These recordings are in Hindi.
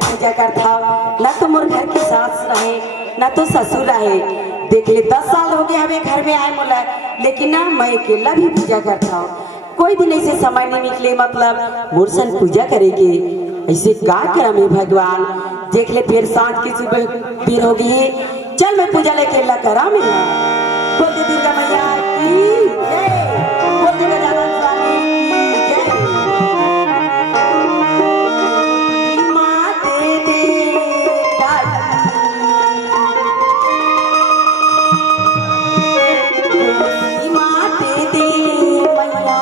पूजा करता ना तो मोर घर की सास रहे ना तो ससुर रहे। देख ले 10 साल हो गए हमें घर में आए मोला, लेकिन ना मैं अकेला भी पूजा करता हूँ। कोई दिन ऐसे समय नहीं निकले मतलब मुर्सन पूजा करेगी। ऐसे का करा मैं भगवान। देख ले फिर सांझ की सुबह फिर हो गई, चल मैं पूजा लेके अल्लाह करा मैं बोल दे दुर्गा मैया की जय, बोल दे गजानन स्वामी की जय। माँ दे दे माँ दे दे मैया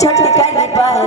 छटकन पर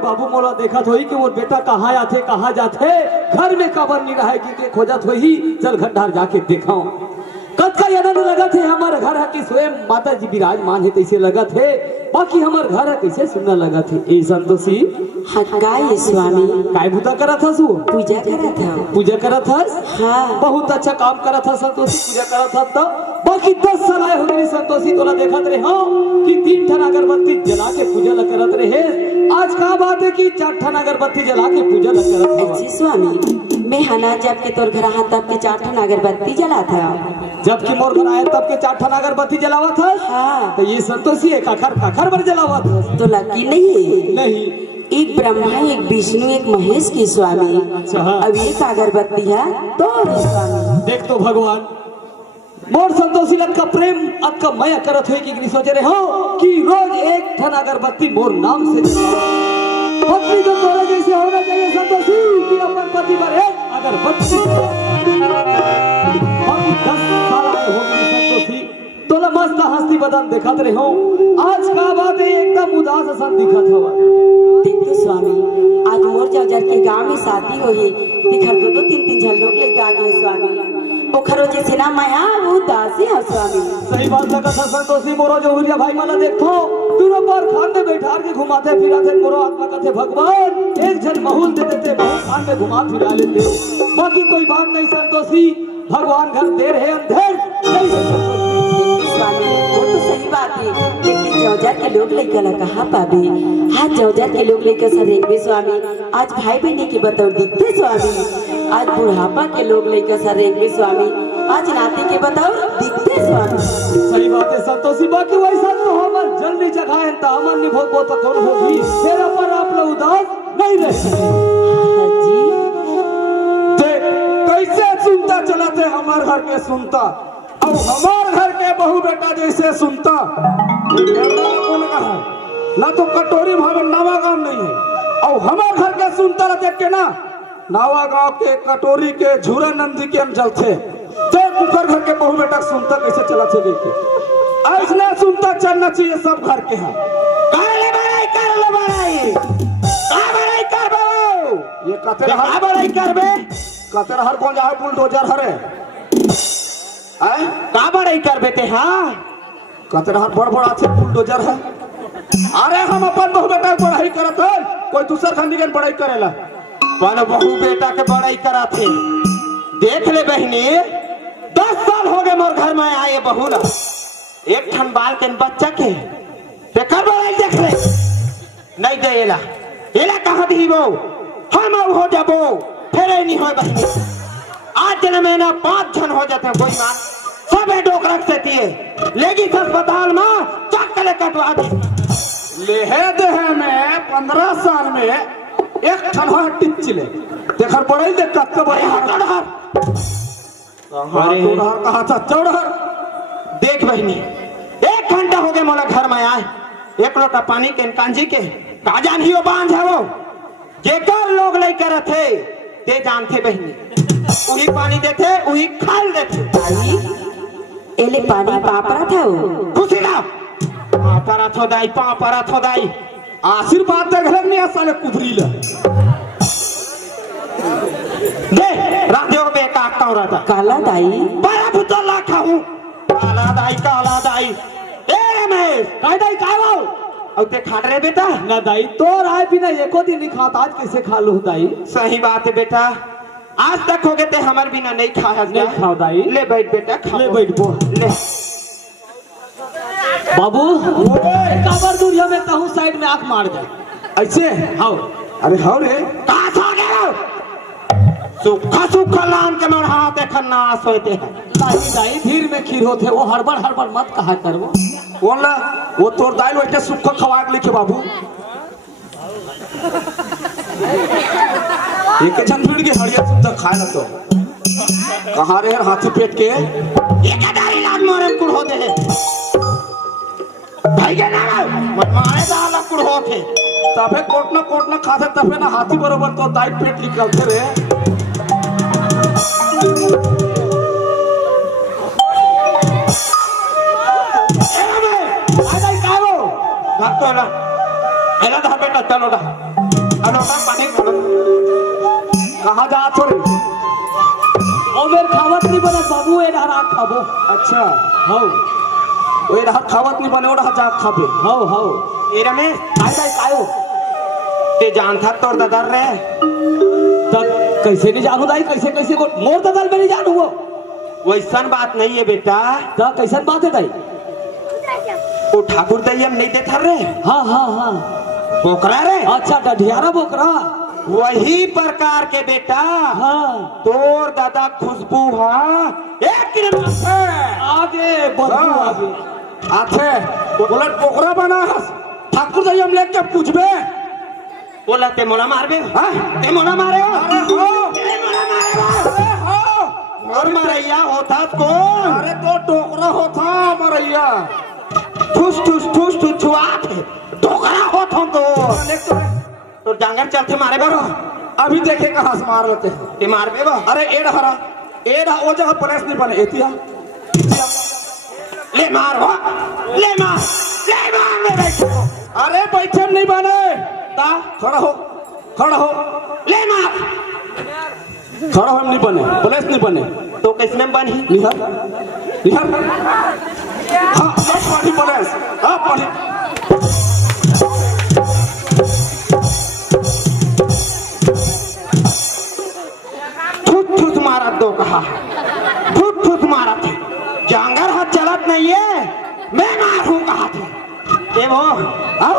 बाबू मोला देखा थोई कि मोर बेटा कहाँ आथे कहाँ जाथे, घर में कबर नहीं रहे कि खोजत होई। चल घर ढार जाके देखाओ कद का आनंद लगा थे। हमारे घर है कि स्वयं माता जी विराजमान है तैसे लगा थे, बाकी हमारे घर है कैसे सुनना लगा थे। ए संतोषी गाय स्वामी काय भूता करा था सु पूजा करा था, पूजा करा था। हाँ बहुत अच्छा काम करा था संतोषी, पूजा करा था। तो बाकी 10 साल आए हो गई संतोषी, तोला देखत रहे हाँ कि 3 ठन अगरबत्ती जला के पूजा ल करत रहे। आज का बात है कि 4 ठन अगरबत्ती जला के पूजा ल करत है। स्वामी मैं हना जब के तोर घर आ तब के 4 ठन अगरबत्ती जला था, जबकि मोर घर आए तब के 4 ठन अगरबत्ती जलावा था। हाँ तो ये संतोषी एक अखर भर जलावा था। तो लकी नहीं नहीं, एक ब्रह्मा एक विष्णु एक महेश की स्वामी। अच्छा हाँ। अब एक अगरबत्ती है तो स्वामी देख तो भगवान मोर संतोषी लत का प्रेम अत का मया करत हुई कि सोचे रहे हो कि रोज 1 ठन अगरबत्ती मोर नाम से पत्नी तो तोरा जैसे होना चाहिए संतोषी कि अपन पति पर एक अगरबत्ती। बाकी 10 साल आए हो गए संतोषी, तोला मस्त हंसती बदन देखत रहे हो। आज का बात है एकदम उदास सा दिखत हवा। देख तो स्वामी, आज मोर जौजर के गांव में शादी होई, दिखर दो तीन तीन झन लोग लेके आ गए स्वामी। ओखरो जैसे ना माया वो दासी है स्वामी। सही बात लगा था संतोषी। मोरो जोहरिया भाई माला देखो दोनों पर खान में बैठा के घुमाते फिराते। मोरो आत्मा कहते भगवान एक जन बहुल दे देते, बहुल खान में घुमा फिरा लेते। बाकी कोई बात नहीं संतोषी, भगवान घर देर है अंधेर नहीं है संतोषी। स्वामी वो तो सही बात है, लेकिन जौजर के लोग लेकर कहाँ पाबे। आज जौजर के लोग लेकर सरेंगे स्वामी, आज भाई बहनी की बतौर दिखते स्वामी। आज बुढ़ापा के लोग लेकर सरेंगे स्वामी, आज नाती के बतौर दिखते स्वामी। सही बात है संतोषी। बाकी वैसा तो हमर जल्दी जगह है तो हमर निभोग वो तो कौन होगी। तेरा पर आप लोग उदास नहीं रह सके। जी कैसे सुनता चलाते हमार घर के सुनता और हमार घर के बहू बेटा जैसे सुनता। कौन कहा ना तो कटोरी भाव नावा गांव नहीं है और हमार घर के सुनता रहते के ना नावा गांव के कटोरी के झूरा नंदी के हम जलते। तो कुकर घर के बहू बेटा सुनता कैसे चला चले के ऐसा सुनता चलना चाहिए सब घर के हैं। ये कते हर कौन जाए बुलडोजर हरे का बड़ाई कर बेटे। हाँ कते हर बड़ बड़ अच्छे बुलडोजर है। अरे हम अपन बहू बेटा के पढ़ाई करत है, कोई दूसर खंडी के पढ़ाई करेला। वाला बहू बेटा के बड़ाई करा थे। देख ले बहनी 10 साल हो गए मोर घर में आए बहू ना एक ठन बाल के बच्चा के देखर बड़ाई देख ले नहीं दे एला एला कहाँ दी वो हम हो जाबो फिर नहीं हो बहनी। आज जन में ना 5 जन हो जाते कोई मान सब डोक रख देती है लेकिन अस्पताल में चक्कर कटवा दे लेहे देहे में 15 साल में एक ठन टिचले देखर पढ़ाई देख कत्ते बड़े चढ़हर कहा था चढ़हर। देख बहनी 1 घंटा हो गए मोला घर में आए एक लोटा पानी के कांजी के का जानी वो बांध है वो जेकर लोग लई करत थे ते जानते बहनी वही पानी देते वही खाल देते। भाई एले पानी पापरा था वो खुशी ना पापरा थो दाई आशीर्वाद दे घर नहीं साले कुधरी ले दे राधियो में का कौरा था काला दाई बड़ा भुतला खाऊं काला दाई ए रमेश काय दाई काय वो और ते खा रहे बेटा ना दाई तो राय बिना एको दिन नहीं खाता, आज कैसे खा लो दाई। सही बात है बेटा आज तक हो गए थे हमारे बिना नहीं खाया नहीं खाओ दाई। ले बैठ बेटा खा ले बैठ बो ले बाबू काबर दूरिया में कहूँ साइड में आंख मार दे ऐसे हाँ। अरे हाँ रे कहाँ सो गए सूखा लान के मेरे हाथ खन्ना सोते हैं दाई धीर में खीर होते वो हड़बड़ मत कहा करो। बोला वो तोर दाल बैठे सुखा खवा के लिखे बाबू एक छंदुड़ी की हड़िया सुद्धा खाए ना तो कहाँ रे हाथी पेट के ये क्या दारी लाद मोरे कुड़ होते हैं भाई के ना मत मारे दाल कुड़ होते तबे कोट ना खाते तबे ना हाथी बरोबर तो दाई पेट निकलते रे। बेटा चलो पानी कहाँ जा थोड़े मेरे खावत नहीं बने बाबू ए रात खाबो। अच्छा हाँ वो रहा खावत नहीं बने वो रहा जा खाबे हाँ ये रमेश कायो ते जानता तोर दादा रे तब कैसे नहीं जानू दाई कैसे को मोर ददल में नहीं जानू वो वैसन बात नहीं है बेटा तब कैसन बात है दाई। वो ठाकुर दैयम नहीं देता रे हाँ बोकरा रे अच्छा डढियारा बोकरा वही प्रकार के बेटा हाँ तोर दादा खुशबू हाँ एक आगे बदबू आगे आथे बोलट पोखरा बना ठाकुर जी हम लेके पूछबे बोला ते मोला मारबे हाँ ते मोला मारे हो अरे हो ते मोला मारे अरे हो और मारैया होता कौन अरे तो टोकरा होता मरैया ठुस छुआत टोकरा होता तो डांगर चलते मारे बरो अभी देखे कहाँ से मार लेते हैं ते मारबे बा अरे एड़ा वो जगह प्रेस नहीं बने एतिया ले मार अरे बैठे नहीं बने ता खड़ा हो खड़ा हो ले मार खड़ा हो नहीं बने पुलिस नहीं बने तो किसने बनी निहर निहर हाँ सब पढ़ी पुलिस हाँ पढ़ी ठुट ठुट मारा दो कहा ठुट ठुट मारा थे जांगर हाथ चलत नहीं है मैं मारू कहा थे ए वो आओ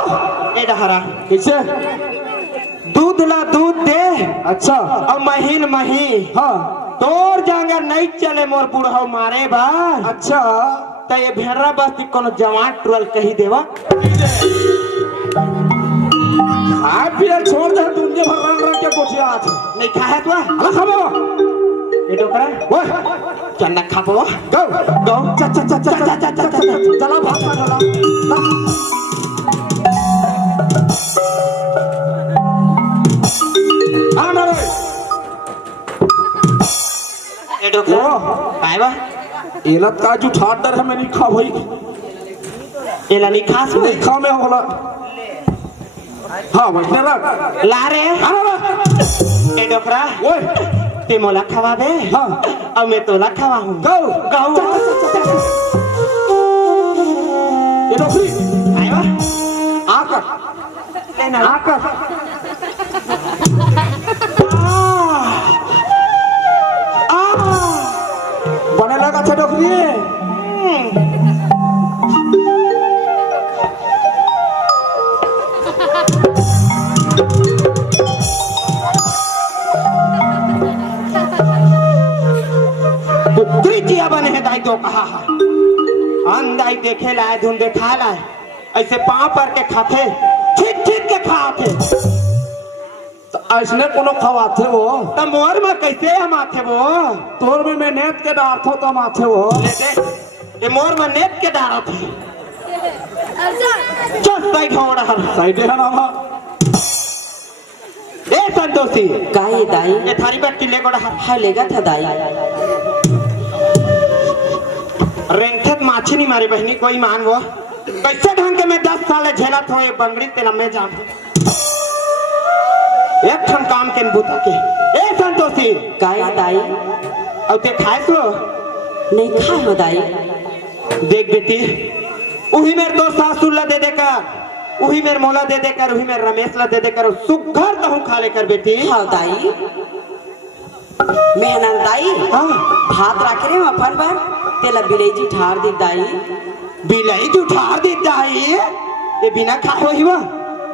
ए डहरा कैसे दूध ला दूध दे अच्छा और महीन मही हाँ तोर जांगर नहीं चले मोर बुढ़ाऊ मारे बा अच्छा तो ये भेड़रा बस्ती कोनो जवान टुरल कही देवा खाए पिए छोड़ दे दुनिया भर रंग रंग के कोठिया आज नहीं खाए तो अला खाबो ये डोकरा ओए चन्ना खाबो गो गो चा चा चा चा चा चा चा चला भाग खा चला आना रे ये डोकरा ओ। काय बा एलत का जो ठाट डर है मैं नहीं खा भाई एला नहीं खास नहीं खा में होला हाँ बैठने रख ला रे आना रे ए डोकरा ओए ते मोला खवा दे हाँ और मैं तोला खवा हूँ गो गौ ये डोकरी काय बा आकर लेना आकर बने लगा था डोकरी कृतिया बने है दाई तो कहा है अंदाई देखे लाए धुन देखा लाए ऐसे पांव पर के खाते ठीक ठीक के खाते तो ऐसने कोनो खवाथे वो तो मोर में कैसे हम आते वो तोर में मैं नेत के डार थो तम आथे वो ले दे ये मोर में नेट के डारा थे चल साइड हो रहा साइडे है ना ए संतोषी काहे दाई ये थारी बात किले को रहा हाँ लेगा था दाई रेंगथत माछी नहीं मारी बहनी कोई मान वो कैसे ढंग के मैं 10 साल झेला थो ये बंगड़ी तेला मैं जान एक ठन काम के बुता के ए संतोषी काहे दाई और ते खाए तो नहीं खा हो दाई देख बेटी उही मेरे दो सासुर ला दे देकर उही मेरे मोला दे देकर उही मेरे रमेश ला दे देकर सुघर तो खा लेकर बेटी हाँ दाई मेहनत दाई हाँ भात रख रहे हो अपन बार तेला बिलेजी ठार दी दाई बिलाई तू ठार देता है ये बिना खाए हुई वो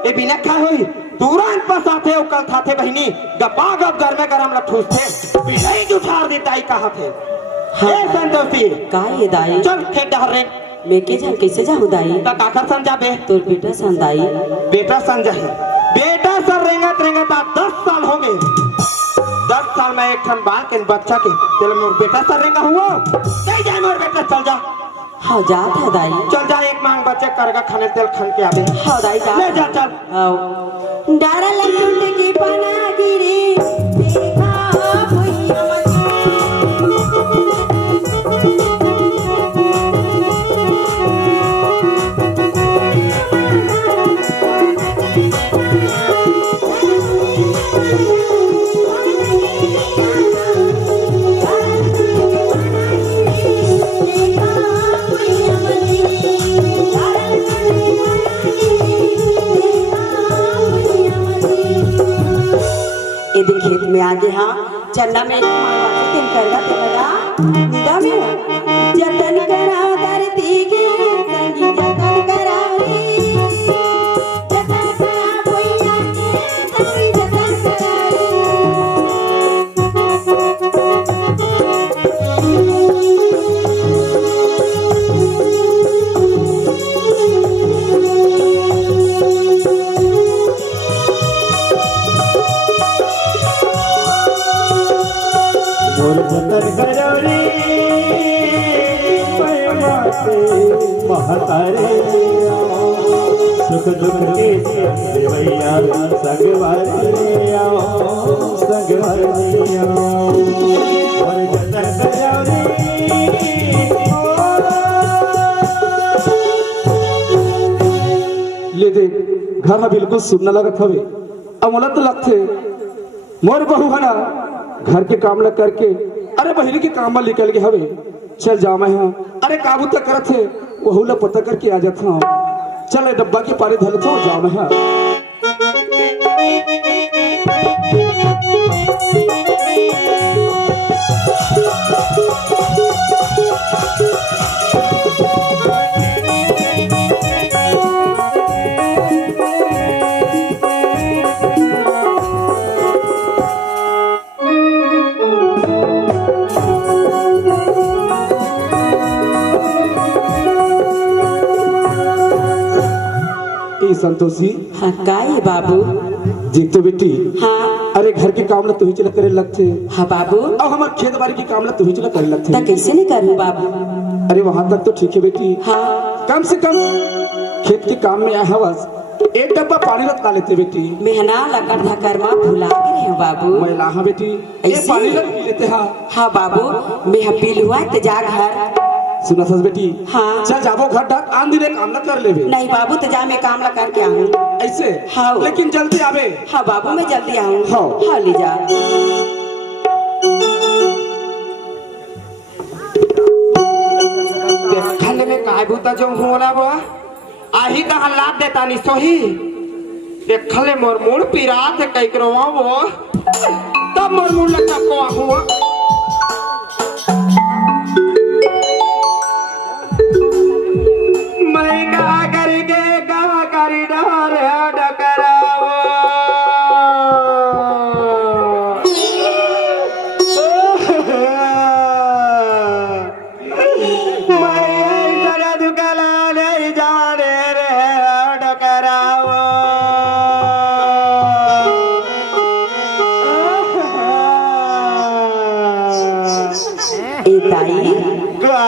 ये बिना खाए हुई तुरंत पसाते हो कल थाते बहनी गप्पा गप घर में गरम ठूसते बिलाई तू ठार देता है कहा थे हाँ। ए संतोषी काहे दाई चल खेत डहर रे मैं के जा कैसे जाऊँ दाई ता काकर समझा बे तोर बेटा सन दाई बेटा संजय है बेटा सर रेंगत रेंगत 10 साल हो गए 10 साल में एक ठन बाल के बच्चा के तेरे मोर बेटा सर रेंगा हुआ नहीं जाए मोर बेटा चल जा हाँ जात है दाई चल जा एक मांग बच्चे करगा खाने तेल खन के आवे हाँ दाई जा ले जा चल आओ डारा लटुट की पना गिरी देखा भुइया खेत में आगे हाँ चन्ना में दिन करगा ते लगा निदा में जतन करा धरती के संगी जतन करा रे जतन करा भुइया के संगी जतन करा महतारे सुख दुख के देवैया संगवारे आओ संगवारे आओ और जतन करो ले दे घर में बिल्कुल सुनने लगत हवे। अब मोला तो लगते मोर बहू है ना घर के काम ल करके अरे बहिरी के काम में निकल गए हवे। चल जा मैं हाँ अरे काबू तक करत थे वहू ला पता करके आ जाता हूँ। चल डब्बा के पानी धर लेता हूँ जा मैं हाँ। संतोषी हाँ काहे बाबू। जीतो बेटी हाँ अरे घर के काम ला तू ही चला करे लगते। हाँ बाबू अब हमारे खेत बाड़ी के काम ला तू ही चला करे लगते। तो कैसे नहीं करूँ बाबू। अरे वहां तक तो ठीक है बेटी। हाँ कम से कम खेत के काम में आया हवस एक डब्बा पानी लगा लेते बेटी। मेहना लकड़ धकर माँ भुला के रहे हो बाबू। मैं लाहा बेटी ये ऐसे? पानी लग पी लेते हाँ। हाँ बाबू मैं पी लुआ तो जा घर। सुना सस बेटी हाँ। चल जाबो घर ढक आन दिन काम न कर लेबे। नहीं बाबू तो जा मैं काम ला करके आऊँ। ऐसे हाँ। लेकिन जल्दी आवे। हाँ बाबू मैं जल्दी आऊँ। हाँ। हाँ ले जा। देखने में काय भूता जो होला बा आही दहन लाद देता नि सोही देखले मोर मूड पिरात है कई करवा वो तब मोर मूड लगता को हुआ मैं गा करके गा करी डर डकरावो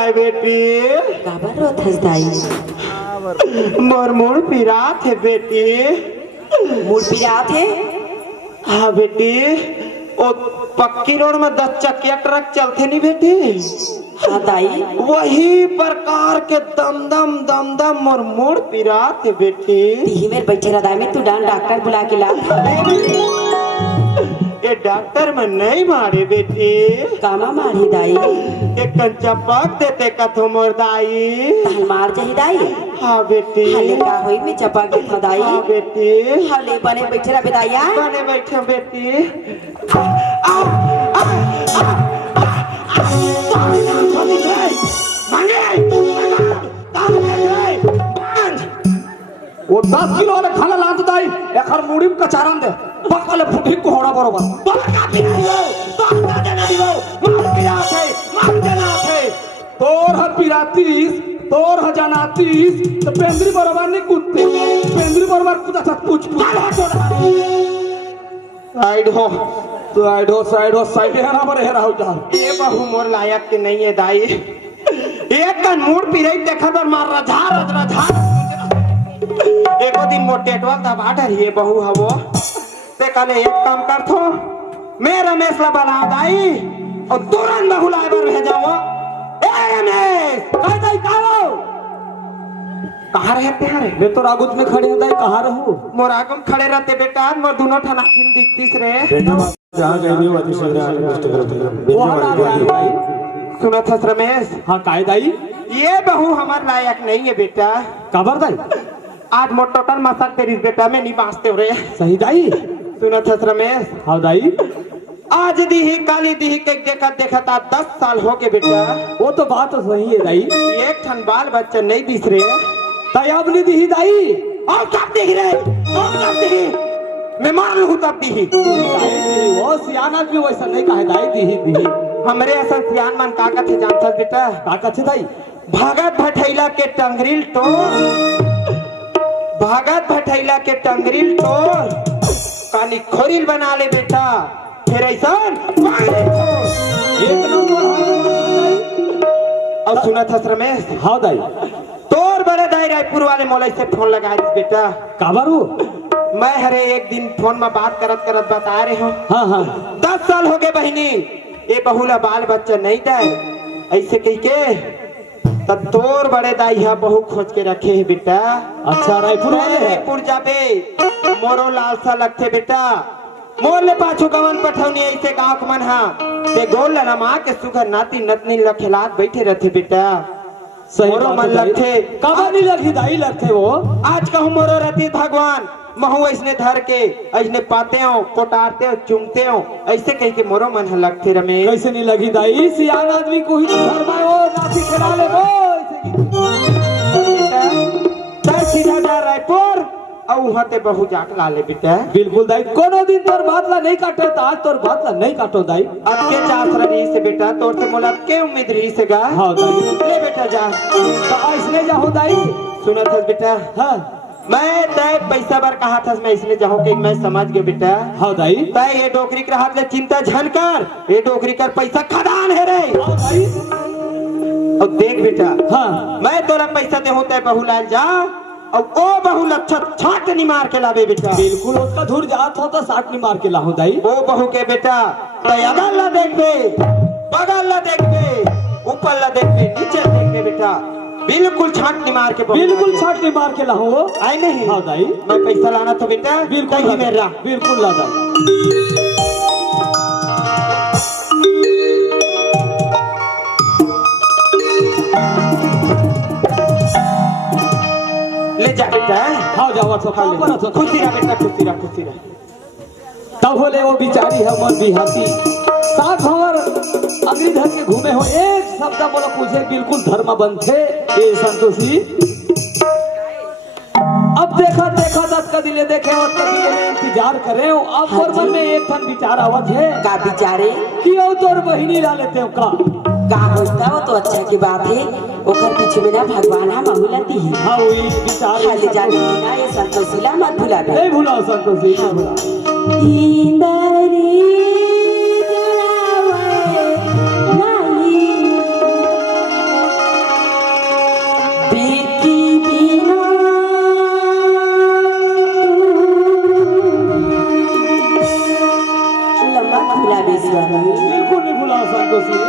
बेटी काबर रोत हस दाई। मोर मूड पिरात है बेटी। मूड पिरात है। हाँ बेटी ओ पक्की रोड में 10 चक्किया ट्रक चलते नहीं बेटी। हाँ दाई वही प्रकार के दम दम मोर मूड पिरात है बेटी। ती में बैठे रहा में तू डान डॉक्टर बुला के ला। ये डॉक्टर में नहीं मारे बेटी। कामा मारी दाई। एक कंचा पक देते कथो मोर दाई। तहल मार जाही दाई। हाँ बेटी हले का होई में चपक दे था दाई। हाँ बेटी हले बने बैठे रहा बेदाइया। बने बैठे बेटी। वो 10 किलो वाले खाना लाद दाई एखर मुड़ी में कचारन दे पकले फुटी कोहड़ा बरोबर। तोर ह पिरातीस तोर ह जनातीस तो पेंद्री बरोबर नहीं कूदते। पेंद्री बरोबर कूदा था पूछ साइड हो साइड हो साइड है ना बरे रहा जा। ये बहू मोर लायक के नहीं है दाई। एक कन मूड पिरई देखा तर मार रझा एको दिन मोर टेटवा दबा डरिए बहू हवो ते कने एक काम कर थो मैं रमेश ला बना दाई और तुरंत बहू लाए बर भेजाओ। ए रमेश कह दाई काओ कहां रहते हैं मैं तो रागुत में खड़े हैं दाई कहां रहूं। मोर आगम खड़े रहते बेटा मोर दोनों ठना खिन दिखतीस रे। जहाँ गई नहीं आती वो हटा दे दाई। सुना था रमेश। हाँ काय दाई ये बहू हमार लायक नहीं है बेटा। कबर दाई आज मोर टोटल मसाक तेरी बेटा में नहीं बांचते हो रहे। सही दाई। सुना था रमेश। हाँ दाई आज दी ही काली दी ही के देखा था 10 साल हो गए बेटा। वो तो बात तो सही है दाई। एक ठन बाल बच्चा नहीं दिख रहे ताई अब नहीं दी दाई। और कब दिख रहे और कब दिखी मैं मान लूँ तब दिखी। वो सियान आदमी वैसा नहीं कहे दाई दी हमरे असल सियान मन काका थे जानता बेटा। काका थे दाई भागत भटैला के टंगरील तो भागत भटैला के टंगरील तो कानी खोरिल बना ले बेटा फिर ऐसा एक नंबर। और सुना था रमेश। हाँ दाई तोर बड़े दाई रायपुर वाले मोलाई से फोन लगा दिस बेटा। काबर हो। मैं हरे एक दिन फोन में बात करत बता रहे हो। हाँ हाँ 10 साल हो गए बहनी ये बहुला बाल बच्चा नहीं दे ऐसे कह के तो तोर बड़े दाई हा बहु खोज के रखे है बेटा। अच्छा रायपुर वाले हैं। रायपुर जाबे मोरो लालसा लगते बेटा। मोर ले पाछू गवन पठौनी ऐसे गांव के मन हा ते गोल लना मां के सुगर नाती नतनी लखेलात बैठे रहते बेटा। सही मोरो बात मन है दाई। लगते कब नहीं लगी दाई लगते वो। आज कहूँ मोरो रहती भगवान महू ऐसने धर के ऐसने पाते हो पोटाते हो चुमते हो ऐसे कह के मोरो मन लगते रमे। कैसे नहीं लगी दाई सियान आदमी को ही घर में वो नाती खिला ले वो तय सीधा जा रायपुर और वहाँ ते बहु जाक ला ले बेटा। बिल्कुल दाई कोनो दिन तोर बातला नहीं काटो तो आज तोर बातला नहीं काटो दाई। अब के चास रही से बेटा तोर से मोला के उम्मीद रही से गा। हाँ दाई ले बेटा जा तो इसने जाओ दाई। सुना था बेटा। हाँ मैं तय पैसा बार कहा था मैं इसलिए जाऊँ कि मैं समझ गया बेटा। हाँ दाई तय ये डोकरी के हाथ ले चिंता झन कर ये डोकरी कर पैसा खदान है रे। हाँ दाई। और देख बेटा हाँ मैं तोरा पैसा दे होता है बहु लाल जा और ओ बहु लक्षत छाट नहीं मार के लावे बेटा। बिल्कुल उसका धुर जात हो तो साठ नहीं मार के लाहू दाई। ओ बहु के बेटा तय अगल ला देख बे बगल ला देख बे ऊपर ला देख बे नीचे देख बे बेटा बिल्कुल छाट नहीं मार के बिल्कुल छाट नहीं मार के लाहू वो। आए नहीं। हाँ दाई मैं पैसा लाना था बेटा बिल्कुल ही मेरा बिल्कुल ला दाई। ले जा बेटा। हाँ जाओ तो खा ले। खुशी रह बेटा खुशी रह खुशी रह। तब बोले वो बिचारी हमर बिहाती साथ हमर अग्नि धर के घूमे हो एक शब्द बोला पूछे बिल्कुल धर्म बनते ए संतोषी। अब देखा देखा दस का दिले देखे और दिले में इंतजार करे हो। अब हाँ और मन में एक ठन विचार आवत है का बिचारे कि ओ तोर बहिनी ला लेते हो का होता हो तो अच्छा की बात है। ओकर पीछे में ना भगवान हम बहुलती ही हाँ वही विचार खाली जाने की ना ये संतोषीला मत भुला दे। नहीं भूला संतोषी नहीं भूला। इंदरी बिल्कुल नहीं भूला संतोषी।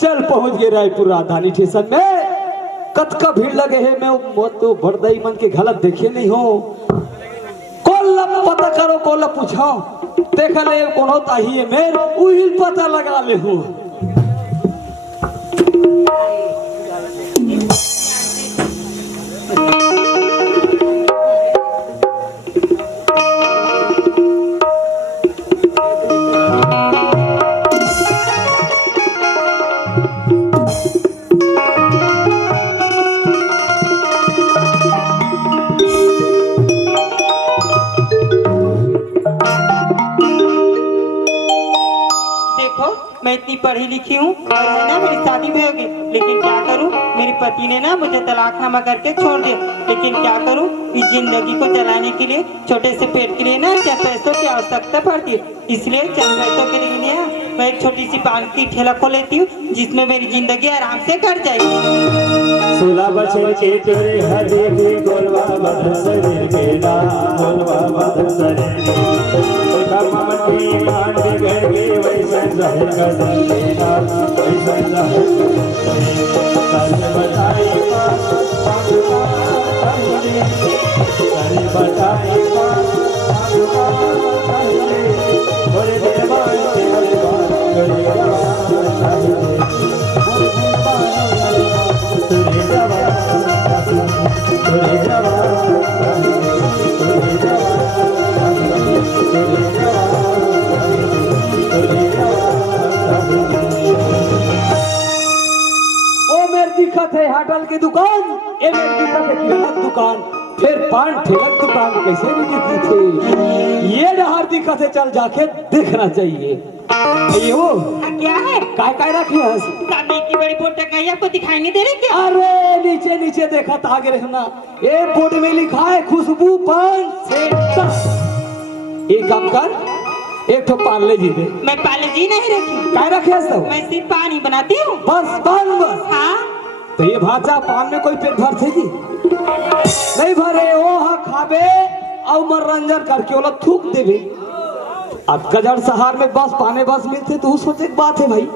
चल पहुंच गए रायपुर राजधानी स्टेशन में। कतका भीड़ लगे है मैं तो भरदई मन के गलत देखे नहीं हो। कोल्ला पता करो कोल्ला पूछो देखा ले कोनो ताही है मैं उहिल पता लगा ले हूँ। मैं इतनी पढ़ी लिखी हूँ और है ना मेरी शादी भी होगी लेकिन क्या करूँ मेरे पति ने ना मुझे तलाकनामा करके छोड़ दिया। लेकिन क्या करूँ इस जिंदगी को चलाने के लिए छोटे से पेट के लिए ना क्या पैसों की आवश्यकता पड़ती है इसलिए चंद पैसों के लिए मैं एक छोटी सी पान की ठेला खोल लेती हूँ जिसमें मेरी जिंदगी आराम से कट जाएगी। 16 बछर के तोरे हरे के गोलवा बदन शरीर के डाल गोलवा बदन शरीर के कमर के मान बिगड़ के वैसन रहे कदम के डाल वैसन रहे सर बताई सर बताई बोले देवा दिखत है होटल की दुकान, ए में दिखत है किराना दुकान, फिर पान ठेलक दुकान कैसे नहीं दिखी थी? ये डहार दिखत है, चल जाके देखना चाहिए। ये वो क्या है? काय रखी है? सामने की बड़ी बोर्ड टंगाई आपको दिखाई नहीं दे रही क्या? अरे नीचे नीचे देखा था आगे रहना, ये बोर्ड में लिखा है खुशबू पान सेंटर। एक काम कर, एक तो पान ले जी दे। मैं पाले जी नहीं रखी। काय रखे है सब? मैं सिर्फ पान ही बनाती हूँ। बस पान बस? हाँ। तो ये भाजा पान में कोई पेट भरतेगी? नहीं भरे, वो हा खाबे और मनोरंजन करके वो लोग थूक देवे। अब कजर शहर में बस पाने बस मिलते तो सोचे बात है भाई,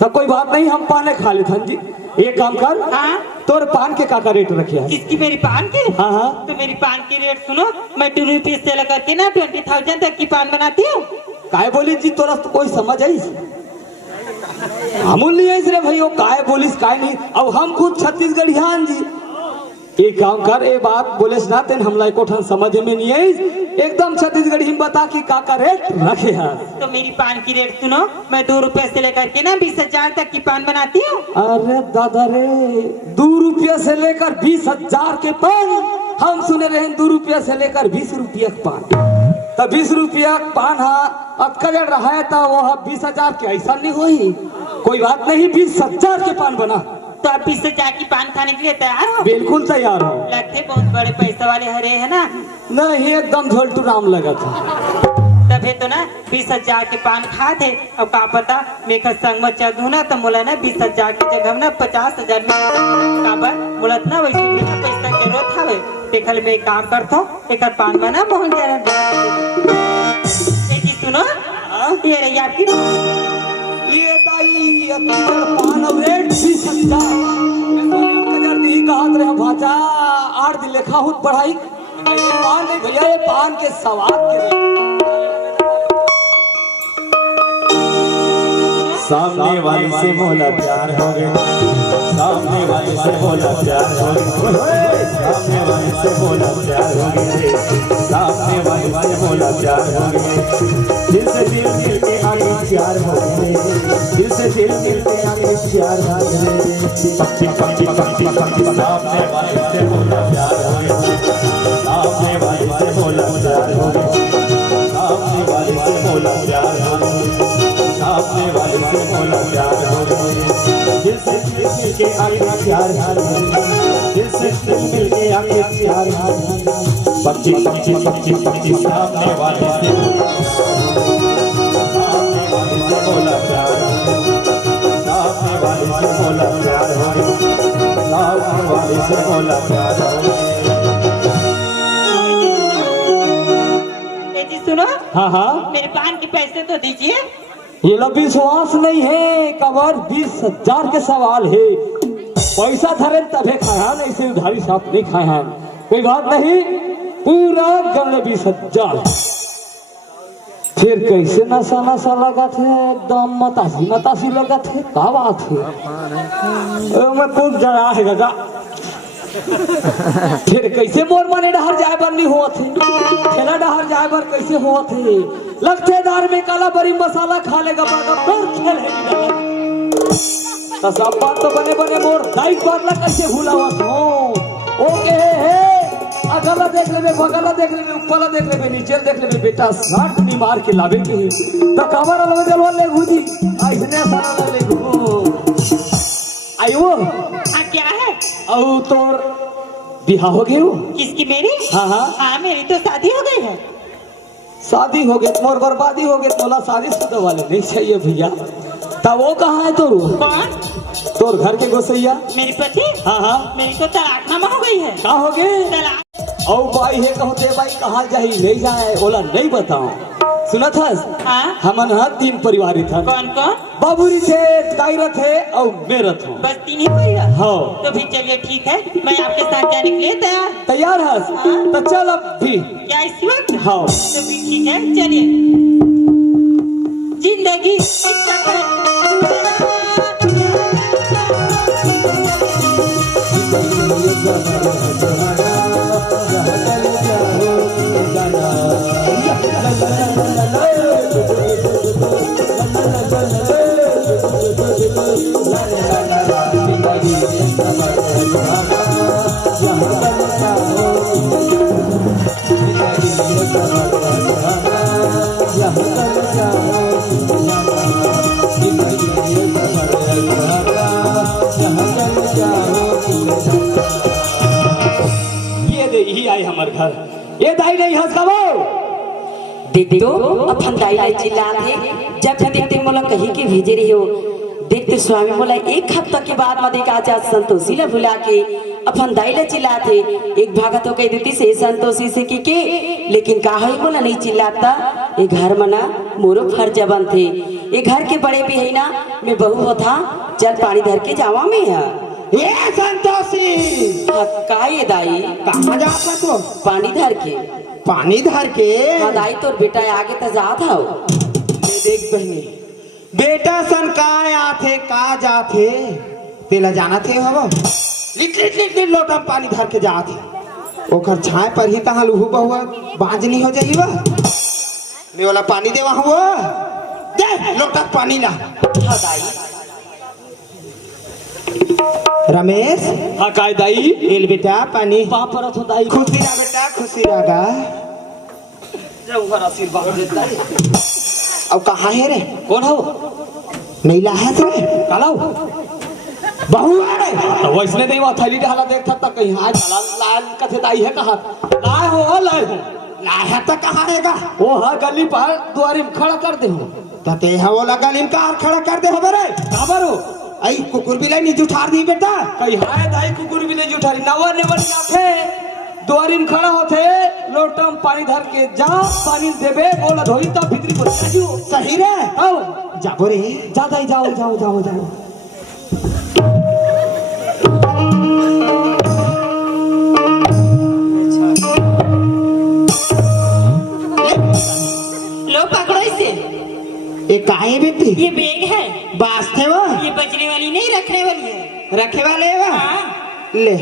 तो कोई बात नहीं, हम पाने खा लेते हैं जी। एक काम कर, हाँ? तोर पान के का रेट रखे है? किसकी? मेरी पान के? हाँ हाँ। तो मेरी पान की रेट सुनो, मैं 2 रुपीज से लेकर के ना 20,000 तक की पान बनाती हूँ। काय बोली जी तोरा तो कोई समझ आई? अमूल नहीं है रे भाई, वो काय बोलिस काय नहीं। अब हम खुद छत्तीसगढ़ियान जी। एक काम कर, ए बात बोले ना तेन हमला एको ठन समझ में नहीं आई, एकदम छत्तीसगढ़ी में बता कि का रेट रखे है। तो मेरी पान की रेट सुनो, मैं 2 रुपए से लेकर के ना 20,000 तक की पान बनाती हूँ। अरे दादा रे, 2 रुपया से लेकर 20,000 के पान? हम सुने रहे 2 रुपया से लेकर 20 रुपया का पान। तो 20 रुपया पान हाँ अटकड़ रहा है, तो वो 20,000 के ऐसा नहीं हुई। कोई बात नहीं, 20,000 के पान बना। तो आप 20,000 की पान खाने के लिए तैयार हो? बिल्कुल तैयार हो। लगते बहुत बड़े पैसे वाले हरे है ना? नहीं, एकदम झोलटू राम लगा था। तभी तो ना 20,000 के पान खा थे। अब का पता लेकर संग में चल ना तो मोला ना 20,000 की जगह ना 50,000 में काबर बोलत ना वैसे भी ना पैसा के जरूरत हवे। देखल में एक काम करता हूँ, एक पान में ना मोहन जी सुनो, ये रही आपकी ये ताई पान अब रेट 20,000 दी कहत रहे भाचा 8 दिन लेखा हूँ पढ़ाई पान नहीं भैया, ये पान के सवाद के सामने वाले से बोला प्यार हो गए, सामने वाले से बोला प्यार हो गए, सामने वाले से बोला प्यार हो गए, सामने वाले से बोला प्यार हो गए, दिल से दिल मिल के आगे प्यार हो गए, दिल से दिल मिल के आगे प्यार हो गए, पक्की पक्की पक्की पक्की सामने वाले से बोला प्यार हो गए, सामने वाले से बोला प्यार हो गए, सामने वाले से बोला प्यार हो गए, सामने वाले से बोला प्यार हो गए, दिल से दिल मिल के आगे प्यार हो गए, दिल से दिल मिल के आगे प्यार हो गए, पक्की पक्की पक्की पक्की सामने वाले से बोला प्यार हो गए, सामने वाले से बोला प्यार हो गए, सामने वाले से बोला प्यार हो गए। जी सुनो, हाँ हाँ, मेरे पान के पैसे तो दीजिए। ये लोग विश्वास नहीं है, कवर 20,000 के सवाल है। पैसा धरे तबे खाया, नहीं से उधारी साथ नहीं खाया। कोई बात नहीं, पूरा गमले 20,000। फिर कैसे नशा नशा लगा थे, एकदम मतासी मतासी लगा थे, क्या बात है? मैं खूब डरा है गजा। फिर कैसे मोर माने डहर जाए बर नहीं हुआ थे, ठेला डहर जाए बर कैसे हुआ थे? लगते दार में काला बड़ी मसाला खा लेगा पर खेलेगी। तो सब बात तो बने बने मोर दाइक बात ला कैसे भूला हुआ हो? ओके है, अगला देख लेबे, बगला देख लेबे, ऊपरला देख लेबे, नीचे देख लेबे, बेटा साठ नहीं मार के लावे के तो कमर अलग जलवा ले घुजी ऐसने सारा ले घु आयो। हाँ क्या है? और तोर बिहा हो गई हो? किसकी? मेरी? हाँ हाँ हाँ मेरी तो शादी हो गई है। शादी हो गई मोर बर्बादी हो गई तोला शादीशुदा वाले नहीं चाहिए भैया। तब वो कहाँ है तोर कौन? तोर घर के गोसैया? मेरी पति? हाँ मेरी तो तलाकनामा हो गई है। कहाँ हो गए? तलाक। और बाई है कहते बाई कहाँ जाही नहीं जाए ओला नहीं बताओ। सुना था हाँ? हमन यहाँ 3 परिवार था। कौन कौन? बाबूरी थे, दायरा थे और मेरा था। बस 3 ही परिवार? हाँ। तो भी चलिए ठीक है, मैं आपके साथ जाने के लिए तैयार है? हाँ। तो चल अब भी। क्या इसी वक्त? हाँ। तो भी ठीक है, चलिए। जिंदगी ये दे ही आई हमारे घर। ये दाई नहीं हंस का वो देख तो अपन दाई ले चिल्ला थे जब भी देखते मोला कहीं के भेजे रही हो। देखते स्वामी मोला 1 हफ्ता के बाद मदे का आज संतोषी ला भुला के अपन दाई ले चिल्ला थे। एक भागा तो कह देती से संतोषी से के लेकिन का है मोला नहीं चिल्लाता। ये घर मना मोरो फर्ज बन थे। ये घर के बड़े भी है ना मैं बहू होता चल पानी धर के जावा में है। ये संतोषी का ये दाई कहाँ जाता तो? पानी धर के। पानी धर के? हाँ दाई तोर बेटा आगे तो जात हो। देख बहनी बेटा सन का आथे का जाथे तेला जाना थे हवा लिट लोटा पानी धर के जाथे ओकर छाए पर ही तहाँ लूहू बहुआ बांझनी हो जाइबा। मैं वाला पानी देवा हुआ दे लोटा पानी ला। हाँ दाई। रमेश हाँ काय दाई एल बेटा पानी परत हो दाई खुशी रहा बेटा खुशी रहा। आशीर्वाद देता है। अब कहाँ है रे? कौन हो? नहीं ला है रे कालाऊ बहू आ रे। तो वैसने नहीं वो थैली ढाला देख था कहीं हाय लाल कथे दाई है कहाँ लाए हो लाए हो लाया तो कहाँ रहेगा? वो हाँ गली पर द्वारी में खड़ा कर दे हो तते हवोला गलीम कार खड़ा कर दे हो बरे काबर हो आई कुकुर बिलाई नीचे उठार दी बेटा। कहीं हाय दाई कुकुर भी नहीं उठारी नवर नेवर थे द्वारी में खड़ा होते लोटम पानी धर के जा पानी देबे बोला धोई तो भीतरी को जाजू सही रे आओ जाबो रे जा दाई जाओ जाओ जाओ जाओ लो पकड़ो इसे। ये काहे बेटी? ये बैग है। बास थे वो ये बचने वाली नहीं रखने वाली है। रखे वाले वो हाँ। ले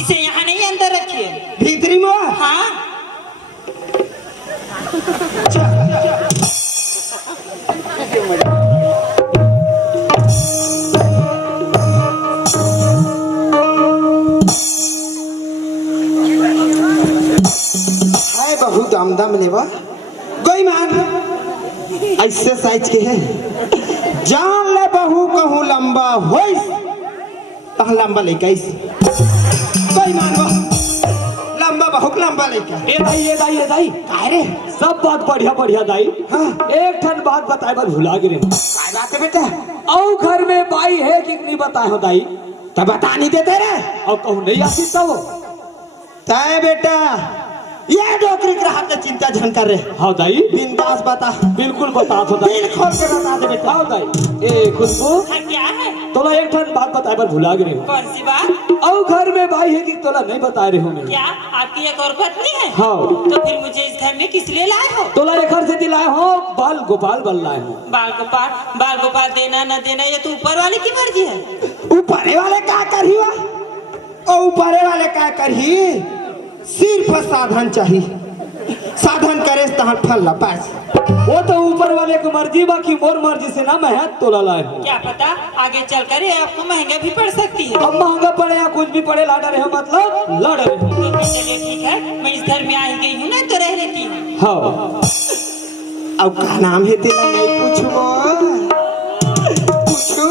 इसे यहाँ नहीं अंदर रखिए। भीतरी में हाँ। हाय बहु दम दम लेवा कोई मान ऐसे साइज के है जान ले बहु कहूँ लंबा होइस तह लंबा लेके कोई मान वो लंबा बहुत लंबा लेके ये दाई काहे रे? सब बात बढ़िया बढ़िया दाई हाँ। एक ठन बात बताए बर भुला गिरे काय बात है बेटा? औ घर में बाई है कि नहीं बताए हो दाई तब बता नहीं देते रे और कहूँ नहीं आती तब तय बेटा ये डोकरी ग्राहक ने चिंता झन कर रहे हाँ दाई बिंदास बता बिल्कुल बता तो दाई दिल खोल के बता दे बेटा। हाँ दाई ए खुशबू हाँ क्या है? तोला एक ठन बात बताए बर भुला गिरे कौन सी बात? औ घर में बाई है कि तोला नहीं बताए रहे हो मैं क्या आपकी एक और पत्नी है? हाँ तो फिर मुझे इस घर में किस लिए लाए हो? तोला एक घर से दिलाए हो बाल गोपाल बन लाए हो बाल गोपाल देना न देना ये तो ऊपर वाले की मर्जी है। ऊपरे वाले क्या करही वा और ऊपरे वाले क्या करही सिर्फ साधन चाहिए साधन करे तहन फल ला पास। वो तो ऊपर वाले की मर्जी बाकी मोर मर्जी से ना मैं तोला लाए हूँ क्या पता आगे चलकर ये आपको महंगा भी पड़ सकती है। अब महंगा पड़े या कुछ भी पड़े लाडा रहे हो मतलब लड़ रहे हो तो फिर चलिए ठीक है मैं इस घर में आई गई हूँ ना तो रह लेती हूँ। हाँ अब का नाम है तेरा नहीं पूछो पूछो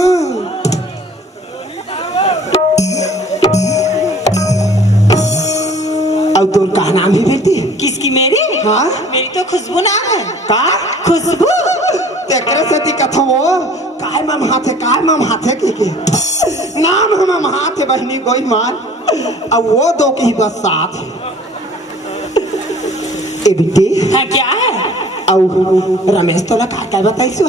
अब तो का नाम है बेटी? किसकी मेरी? हाँ मेरी तो खुशबू नाम है। का खुशबू तेकरे से दिक्कत हो काय मम हाथे के नाम हम हाथे बहनी कोई मार अब वो दो की बस साथ है ए बिट्टी हाँ क्या है? और रमेश तोला का बताइसो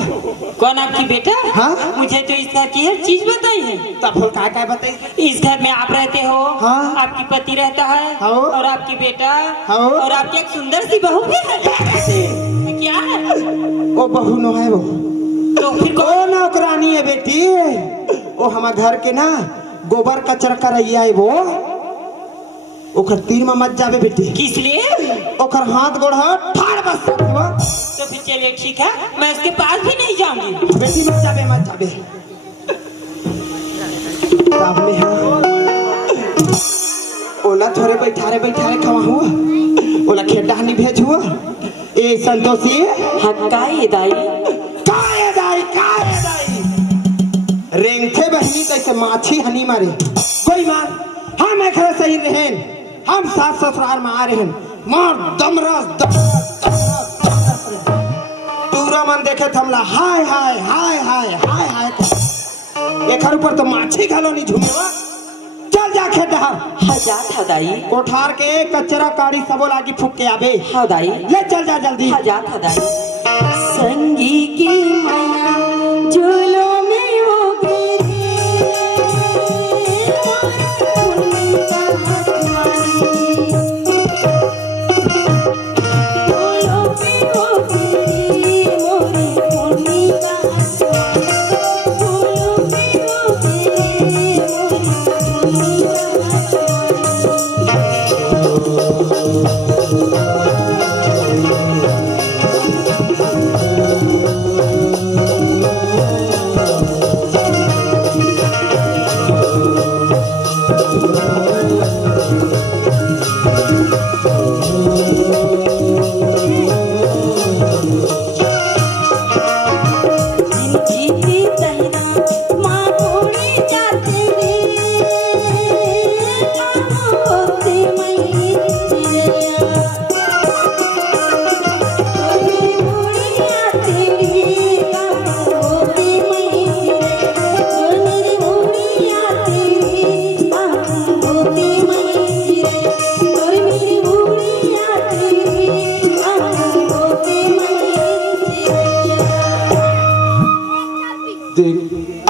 कौन आपकी बेटा? हाँ? मुझे तो इस घर की हर चीज बताई है। तब फिर का बताइसो इस घर में आप रहते हो, हाँ? आपकी पति रहता है, हाँ? और आपकी बेटा, हाँ? और आपकी एक सुंदर सी बहू भी है। क्या है? ओ बहू न है वो तो फिर ओ नौकरानी है बेटी ओ हमारे घर के ना गोबर कचरा करैया है वो ओकर तीर में मत जावे बेटी किस लिए? ओकर हाथ गोड़ ठाड़ बस वो तो फिर चलिए ठीक है, मैं उसके पास भी नहीं जाऊंगी। बेटी मत जावे तब में हाँ ओला थोड़े बैठारे खवा हुआ ओला खेड़ा नहीं भेज हुआ ए संतोषी हाँ काय दाई काय दाई रेंगथे बहनी तैसे माछी हनी मारे कोई मार हम एक सही रहें हम सास ससुराल में आ रहे हैं मार दमरस पूरा मन देखे थमला हाय एकर ऊपर तो माछी घालो नहीं झूमेवा चल जा खेड़ा हाँ जात हाँ दाई कोठार के कचरा काड़ी सबो लागी फूक के आबे हाँ दाई ले चल जा जल्दी हाँ जात हाँ दाई संगी की मैया झूलो में वो गिरी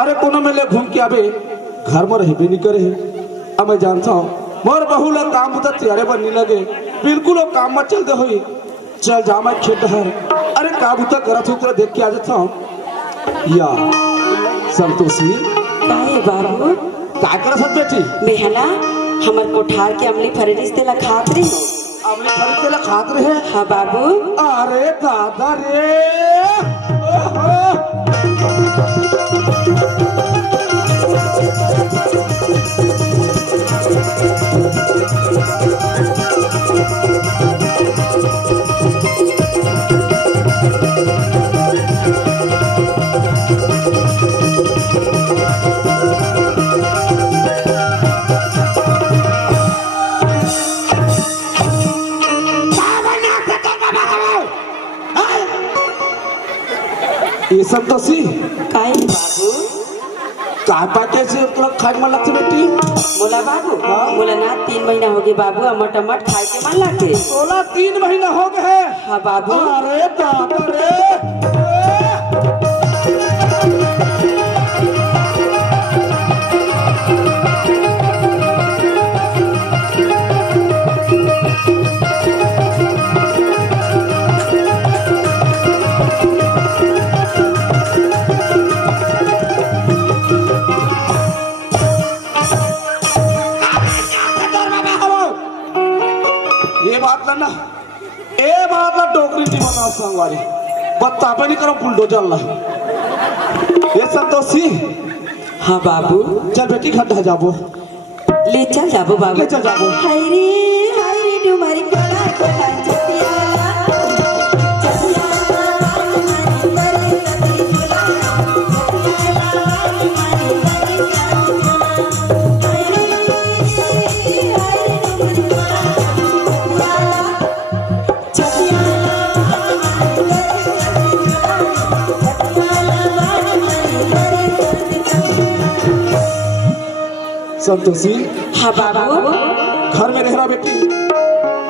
अरे कोनो में ले घूम के आबे घर में रहबे नहीं करे अब मैं जानता हूँ मोर बहू ला काम होता त्यारे बनने लगे बिल्कुल वो काम मत चलते हुई चल जा मैं खेत है अरे काम होता करत हो तेरा देख के आ जाता हूँ या संतोषी काहे बाबू का करत हत बेटी मैं है ना हमर कोठार के अमली फररिस तेला खात रही अमली फल के ला खात रहे हाँ बाबू अरे दादा रे ओहो ये संतोषी काहे बाबू का पाके से तोरा खाए मन लगते बेटी बोला बाबू बोला ना 3 महीना हो गए बाबू अमट खाए के मन लागे 3 महीना हो गए हाँ बाबू अरे दादा रे ए बात ला डोगरी जी बता संगवारी बत्ता पे नहीं करो बुलडोजर ला ये संतोषी हाँ बाबू चल बेटी खड्डा जाबो ले चल जाबो बाबू ले चल जाबो हाय रे डुमरी कोला कोला चतिया चतिया संतोषी हाँ बाबू। घर में रह रहा बेटी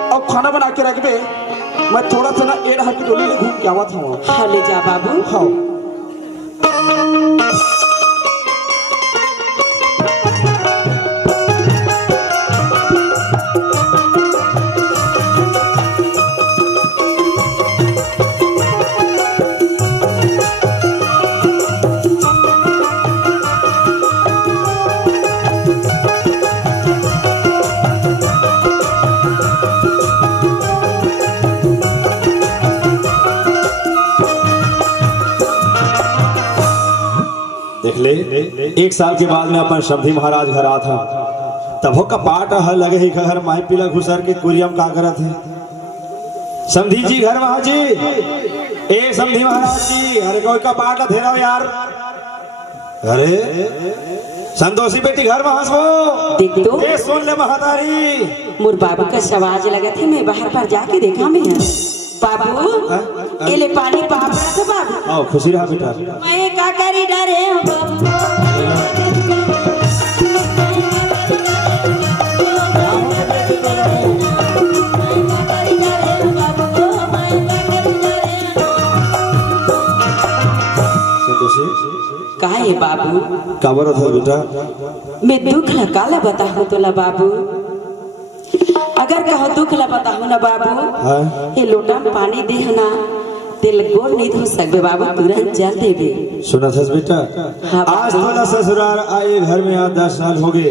और खाना बना के रख दे। मैं थोड़ा सा ना एड़ हर की डोली ले घूम के आवा था वहाँ। हाँ ले जा बाबू। हाँ देख ले, एक साल के बाद में अपन समधी महाराज घर आ था, तब हो कपाट हर लगे ही घर माई पीला घुसर के कुरियम का करत है। समधी जी घर वहां जी, ए समधी महाराज जी, अरे कोई कपाट थे रहो यार। अरे संतोषी बेटी घर वहां सो देख तो ए सुन ले महातारी। मोर बाबू का सवाज लगा थे, मैं बाहर पर जाके देखा मैं बाबू ये ले पानी पाप रहा था बाबू। आओ खुशी रहा बेटा। मैं का करी डरे हो बाबू। संतोषी का है बाबू? काबर था बेटा? मैं दुख ला काला बताहूँ तो ला बाबू। अगर कहो दुख ला बताहूँ ना बाबू, हाँ? ये लोटा में पानी दे ना तेल गोल नहीं धो सकबे बाबू, तुरंत जल देबे। सुना था बेटा, हाँ आज तोला ससुराल आए घर में 10 साल हो गए,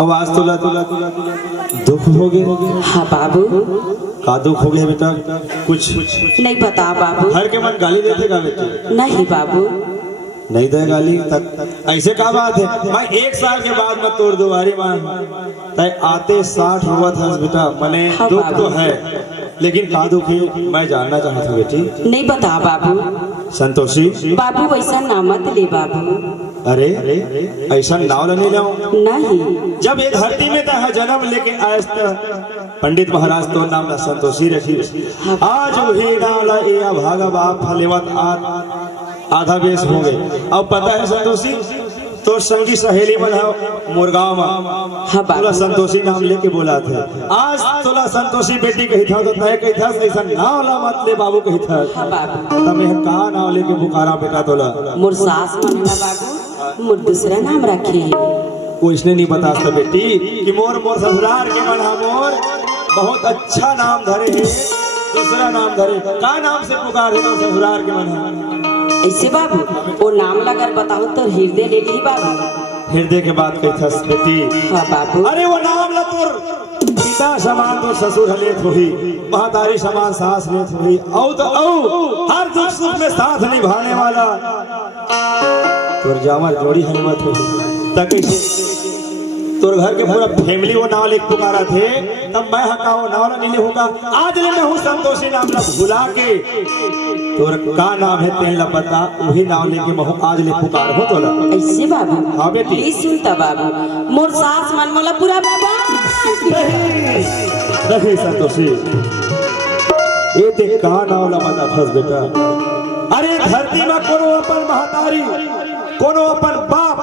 अब आज तोला दुख हो गए। हाँ बाबू। का दुख हो गया बेटा? कुछ नहीं बता बाबू। घर के मन गाली देते का बेटे? नहीं बाबू। नहीं दे गाली तक ऐसे का बात है? मैं 1 साल के बाद मैं तोड़ दोबारी मान तय आते 60 हुआ था बेटा। मने हाँ दुख बाबू। तो है, लेकिन का दुख है मैं जानना चाहता हूँ बेटी। नहीं बता बाबू। संतोषी बाबू वैसा ना मत ले बाबू। अरे ऐसा नाव नहीं लाऊं। नहीं जब ये धरती में तह जन्म लेके आयस पंडित महाराज तो नाम ना संतोषी रखी। आज वही नाम ला ए अभागा बाप फलेवत आधा बेस हो गए। अब पता है संतोषी तो संगी सहेली बना मुरगांव में हाँ तोला संतोषी नाम लेके बोला थे। आज तोला संतोषी बेटी कही था तो तय कही था ऐसा नाम ला मत ले बाबू कही था। हाँ बाबू। तमें का नाम लेके पुकारा बेटा तोला? मोर सास मनना बाबू, मोर दूसरा नाम रखे। वो इसने नहीं बता सकता बेटी कि मोर ससुराल के मन मोर बहुत अच्छा नाम धरे है, दूसरा नाम धरे का नाम से पुकारे तो ससुराल के मन। ऐसे बाबू वो नाम लगर बताओ तो हृदय ले ली बाबू। हृदय के बात कही था बेटी। हाँ बाबू। अरे वो नाम ला तोर पिता समान तो ससुर लेत हुई, महातारी समान सास लेत हुई, औ तो औ हर दुख सुख में साथ निभाने वाला तोर जामर जोड़ी हनुमत हुई। तक तोर घर के पूरा फैमिली वो नाम लेके पुकारा थे, तब मैं हका वो नाम नहीं होगा। आज ले मैं हूँ संतोषी नाम ला भुला के तोर का नाम है तेन ला पता, वही नाम लेके मैं आज ले पुकार हो तोला। ऐसे बाबू। हाँ बेटी। प्लीज सुनता बाबू, मोर सास मन मोला पूरा नहीं संतोषी ये ते का नाम ला पता फस बेटा। अरे धरती में कोनो अपन महतारी, कोनो अपन बाप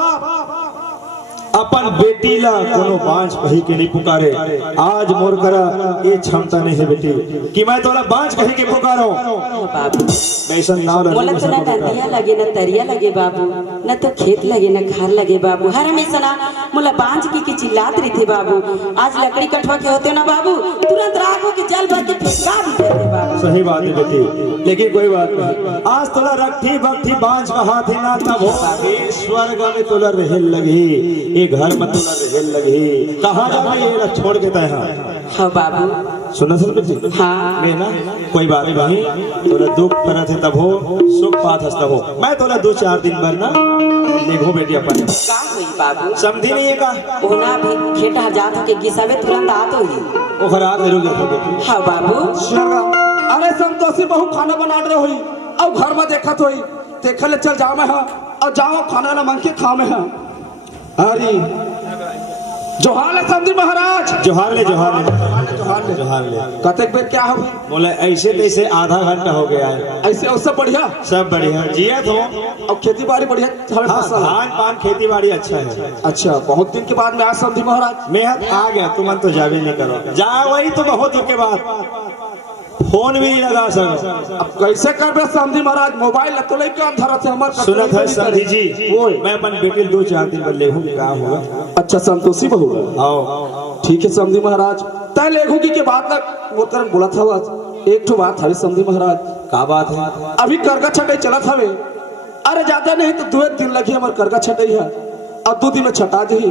अपन बेटी ला कोनो बांझ कही के नहीं पुकारे। आज मोर करा ये क्षमता नहीं है बेटी कि मैं तोला बांझ कही के पुकारो। बाबू मैं ऐसा नाम मोला तो ना नदिया लगे ना तरिया लगे बाबू, ना तो खेत लगे ना घर लगे बाबू। हर हमेशा ना मोला बांझ की चिल्लात रही थे बाबू। आज लकड़ी कटवा के होते ना बाबू, तुरंत राख हो के जल भर के फेंका भी देते बाबू। सही बात है बेटी, लेकिन कोई बात नहीं। आज तोला रखी बखी बांझ कहा थे ना, तब हो स्वर्ग में तोला रहल लगी, ये घर में तोला रहल लगी। कहाँ जावे ये छोड़ के तय? हाँ बाबू। सुना सुन बेटी। हाँ मैं ना कोई बात नहीं, तोला दुख पर थे तब हो, सुख पात हस तब हो। मैं तोला 2-4 दिन भर ना देखो बेटी अपन का हुई बाबू? समझी नहीं है का ओना भी खेटा जात के गिसावे तुरंत आत होई। वो खराब है रुक जाओ बेटी। हाँ बाबू। अरे संतोषी बहू खाना बना रहे हुई और घर में देखत हुई, देखा ले चल जाओ मैं हाँ और जाओ खाना ना मांग के खा में हाँ। अरे जोहार समझी महाराज। जोहार ले जोहार ले। जोहार ले जोहार ले कतेक बेर क्या हो गई बोले ऐसे तैसे आधा घंटा हो गया है। ऐसे और सब बढ़िया सब बढ़िया जिया तो। और खेती बाड़ी बढ़िया हमें हाँ, फसल है। धान पान खेती बाड़ी अच्छा है। अच्छा बहुत दिन के बाद में आज समझी महाराज मैं आ गया तुम तो जावे नहीं करो जा वही तो बहुत दिन के बाद फोन भी नहीं लगा सको। अब कैसे करबे समझी महाराज मोबाइल तो लेके अंधर से हमार सुनत है समझी जी मैं अपन बेटे 2-4 दिन पर लेहूं काम होगा। अच्छा संतोषी बहू आओ ठीक है समझी महाराज तय लेखू की बात तक मोहतरम बोला था एक ठो बात है समझी महाराज का बात है। अभी करगा छटाई चला था वे अरे ज्यादा नहीं तो 2 दिन लगी हमार करगा छटाई है और 2 दिन में छटा दी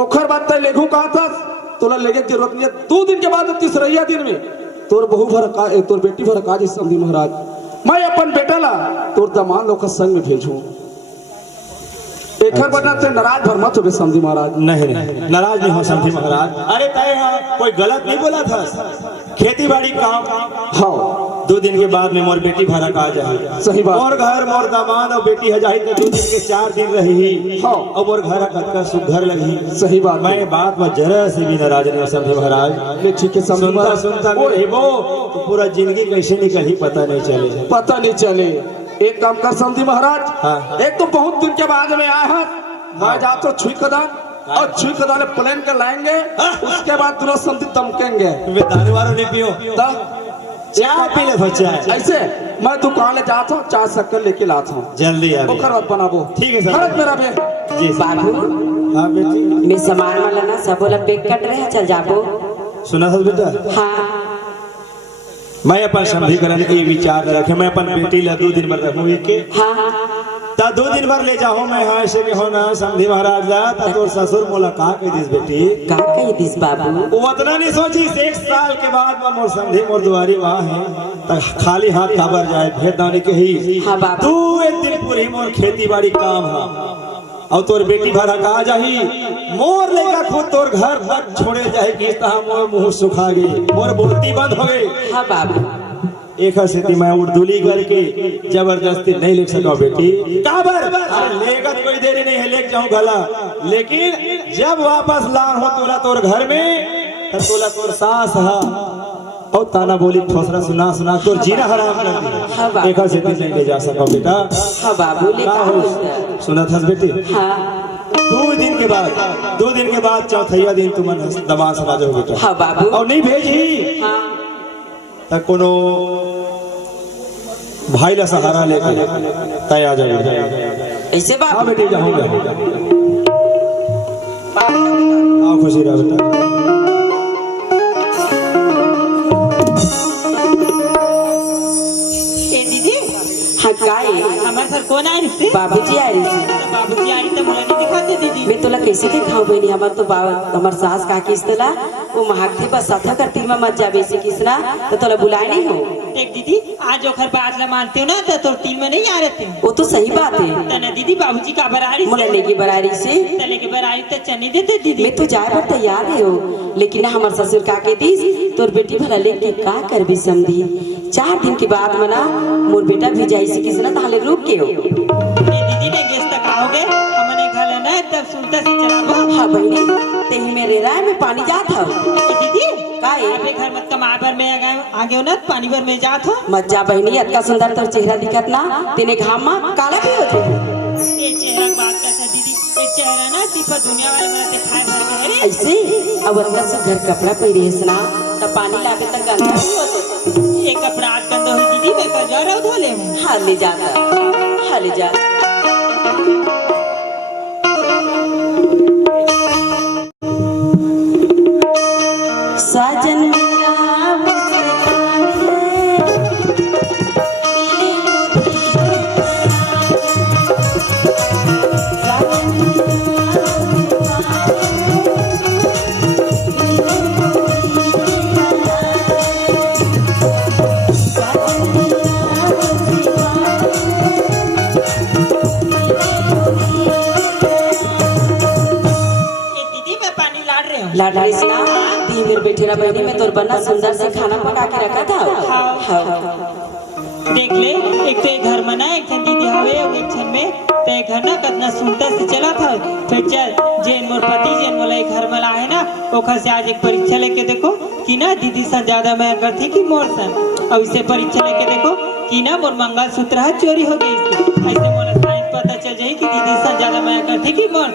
ओखर बात तय लेखू कहा था तोला लेके की जरूरत नहीं है 2 दिन के बाद 3 दिन में तोर बहू भर का तोर बेटी भर काज समझी महाराज मैं अपन बेटा ला तोर दमान लोग संग में भेजूं एकर बना ते नाराज भर मत हो समझी महाराज। नहीं नाराज नहीं हो समझी महाराज। अरे तय कोई गलत नहीं बोला था खेती बाड़ी काम हाँ 2 दिन के बाद में मोर बेटी भरा का जाए सही बात मोर घर मोर दामाद और बेटी है जाही तो 2 दिन के 4 दिन रही हाँ और मोर घर कतका सुघर लगी। सही बात मैं बात में जरा से भी नाराज नहीं समझे महाराज। ये ठीक है समझी सुनता महाराज सुनता मेरे वो तो पूरा जिंदगी कैसे निकली पता नहीं चले। पता नहीं चले एक काम कर समझी महाराज हाँ। एक तो बहुत दिन के बाद में आया है मैं जा तो छुई कदम और छुई कदम प्लेन के लाएंगे उसके बाद तुरंत समझी दमकेंगे दारू वारू नहीं पियो चाय पी ले चाय ऐसे मैं दुकान ले जाता हूँ 4 शक्कर लेके लाता हूँ जल्दी आ ओकर बाद बनाबो ठीक है सर। खरच मेरा बे जी सर। बाबू हाँ बेटी मैं सामान वाला ना सब बोला पैक कट रहे हैं चल जाबो। सुना था बेटा हाँ मैं अपन समझीकरण के विचार रखे मैं अपन बेटी ला 2 दिन भर रखूंगी के हाँ हाँ ता 2 दिन भर ले जाऊं मैं हाँ ऐसे के होना समझी महाराज ला ता तोर ससुर मोला का कह दिस बेटी का कही दिस बाबू वो उतना नहीं सोची 1 साल के बाद में मोर समझी मोर दुआरी वहाँ है ता खाली हाथ खबर जाए भेद दानी के ही हाँ बाबू तू 1 दिन पूरी मोर खेती बाड़ी काम है और तोर बेटी भरा का जाही मोर लेका खुद तोर घर तक छोड़े जाए कि मोर मुंह सुखा गई मोर बोलती बंद हो गई। हाँ बाबू एक स्थिति मैं उर्दूली करके जबरदस्ती नहीं लिख सका बेटी टाबर लेकर कोई देरी नहीं है लेके जाऊं गला लेकिन जब वापस लान हो तोला तोर घर में तब तोला तोर सास है और ताना बोली ठोसरा सुना सुना तोर जीना हराम कर हाँ दिया। एक स्थिति नहीं ले जा सका बेटा। हाँ बाबू ले का हो सुना था बेटी हाँ 2 दिन के बाद चौथैया दिन तुम दमाद सुना जाओ बेटा। हाँ बाबू और नहीं भेजी हाँ तक कोनो भाई ला सहारा लेके तय आ जाएगा ऐसे हाँ बाबू बेटी जाऊंगा आओ खुशी रहो बेटा। ए दीदी हाँ काहे हमारे घर कौन आ रही थी बाबूजी आ रही थी बाबूजी आ रही तो मुझे नहीं दिखाते दीदी मैं तोला कैसे दिखाऊं बहनी हमार तो हमार सास का किस्तला वो महकती बस साथा करती में मत जाबे से किसना तो तोला बुलाए नहीं हो देख दीदी आज ओखर बात ला मानते हो ना तो टीम में नहीं आ रहे थे वो तो सही बात है तना दीदी बाबूजी का बरारी मोला लेके बरारी से तले के बरारी तो चने देते दीदी मैं तो जाए पर तैयार है हो लेकिन ना हमार ससुर का के दिस तोर बेटी भला लेके का करबी समझी 4 दिन के बाद मना मोर बेटा भी जाई से किसना ताले रुक के हो दीदी ने गेस्ट तक आओगे हमने घर लेना तब सुनता से चलाबो हाँ बहनी तेही मेरे राय में पानी जात हो दीदी काहे आपे घर मत कमा भर में आगे हो ना पानी भर में जात हो मत जा बहनी अतका सुंदर तोर चेहरा दिखत ना तेने घाम में काला भी हो जाए ये चेहरा की बात करता दीदी ये चेहरा ना सिर्फ दुनिया वाले में दिखाए भर के है रे ऐसे अब अतका से घर कपड़ा पहरे ना तो पानी लावे तक गंदा नहीं होते ये कपड़ा आज गंदा हुई दीदी मैं कल जा रहा हूँ धोले में हाँ ले जाता हाँ ले जा साजन मेरा मुस्कान लाड रही ना ती मेरे बैठे रहा बहनी में तोर बना सुंदर से खाना पका के रखा था देख ले एक तो घर मना एक दीदी हवे एक छन में ते घर ना कितना सुनता से चला था। फिर चल जेन मोर पति जेन मोला घर में लाए ना ओखर से आज एक परीक्षा लेके देखो कि ना दीदी सन ज्यादा मैं करती कि मोर सन। अब इसे परीक्षा लेके देखो कि ना मोर मंगलसूत्र है चोरी हो गई इससे। ऐसे मोला साइंस पता चल जाए कि दीदी सन ज्यादा मैं करती कि मोर।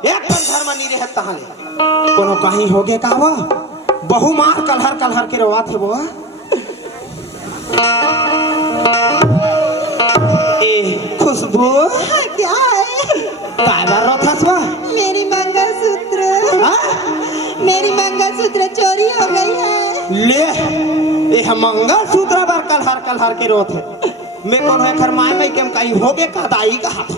एक घर में नहीं रहता तहाले कोनो कहीं हो गए का वो बहु मार कलहर कलहर के रोवा थे वो ए खुशबू क्या है? काय बार रोथस वा मेरी मंगलसूत्र मेरी मंगलसूत्र चोरी हो गई है। ले ए मंगलसूत्र बार कलहर के रोथ है मैं कौन है घर माय में केम कहीं हो गए का दाई का हाथ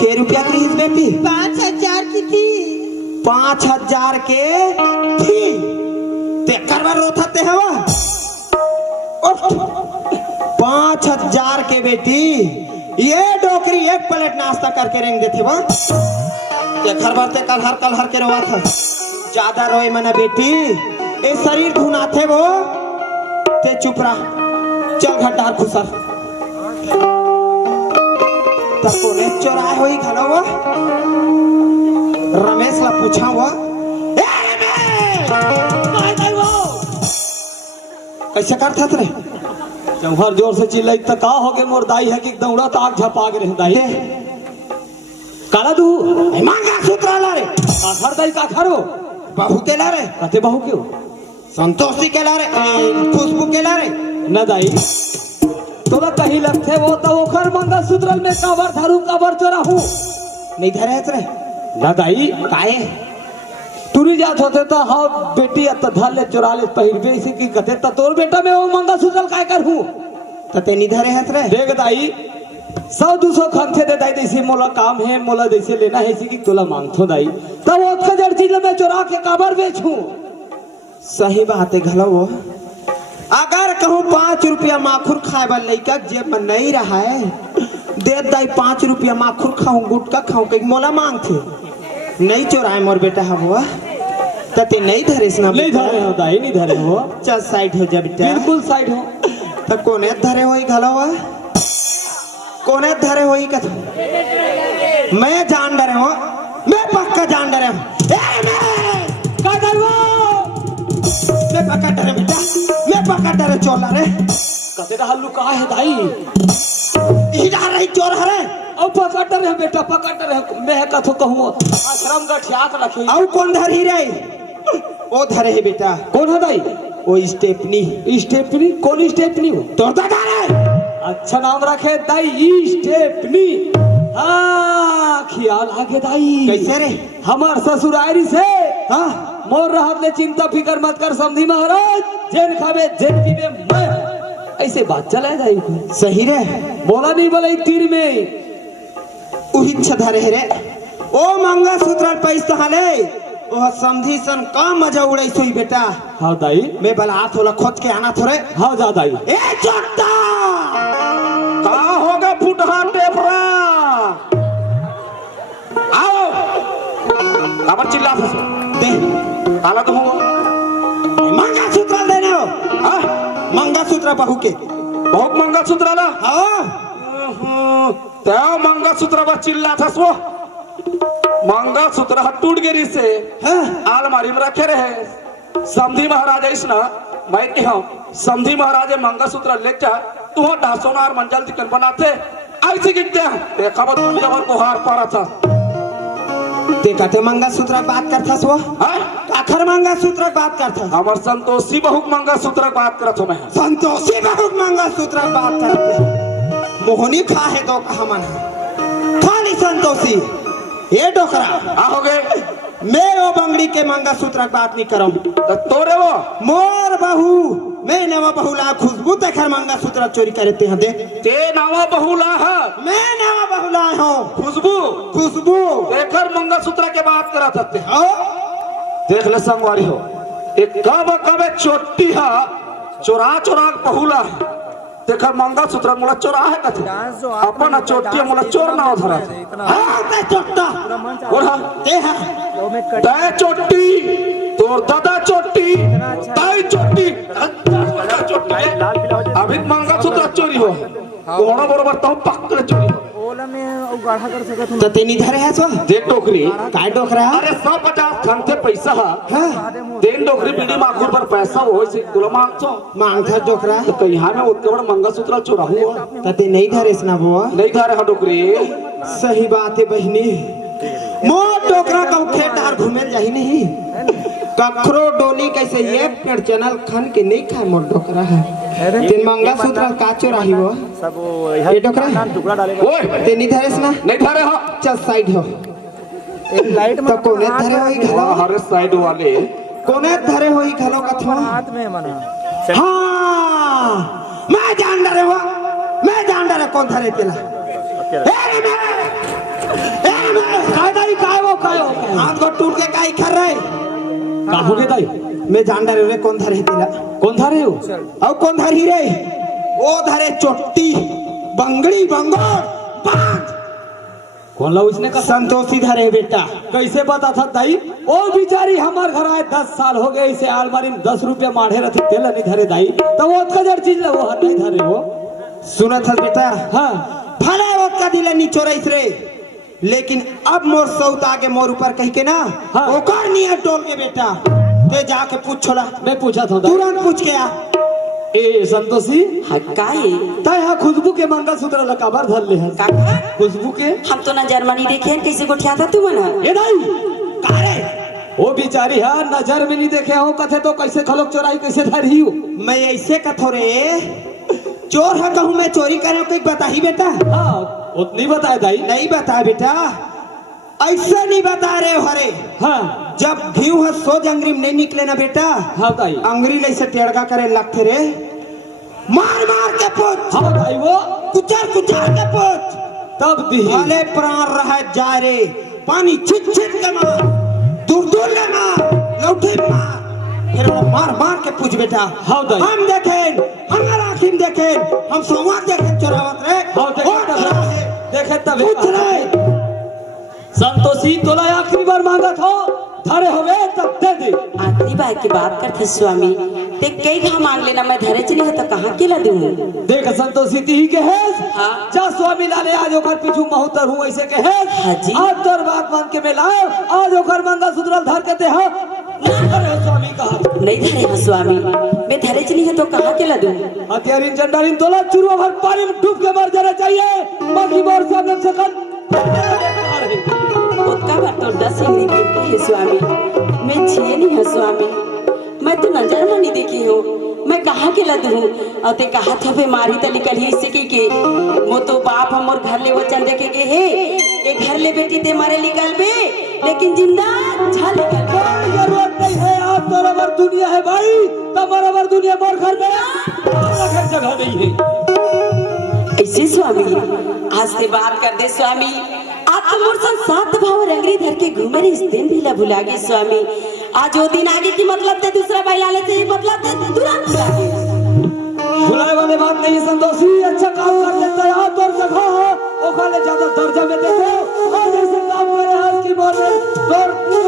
के रुपया की बेटी 5,000 की थी। 5,000 के थी ते करवा रोथते है वो 5,000 के बेटी ये डोकरी एक प्लेट नाश्ता करके रेंग देते वो ते घर भरते कलहर के रोवा था ज्यादा रोए मना बेटी ए शरीर धुनाथे वो ते चुप रहा चल घटार खुसर कोने चोराए होई खड़ा हुआ रमेश ला पूछा हुआ कैसे करता रे जमहर जोर से चिल्लाई त का हो गए मोर दाई है कि दौड़ा ताक झपा के रह दाई काला दू मांगा सूत्र ला रे काखर दाई काखर हो बहू के ला रे कते बहू के हो संतोषी के ला रे खुशबू के ला रे न दाई तोला कहीं लगते वो तो ओखर मंगलसूत्र में काबर धरू काबर चोरा हूँ नहीं धरे रे न दाई काहे तुरी जात होते तो हाँ बेटी अब तो धर ले चोरा ले पहिरबे इसे की कहते तो तोर बेटा में वो मंगलसूत्र काय कर हूँ तते नहीं धरे हत रे देख दाई 100-200 खंथे दे दाई जैसे मोला काम है मोला जैसे लेना है इसी की तोला मांगथो दाई तब वो का जड़ चीज मैं चोरा के काबर बेचूं सही बात है घलो वो अगर कहूँ 5 रुपया माखुर खाए वाला लड़का जेब में नहीं रहा है दे दाई 5 रुपया माखुर खाऊं गुटका खाऊं कहीं मोला मांग थे नहीं चोराए मोर बेटा है वो तते नहीं धरे इसना नहीं धरे हो दाई नहीं धरे हो चल साइड हो जा बेटा बिल्कुल साइड हो तो कोने धरे होई घलो वो कोने धरे होई कथ मैं जान डरे हो मैं पक्का जान डरे हूं का करबो मैं पक्का डरे बेटा मैं पक्का डरे चोला रे कते हल्लू का है दाई इधर रही चोर हरे अब पकड़ रहे बेटा पकड़ रहे मैं कथो कहूं आश्रम का ठियाक रखे औ कौन धरी रे ओ धरे है बेटा कौन है दाई ओ स्टेपनी कौन स्टेपनी हो तोर दादा रे अच्छा नाम रखे दाई स्टेपनी हाँ ख्याल आगे दाई कैसे रे हमार ससुरारी से हाँ मोर रहत ने चिंता फिकर मत कर समझी महाराज जेन खावे जेन पीवे मैं ऐसे बात चला जाई सही रे बोला नहीं बोला तीर में उही धरे रे ओ मंगा सूत्र पैसा हले ओ समझी सन का मजा उड़ाई सोई बेटा हाँ दाई मैं बला हाथ होला खोद के आना थोड़े हाँ जा दाई ए चोटा का होगा फुटहा टेपरा आओ अब चिल्ला फस दे काला तो हुआ मंगा सूत्र देने हो हां मंगा सूत्र बहू के बहुत मंगलसूत्र ला हाँ त्या मंगलसूत्र बस चिल्ला थस वो मंगलसूत्र टूट गिरी से हाँ आलमारी में रखे रहे समधी महाराज इसना मैं के हम समधी महाराज मंगलसूत्र ले जा तू डासोनार मंजल दिकन बनाते ऐसे गिरते हैं देखा मत दुनिया भर को हार पारा था देखा थे मंगा सूत्र बात करता सो हां आखिर मंगा सूत्र बात करता हमर संतोषी बहुत मंगलसूत्र बात करत हो मैं संतोषी बहुत मंगा सूत्र बात करते मोहनी खा है तो कहा मन खाली संतोषी ये डोकरा आ हो गए मैं वो बंगड़ी के मंगा सूत्र बात नहीं करूं तो तोरे वो मोर बहू मैं नवा बहू ला खुशबू ते घर मंगा सूत्र चोरी करते हैं दे ते नावा बहुला है मैं नवा बहू ला हो? खुशबू खुशबू। देखकर मंगलसूत्र के बात करा सकते देख ले संगवारी हो एक कब चोटी है चोरा चोरा के पहुला देखकर मंगलसूत्र मोला चोरा है कथे अपन चोटी मोला चोर ना धरा हाँ ते चोट्टा बोला ते है तय चोटी तोर दादा चोटी तय चोटी अभी मंगलसूत्र चोरी हो कोना बरोबर तो पक्का चोरी हो तो तेनी धरे है सो दे टोकरी काय डोकरा अरे 150 खन से पैसा है देन डोकरी बीड़ी माखुर पर पैसा हो से तुला मांगतो मांगथा डोकरा तो यहाँ में उतने बड़ा मंगलसूत्र चोरा हुआ तो ते नहीं धरेस ना बुआ नहीं था रहा डोकरी सही बात है बहनी मोर डोकरा का खेत हार घूमे जाही नहीं कखरो डोली कैसे ये पेड़ चैनल खन के नहीं खाए मोर डोकरा है तीन मंगलसूत्र का चोराही वो ये डोकरा ओए ते नहीं धरेस ना नहीं था रहा चल साइड हो लाइट में तो कोने धरे होई घलो हर साइड वाले कोने धरे होई घलो कथो हाथ में मना हां मैं जान डरे हुआ मैं जान डरे कौन धरे तेला काय हो हाथ को टूट के काई कर रहे काहू के दाई मैं जान डरे रे कौन धरे तेला कौन था रे हो और कौन धरी रे ओ धरे चोटी बंगड़ी बंगोर बांध कौन ला उसने का संतोषी धरे बेटा कैसे बता था दाई ओ बिचारी हमार घर आए 10 साल हो गए इसे अलमारी में 10 रुपया माढ़े रहते तेल नहीं धरे दाई तो वो कजर चीज ला वो नहीं धरे वो सुना था बेटा हाँ भले वो का दिल निचोरैस रे लेकिन अब मोर सौत आगे मोर ऊपर कह के ना हाँ। ओकर नहीं टोल के बेटा ते जाके पूछ छोड़ा मैं पूछा था तुरंत पूछ के आ ए संतोषी हाँ काहे ताई हाँ खुशबू के मंगलसूत्र लकाबर धर ले हैं काका खुशबू के हम तो ना जर्मनी देखे हैं कैसे गोठिया था तू मना ए दाई कारे वो बिचारी हाँ नजर में नहीं देखे हो कथे तो कैसे खलोक चोराई कैसे धरी हो मैं ऐसे कथो रे चोर है कहूँ मैं चोरी करे कोई बता ही बेटा हाँ उतनी बताए दाई नहीं बता बेटा ऐसा नहीं बता रहे हरे हाँ जब घीव है सोज अंगरी में नहीं निकले ना बेटा हाँ दाई अंगरी ऐसे टेढ़गा करे लगते रे मार मार के पूछ हाँ दाई वो कुचार कुचार के पूछ तब दी भले प्राण रह जा रे पानी छिट छिट के मार दूर दूर के मार लौटे मार फिर वो मार मार के पूछ बेटा हाँ दाई हम देखें हमारा आखिम देखें हम सोमवार देखें चोरावत रे हाँ देखे तब पूछ रहे संतोषी तोला आखिरी बार मांगा था धरे होवे तब दे दे आखिरी बार की बात करते स्वामी ते कई घा मांग लेना मैं धरे चली हो तो कहाँ के ला दूँ देख संतोषी ती के है हाँ। जा स्वामी लाले आज ओकर पीछू महूतर हूँ ऐसे के है हाँ जी। आज तोर बात मान के मैं लाओ आज ओकर मंगलसूत्र धर के ते हाँ अरे स्वामी कहा नहीं धरे हो स्वामी मैं धरे चली हो तो कहाँ के ला दूँ हथियारिन जंडारिन तोला चुरुआ भर पानी में डूब के मर जाना चाहिए बाकी मोर सामने से कल उसका बार तो 10 इंग्री बेटी है स्वामी मैं छिए नहीं है स्वामी मैं तो न जर्मनी देखी हूँ मैं कहाँ के ला दूँ और ते कहा था पे मारी तली कल ही इससे के वो तो बाप हमर घर ले वो चल देखे के है ये घर ले बेटी ते मारे निकल बे लेकिन जिंदा झल निकल बे जरूरत नहीं है आप तो बराबर दुनिया है भाई तब बराबर दुनिया मोर घर में रखे जगह नहीं है ऐसे स्वामी आज से बात कर दे स्वामी आज तो मोर संग 7 भाव रंगरी धर के घूमे रे इस दिन भी ला भुला गई स्वामी आज वो दिन आगे की मतलब थे दूसरा भाई लाले से मतलब थे तुरंत भुला गई भुलाए वाले बात नहीं है संतोषी अच्छा काम कर लेता है हाथ और जगह है वो खाले ज्यादा दर्जा में देते हो और जैसे काम करे आज की बोल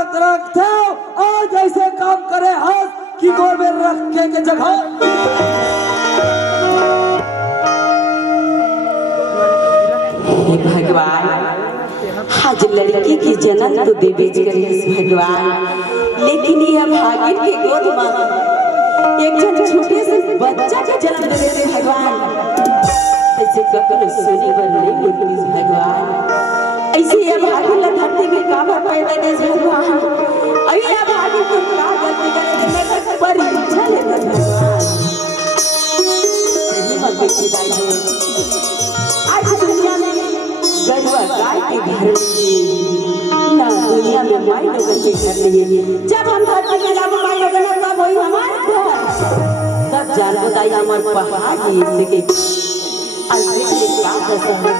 रख रख थे आज ऐसे काम करे हंस कि गोर में रखे के जगह हे भगवान आज लड़की की जन्म तो दे बेच करी भगवान, लेकिन यह भागिन के गोद में एक जन छोटे से बच्चा के जन्म दे दे भगवान। ऐसे ककर सुनी बर नहीं मिलती भगवान, ऐसे यह भागिन ला धरती में काबर पैदा दे भगवान। अभी यह भागिन को का गलती करे मैं पर इच्छा ले भगवान। नहीं मत बेटी भाई आज दुनिया में गरुआ गाय के घर ना दुनिया में माई लोगों के घर नहीं। जब हम धरती में जाबो माई लोगों ने तब वही हमारे घर तब जान बताई हमारे पहाड़ से के आज देखिए का कैसा है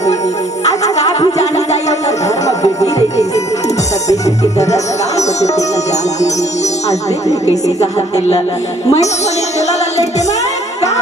आज का भी जाना जाए और घर में बेटी रही सब बेटी की दर्द का बच्चे को न जानती। आज देखिए कैसे कहा दिल मैं अपने दिला लेके मैं का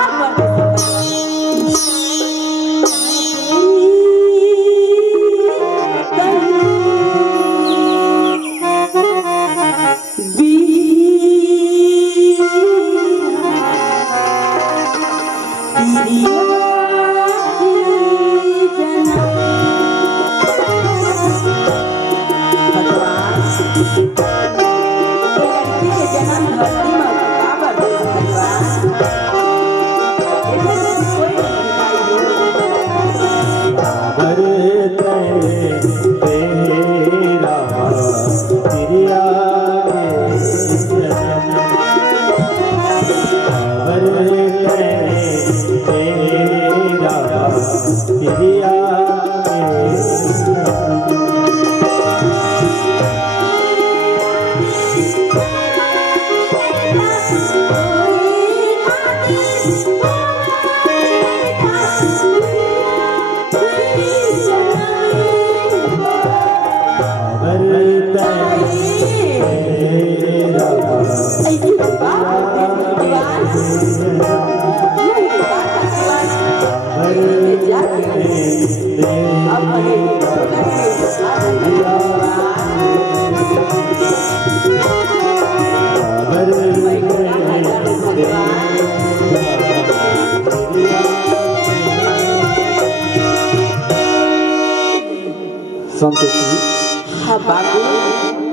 संतोषी हाँ बाबू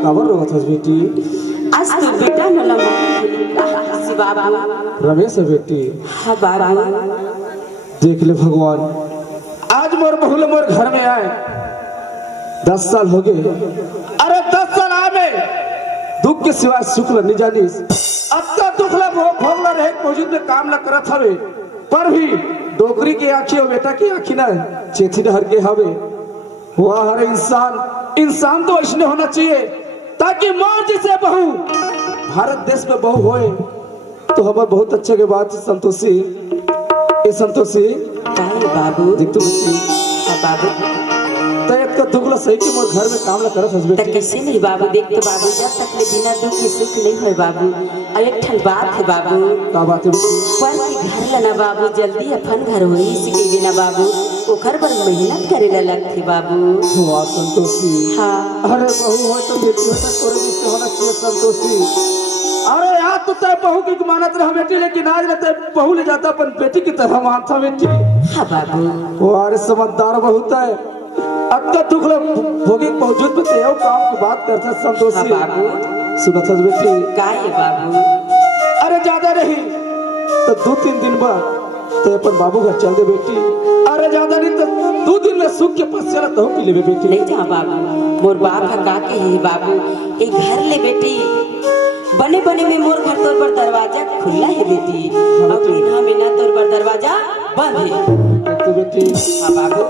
काबर रोत हस बेटी आज तो बेटा न लगा बाबू रमेश है बेटी हाँ बाबू देख ले भगवान आज मोर बहुल मोर घर में आए 10 साल हो गए। अरे 10 साल आए दुख के सिवाय सुख ल नहीं जानिस अब तो दुख ल भोगला रहे मौजूद में काम न करत हवे पर भी डोकरी के आंखी और बेटा की आंखी ना चेथी डहर के हवे। वह हर इंसान तो ऐसने होना चाहिए ताकि मां जैसे बहू भारत देश में बहू होए तो हमारे बहुत अच्छे के बात संतोषी ए संतोषी बाबू देख तो बेटी हाँ बाबू तो एक तो दुगला सही के मोर घर में काम न करत हस त बेटी कैसे नहीं बाबू देख तो बाबू जब तक ले बिना दुख के सुख नहीं होए बाबू। और एक ठन बात है बाबू का बात है बेटी पर के घर लना बाबू जल्दी अपन घर होई इसके बिना बाबू ओखर पर मेहनत करे ला लगथे बाबू। वाह संतोषी हाँ अरे बहू हो तो बेटी हो तो तोरे जिससे होना चाहिए संतोषी। अरे यार तो तय बहू की मानत रहा बेटी लेकिन आज न तय बहू ले जाता अपन बेटी की तरह मानता बेटी। हाँ बाबू वो अरे समझदार बहुत है अब तो दुख ल भोगी मौजूद में तो काम की बात करता हाँ संतोषी। बाबू सुनत हस बेटी का है बाबू अरे ज्यादा नहीं तो 2-3 दिन बाद तो अपन बाबू घर चल दे बेटी। अरे ज्यादा नहीं तो 2 दिन में सुख के पास चला तो पी ले बेटी। नहीं जा बाबू मोर बाप का के है बाबू एक घर ले बेटी बने बने में मोर घर तोर पर दरवाजा खुला है बेटी और बिना में ना तोर पर दरवाजा बंद है तो बेटी हाँ बाबू।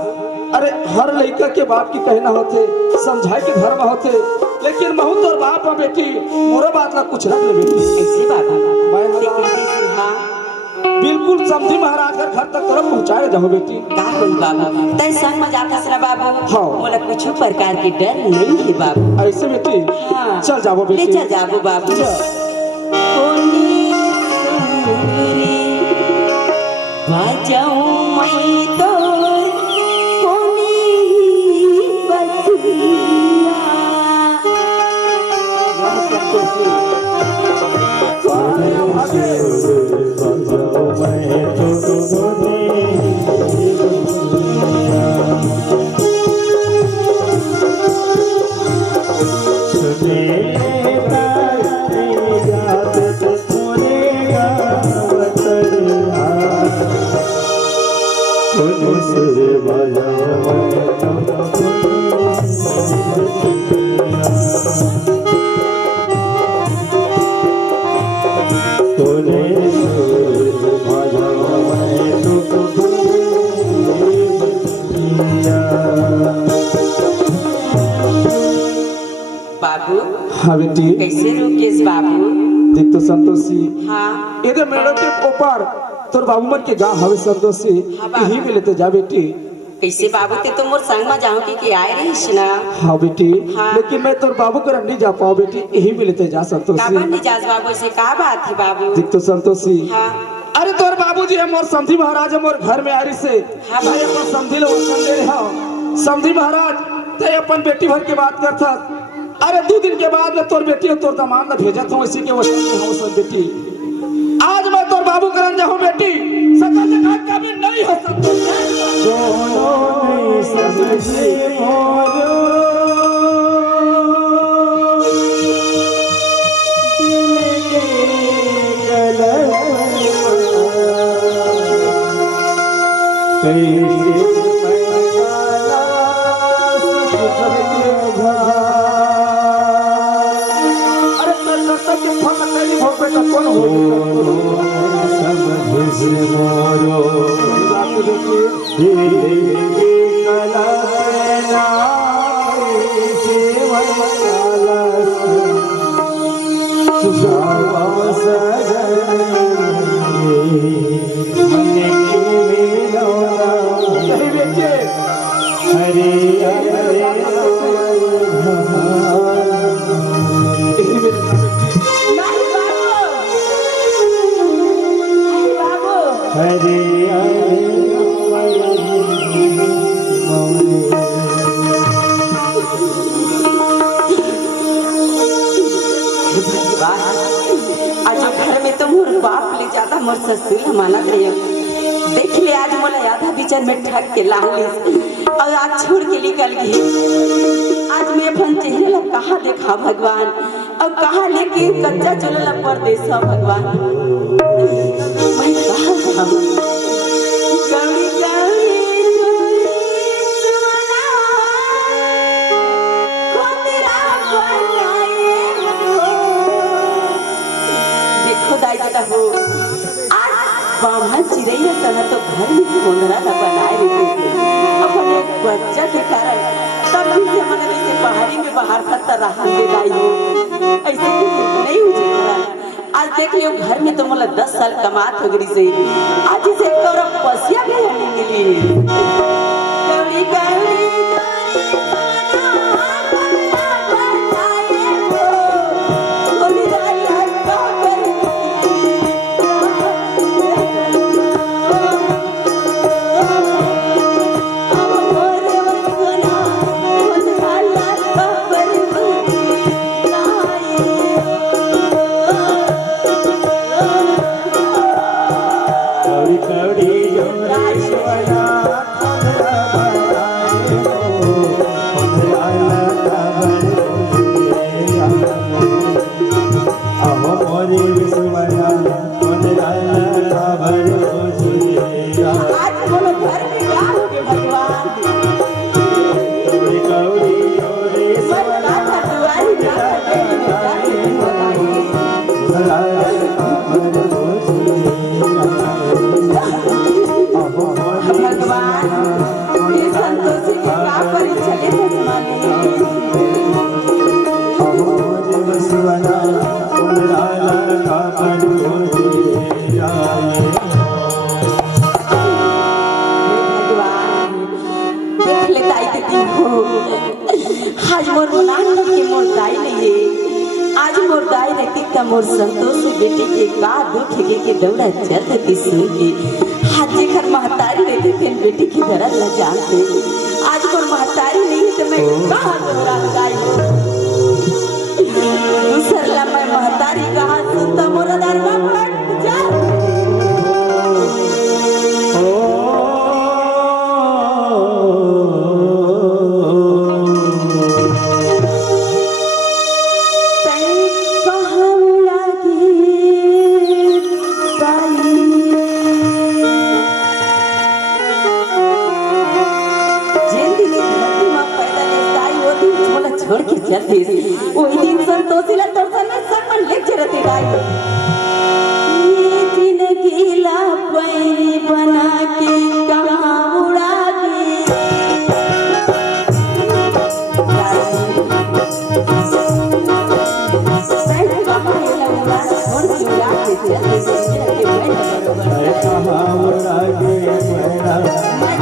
अरे हर लड़का के बाप की कहना होते समझाए के धर्म होते लेकिन महू तोर बाप है बेटी मोरा बात ला कुछ रख ले बेटी। ऐसे बाबू मैं लेकिन हाँ बिल्कुल समझी महाराज घर तक तरफ पहुँचाए जाओ बेटी। का होई बाबू तय संग में जाता सरा बाबू हाँ। मोला कुछ प्रकार की डर नहीं है बाबू। ऐसे बेटी हाँ चल जाओ ले बेटी चल जाबो बाबू। चल। कोनी सुरी बजाऊं मैं तोर कोनी बतिया संतोषी बजाओ मैं तो सुने याद तोरे से बजाओ बाबू हाँ बेटी कैसे रुकेश बाबू? देख तो संतोषी हाँ इधर मेड़ो के ऊपर तोर बाबू मन के गाँव हवे संतोषी हाँ बाबा। यही मिले तो जा बेटी। कैसे बाबू ते तुम मोर संग में जाओ कि आए रहीस ना? हाँ बेटी हाँ। लेकिन मैं तोर बाबू कर नहीं जा पाऊँ बेटी यही मिले तो जा संतोषी। काबर नहीं जास बाबू से का बात है बाबू? देख तो संतोषी हाँ अरे तोर बाबूजी है मोर समधी महाराज है मोर घर में आ रही से हाँ भाई अपन समधी लोग वचन दे रहा समधी महाराज ते अपन बेटी भर के बात करता अरे 2 दिन के बाद में तोर बेटी और तोर दामाद ने भेजा था इसी के वचन में हो सब बेटी आज मैं तोर बाबू करन जाऊं बेटी सकल जगह कभी नहीं हो आज घर में तो मोर बाप ले ज्यादा मोर ससुर माना थे देख ले आज मोला आधा बिचर में ठग के ला ली और आज छोड़ के निकल गई। आज मैं अपन चेहरे ला कहाँ देखा भगवान और कहाँ लेके कच्चा चुला परदेसा भगवान मैं कहाँ था गौरी गौरी हो आज बामन चिड़ैया तना तो घर में कोंदरा न बनाए रहे अपन एक बच्चा के कारण तब भी से मन जैसे पहाड़ी में बाहर खत्ता रहा दे लाई हो ऐसे नहीं हो सकता। आज देख लियो घर में तो मतलब 10 साल कमात हो गई से आज इसे करो पसिया भी नहीं मिली गौरी गौरी मोर संतोष बेटी के का दुख के दौड़ा चलत की सुनती हाथ जेकर महतारी रहते थे बेटी की दर्द न जानते आज मोर महतारी नहीं तो मैं कहाँ दौड़ा जाई दूसर ला मैं महतारी कहा सुनता मोरा दरबा फट जा छोड़ के चलती वही दिन संतोषी ला तोरसन में सब मन ले चलती गाय ये जिंदगी ला पैरी बना के कहां उड़ा के सही कहां लौड़ा छोड़ के उड़ा के चलती कहां उड़ा के मैना मैं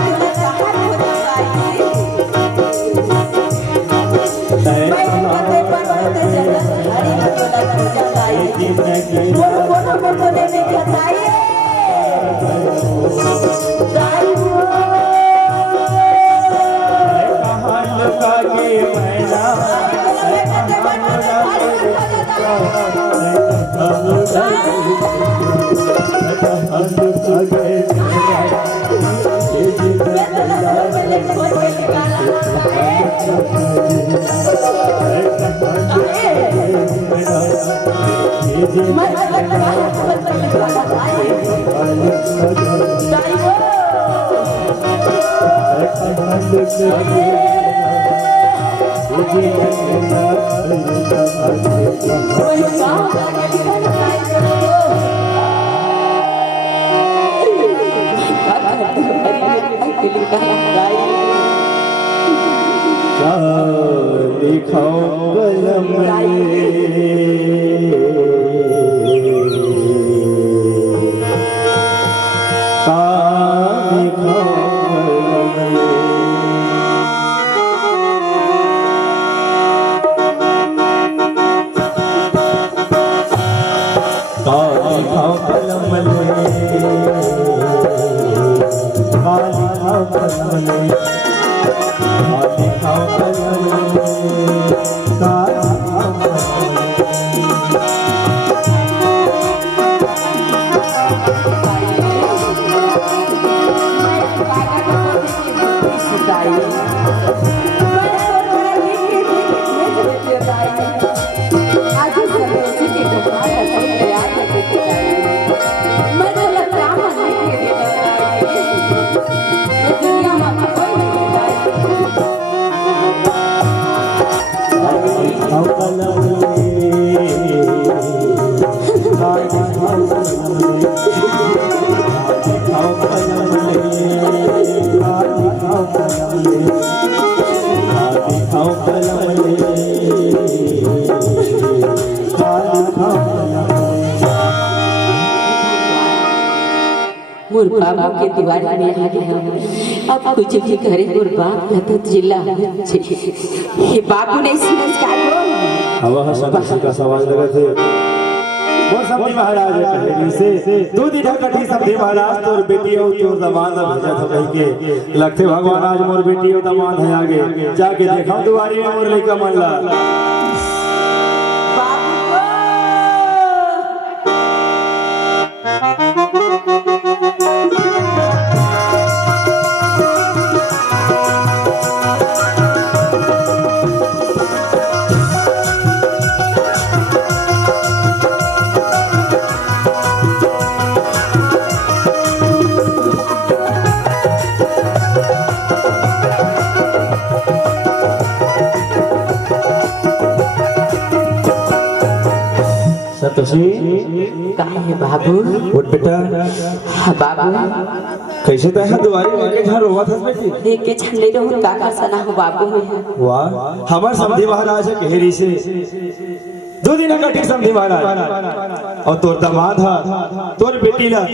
तुझे कहां खोज पाई मोर बाबू के दीवार में लगे हम अब कुछ भी करे मोर बाप लता जिला हे बाबू ने समझ का हवा हसन का सवाल लगा थे मोर समधी महाराज कहली से दो दिन कठी समधी महाराज तोर बेटी हो तोर दामाद भेजा था कह के लगते भगवान आज मोर बेटी हो दामाद है आगे जाके देखा दुआरी में मोर लइका मन ला काहे बाबू उठ बेटा बाबू कैसे तह दुआरी लेके घर रोवा था बेटी देख के छन्ने रहू का का सना हो बाबू वाह हमार समधी महाराज है कहरी से दो दिन कठी समधी महाराज और तोर दामाद है तोर बेटी ला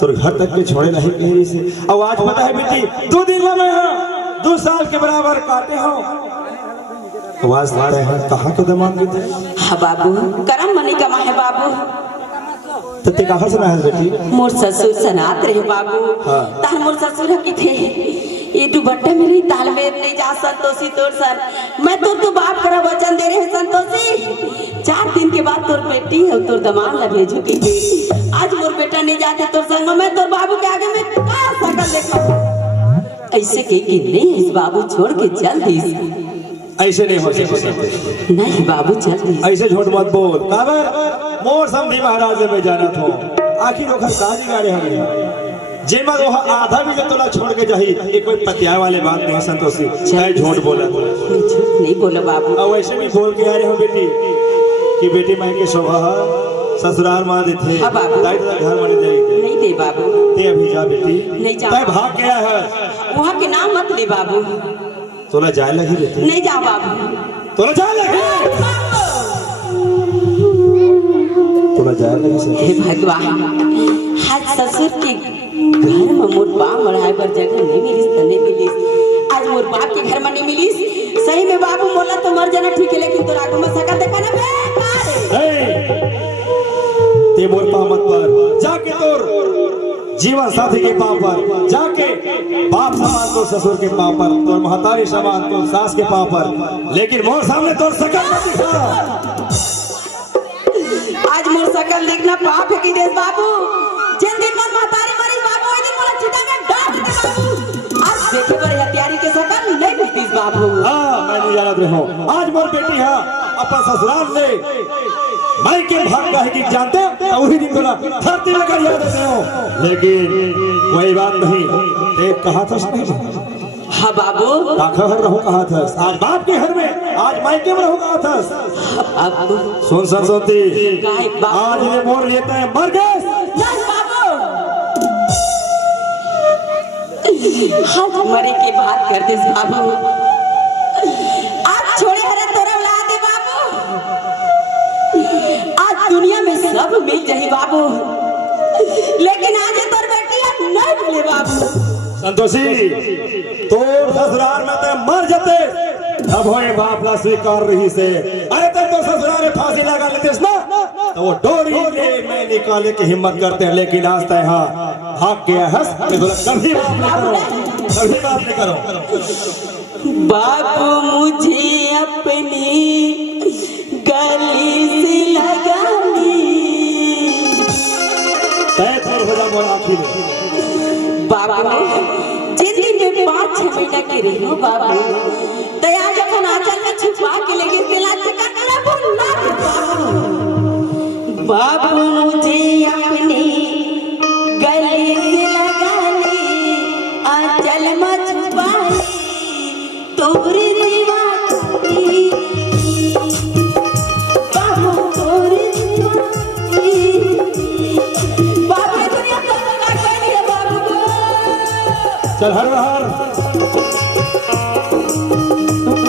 तोर घर तक के छोड़े नहीं कहरी से और आज पता है बेटी 2 दिन में मैं 2 साल के बराबर काटे हूं आवाज लाते हैं कहां के दामाद के थे हां बाबू करम मनी कमा है बाबू तो ते कहां से ना है बेटी मोर ससुर सनात रहे बाबू हाँ। तार मोर ससुर की थे ये दुबट्टा मेरी तालमेल नहीं जा संतोषी तोर सर मैं तो बाप करा वचन दे रहे हैं संतोषी 4 दिन के बाद तोर बेटी है तोर दमाद ला भेजूगी आज मोर बेटा नहीं जाते तोर संग मैं तोर बाबू के आगे में का सकल देखो ऐसे कह के नहीं इस बाबू छोड़ के चल दी ऐसे नहीं हो सकता। नहीं बाबू चल दी ऐसे झूठ मत बोल काबर मोर समझी महाराज में जाना थो आखिर ओखर साजी गाड़े हमें जेमा वो आधा भी जो तोला छोड़ के जाही ये कोई पतिया वाले बात नहीं संतोषी चाहे झूठ बोला झूठ नहीं बोला बाबू और वैसे भी बोल के आ रहे हो बेटी कि बेटी माई के शोभा ससुराल माँ देते हाँ बाबू। ताई तो घर माने जाएगी नहीं दे बाबू ते अभी जा बेटी नहीं जा ताई भाग गया है वहाँ के नाम मत ले बाबू तोला जाए लगी बेटी नहीं जाओ बाबू तोला जाए लगी तोला जाए लगी हे भगवान आज ससुर के घर में मोर बाप मराए पर जगह नहीं मिलीस तो नहीं मिलीस आज मोर बाप के घर में नहीं मिलीस सही में बाबू मोला तो मर जाना ठीक है लेकिन तोरा आगू में सका देखा ना बेकार ते मोर पामत पर जाके तोर जीवन साथी के पाँव पर जाके बाप समान तोर ससुर के पाँव पर तोर महतारी समान तोर सास के पाँव पर लेकिन मोर सामने तोर सकल मत दिखा आज मोर सकल देखना पाप है कि देश बाबू जिन दिन मन महतारी मरी बाबू ओई दिन मोला चिता में डांट दे बाबू आज देखे पर हत्यारी के सकल नहीं मिलतीस बाबू हाँ मैं नहीं जानत रहो आज मोर बेटी है अपन ससुराल ले मैं के भाग का है कि जानते तो वही दिन बोला धरती लगा याद देते हो लेकिन कोई बात नहीं ते कहा था नहीं हाँ बाबू घर रहो कहा था आज बाप के घर में आज मायके में रहो कहा था बाबू सुन सरस्वती काहे बाबू? आज ये मोर लेते हैं मर गए नहीं बाबू आज मरे के बात कर दे बाबू आज छोड़े हरे तोरा उड़ा दे बाबू आज दुनिया में सब मिल जाही बाबू लेकिन आज ये तोर बेटी नहीं मिले बाबू संतोषी तो ससुराल में ते मर जाते अब होए बाप ला स्वीकार रही से अरे तब तो ससुराल में फांसी लगा लेते ना तो वो डोरी ले मैं निकाले की हिम्मत करते हैं लेकिन आज तय हाँ भाग गया है कभी बाप नहीं करो कभी बाप नहीं करो बाबू मुझे अपनी गली से लगानी तय थोड़ हो जा मोर आखिर बाबू जिंदगी में 5-6 महीना के रही हो बाबू तया जब आंचल में छुपा के लगे केला चकना बोलना बाबू मुझे अपनी गली से लगानी आंचल में छुपानी तोरी दीवानी बाबू तोरी दीवानी बाबू दुनिया तो लगा के है बाबू चल हर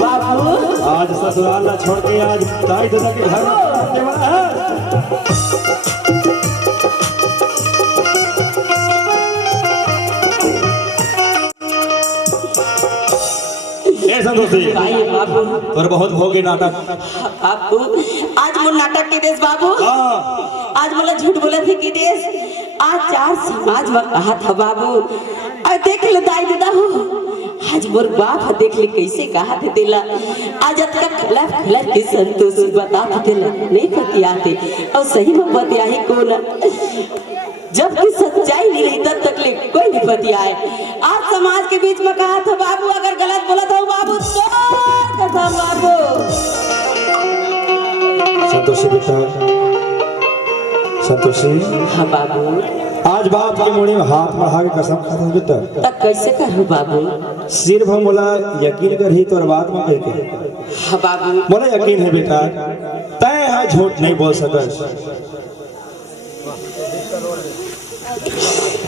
बाबू आज ससुराल ना छोड़ के आज दाई दादा के घर रहने वाला है ए संतोषी भाई बाबू और बहुत भोगे नाटक बाबू आज मोर नाटक के देश बाबू हाँ आज मोला झूठ बोले थे कि देश आज 4 समाज में कहा था बाबू और देख ले दाई दादा हो आज मोर बाप देख ले कैसे कहा थे दिला आज तक खिलाफ खिलाफ के संतोष बता दिला नहीं बतियाते और सही में बतियाही कौन जबकि सच्चाई नहीं रही तब तक ले कोई नहीं बतियाए आज समाज के बीच में कहा था बाबू अगर गलत बोला था बाबू तो कसम बाबू संतोषी बेटा संतोषी हाँ बाबू आज बाप के मुड़ी में हाथ बढ़ा के कसम खाता हूँ बेटा तब कैसे करूँ बाबू सिर्फ हम बोला यकीन कर ही तो बात में कह के हाँ बाबू बोला यकीन है बेटा तय है झूठ नहीं बोल सकस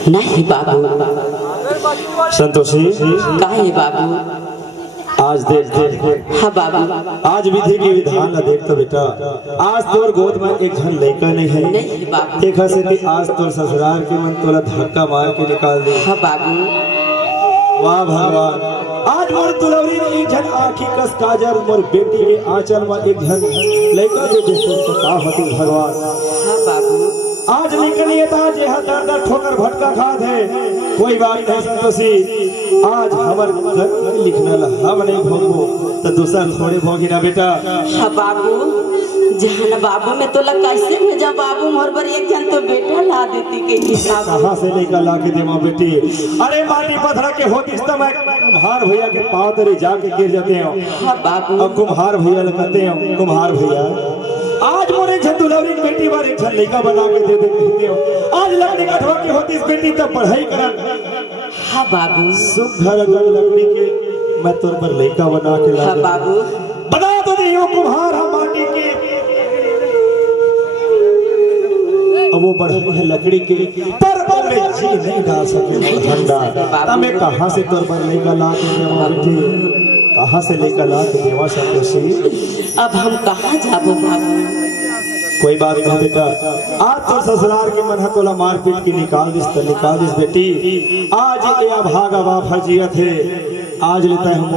नहीं बाबू संतोषी काहे बाबू आज देख देख हाँ बाबू आज विधि की विधान न देख तो बेटा आज तोर गोद में एक झन लड़का नहीं है नहीं बाबू देखा से भी आज तोर ससुराल के मन तोला धक्का मार के निकाल दे हाँ बाबू वाह भगवान आज मोर तुलवरी ने एक झन आँखी कस काजल मोर बेटी के आंचल में एक झन लड़का दे दे तो का होती भगवान हाँ बाबू आज निकलिए था जे दर दर ठोकर भटका खात है कोई बात नहीं संतोषी आज हमार घर लिखना हम नहीं भोगो तो दूसरा थोड़े भोगी ना बेटा। हाँ बाबू जहान बाबू में तो लग कैसे भेजा बाबू मोर पर एक जन तो बेटा ला देती के हिसाब कहाँ से लेकर ला के देवा बेटी। अरे माटी पत्थर के होती इस समय कुम्हार भैया के पाँव तले जाके गिर जाते हैं। हाँ बाबू अब कुम्हार भैया लगाते हैं कुम्हार भैया आज मोरे झंडुलौरी बेटी बार एक लड़का बना के दे देते हो। आज लकड़ी कटवा के होती इस बेटी तब पढ़ाई कर। हाँ बाबू सुख घर अगर लकड़ी के मैं तोर पर लड़का बना के ला हाँ बाबू बना तो दियो कुम्हार हम माटी के अब वो बढ़े है लकड़ी के पर मैं जी नहीं डाल सके ठंडा तब मैं कहाँ से तोर पर लड़का ला के देवा बेटी कहाँ से लेकर ला के देवा संतोषी। अब हम कहाँ जाबो बाबू। कोई बात नहीं बेटा आज तो ससुराल के मन तोला मार पीट की निकाल दिस बेटी। आज ये अभागा बाप हजियत है आज लेता है हम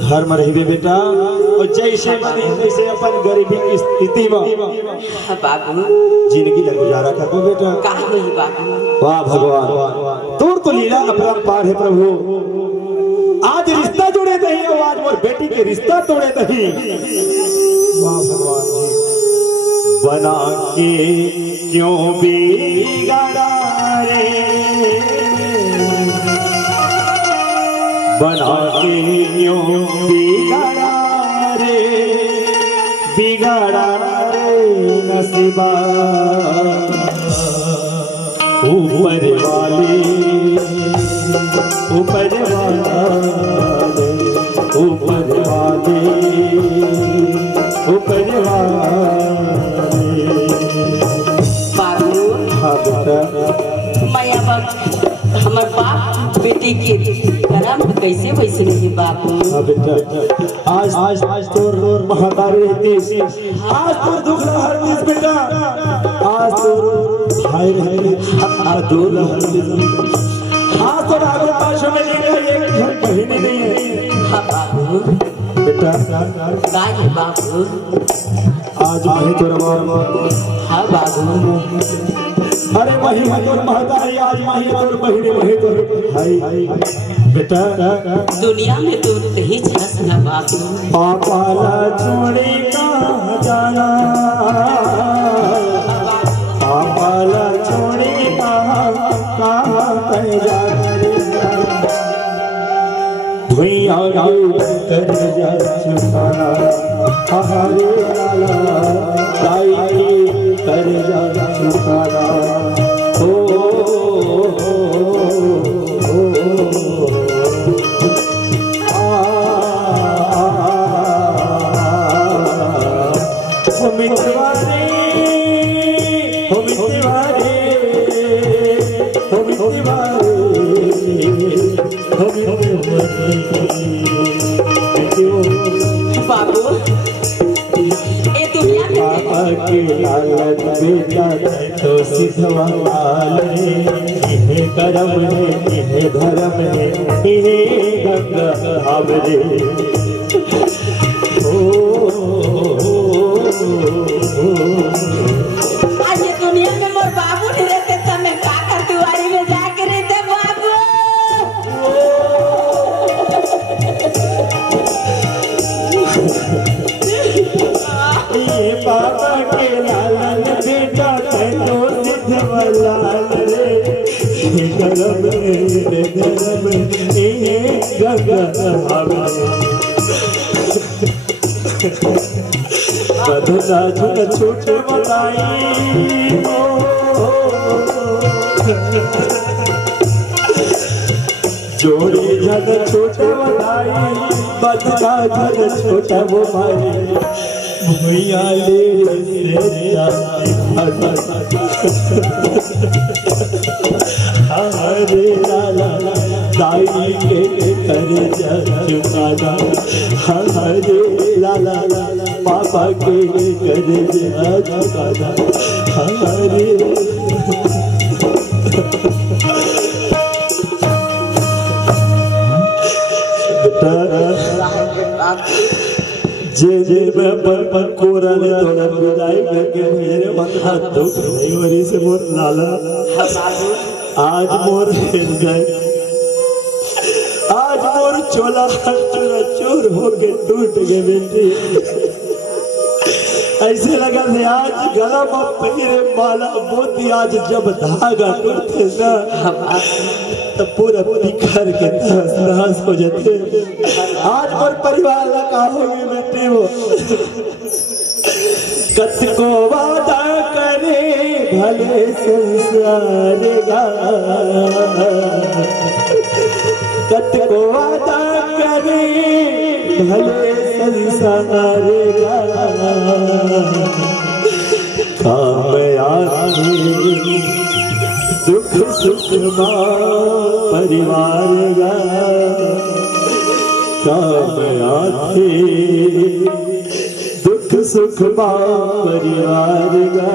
घर में रहिबे बेटा और जैसे जैसे अपन गरीबी की स्थिति में हाँ बाबू जिंदगी लग गुजारा करबो बेटा। का होई बाबू। वाह भगवान तोर तो लीला अपरंपार है प्रभु। आज रिश्ता जोड़े नहीं और आज मोर बेटी के रिश्ता तोड़े नहीं। वाह भगवान बना के क्यों बिगाड़ा रे बना के क्यों बिगाड़ा रे नसीबा ऊपर वाले ऊपर वाले ऊपर वाले ऊपर वाले। बाबू हाँ बेटा मैं अब हमार बाप बेटी के करम कैसे वैसे नहीं बाबू। हाँ बेटा आज आज आज तो रोर महातारी रहती आज तो दुख हर दिस बेटा आज तो भाई रहते आज दूर आज तो रागो पास में लेगा एक घर कहीं नहीं है। हाँ बाबू बेटा का है बाबू। आज वही तो रवा हाँ बाबू अरे वही तो महतारी आज वही और महीने वही तो भाई बेटा दुनिया में तो ही छस ना बाबू। पापा ला छोड़ी कहाँ जाना पापा ला छोड़ी कहाँ कहीं जाना भैया कर जा चुकाना हमारे लाला दाई कर जा चुकाना बाबू ये दुनिया में के लालच बेटा तो सिधवा रे ये करम है ये धर्म है ये गंगा हमरे आज ये दुनिया में मोर बाबू नहीं रहते तो मैं का कर दुआरी में जाके रहते बाबू। ये बाबा के लालन बेटा तो सिधवा लाल रे ये करम है ये धर्म है ये गंगा हमरे बधुना झुक छूट बताई जोड़ी जन छोटे बताई बधुना झुक छोटा वो भाई भैया ले हरे लाला दाई के कर जा चुकाना हरे लाला पापा के कर जा चुकाना हरे जे मैं पर कोरा ले तोरा विदाई करके मेरे मन हाथ दुख नहीं वरी से मोर लाला आज मोर हिल गए आज मोर चोला चूर हो के टूट गए बेटी ऐसे लगा थे आज गला में पहिरे माला मोती आज जब धागा टूटते ना तो पूरा बिखर के तहस हो जाते आज मोर परिवार लगा होगी बेटी वो कत को वादा करे भले संसार गा कत को वादा करे भले संसार गा काम आए दुख सुख परिवार गा काम आए दुख सुख परिवार गा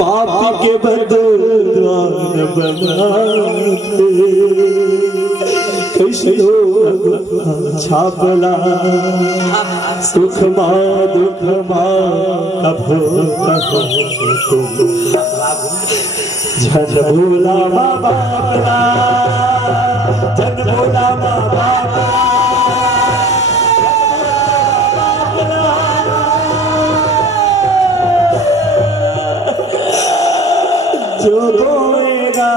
पाप के बदौलत बनाते छापला सुख माँ दुख माँ कभो कभो झन भोला माँ बापला झन भोला माँ बापला जो बोएगा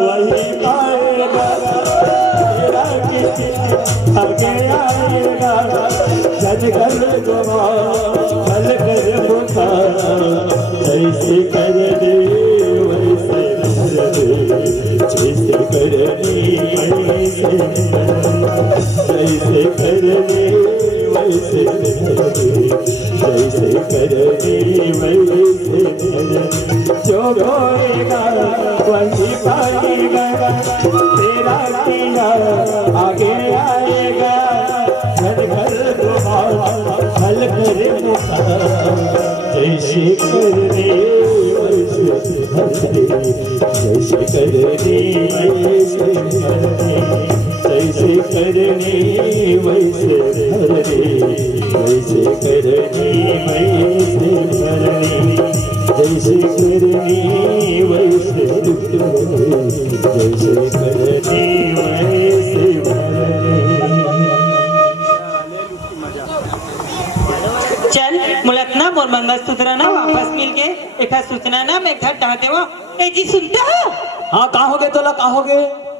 वही पाएगा आगे आएगा जन कर गवा फल कर मुखा जैसे कर दे वैसे कर दे जैसे कर दे वैसे जैसे कर दे वैसे कर दे जैसे कर दे वैसे जो बोएगा वही पाएगा तेरा किया आगे आएगा घर घर फल करे जैसे करने वैसे जैसे करने वैसे जैसे करने वैसे जैसे करने वैसे जैसे करने वैसे जैसे करने वैसे चल मुलतना मोर मंगलसूत्र ना वापस मिल गए एक सूचना ना मैं घर डाल देवा ए जी सुनते हो हाँ कहोगे तो ला कहोगे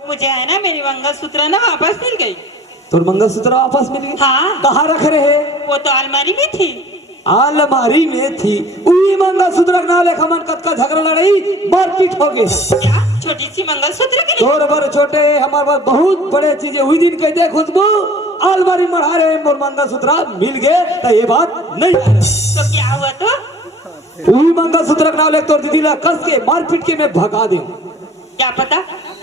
मुझे है ना मेरी मंगलसूत्र ना वापस मिल गई तो मंगलसूत्र वापस मिल गई हाँ कहाँ रख रहे वो तो अलमारी में थी अलमारी में थी उही मंगलसूत्र ना लेखा मन कतका झगड़ा लड़ाई मारपीट हो गई क्या छोटी सी मंगलसूत्र के लिए तोर बर छोटे हमारे पास बहुत बड़े चीजें हुई दिन कहते खुशबू अलमारी मढ़ा रहे मोर मंगलसूत्र मिल गए तो ये बात नहीं तो क्या हुआ तो वही मंगलसूत्र ना ले तोर दीदी ला कस के मारपीट के मैं भगा दे क्या पता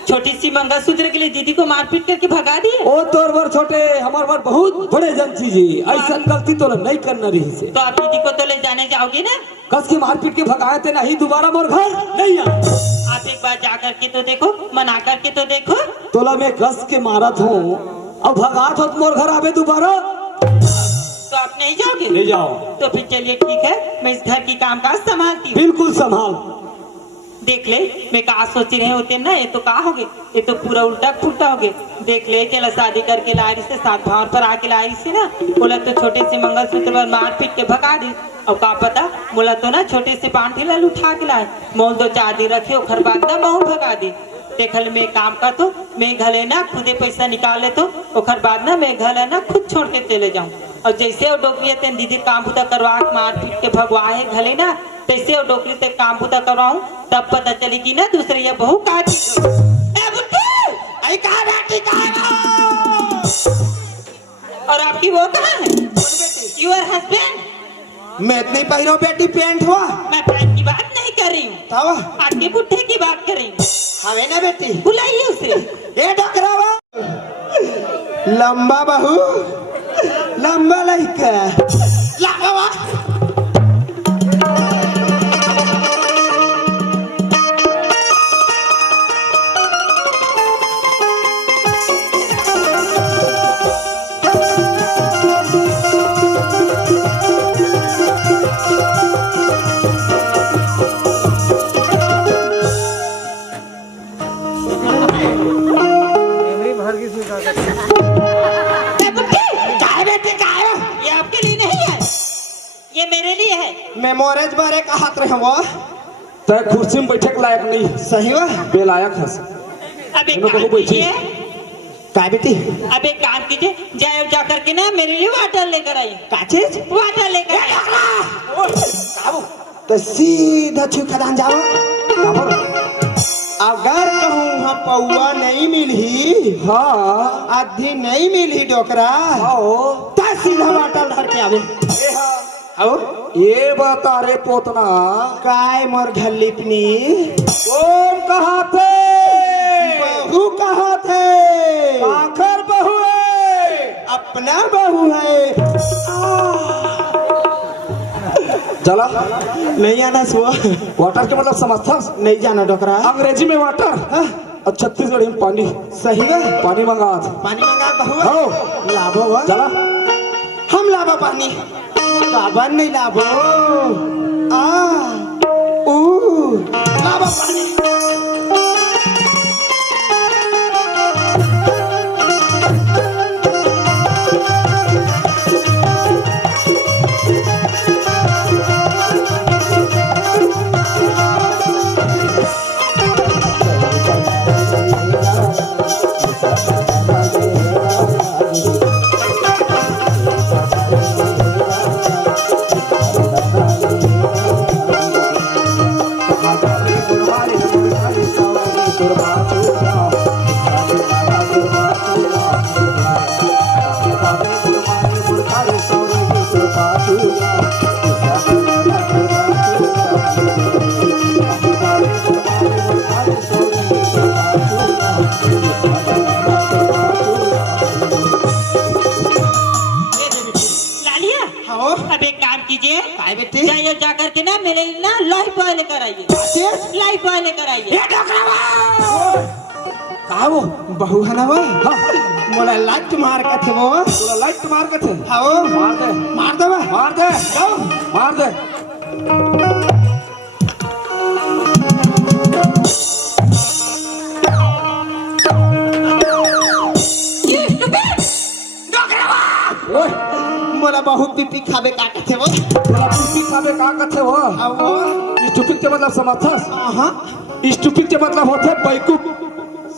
छोटी सी मंगलसूत्र के लिए दीदी को मारपीट करके भगा दिए ओ तोर बर छोटे हमारे बार बहुत बड़े जन चीजें ऐसा गलती तो नहीं करना रही से तो आप दीदी को तो ले जाने जाओगे ना कस के मारपीट के भगाए थे नहीं दोबारा मोर घर नहीं आ आप एक बार जा करके तो देखो मना करके तो देखो तोला मैं कस के मारत हूँ अब भगात हो मोर घर आवे दोबारा तो आप नहीं जाओगे ले जाओ तो फिर चलिए ठीक है मैं इस घर की कामकाज संभालती हूँ बिल्कुल संभाल देख ले मैं कहा सोच रहे होते ना ये तो कहा हो गए ये तो पूरा उल्टा फुल्टा हो गए देख ले चला शादी करके लारी से सात भाव पर आके लारी से ना बोला तो छोटे से मंगलसूत्र पर मार पीट के भगा दी और का पता बोला तो ना छोटे से पांठी लाल उठा के लाए मोल दो चादी रखे ओखर बाद ना महू भगा दी देखल मैं काम का तो मैं घले ना खुदे पैसा निकाले तो ओखर बाद ना मैं घले ना खुद छोड़ के चले जाऊं और जैसे वो डोकरी ते दीदी काम पुता करवा मार पीट के भगवाए घले ना तैसे वो डोकरी ते काम पुता करवाऊं तब पता चली कि ना दूसरे ये बहू काटी और आपकी वो कहाँ है योर हस्बैंड मैं इतनी पहिरो बेटी पेंट हुआ मैं पैंट की बात नहीं कर रही हूँ तब आगे बुढ़े की बात कर रही हूँ हवे ना बेटी बुलाइए उसे ए डकरावा लंबा बहू लंबा लड़का लगावा मेमोरेज बारे का हाथ रहे वो तय कुर्सी में बैठे के लायक नहीं सही बा बेलायक हस अब एक इन्हों काम बहु बैठी। कीजिए, का बेटी अब एक काम कीजिए, जाए जा करके ना मेरे लिए वाटर लेकर आइए। का चीज वाटर लेकर आइए। तो सीधा छू खदान जाओ। अगर कहूँ वहाँ पौआ नहीं मिली हाँ आधी नहीं मिली डोकरा आओ तो सीधा वाटल धर के आवे आओ ये बता रे पोतना काय मोर घल्लिपनी कौन कहा थे बहू कहा थे आखिर बहू है अपना बहू है चला नहीं आना सो वाटर के मतलब समझता नहीं जाना डोकरा अंग्रेजी में वाटर और छत्तीसगढ़ी में पानी सही है पानी मंगा था पानी मंगा बहू आओ लाभो हुआ चला हम लाभो पानी काबन नहीं लाभो लाभो पानी लालिया, हाँ अब एक काम कीजिए, काय बेटी जाइए जा करके ना मेरे लिए ना लाइफ बॉय लेकर आइए। लाइफ बॉय लेकर आइए। कहा वो बहू है ना वो हाँ मोला लाइट मार के थे वो तोरा लाइट मार के थे हाँ मार दे मार दे बा मार दे मार दे ओए मोला बहुत पीपी खाबे का के थे वो तोरा पीपी खाबे का कथे हो हाँ वो स्टूपिड के मतलब समझथस हाँ स्टूपिड के मतलब होते बैकूफ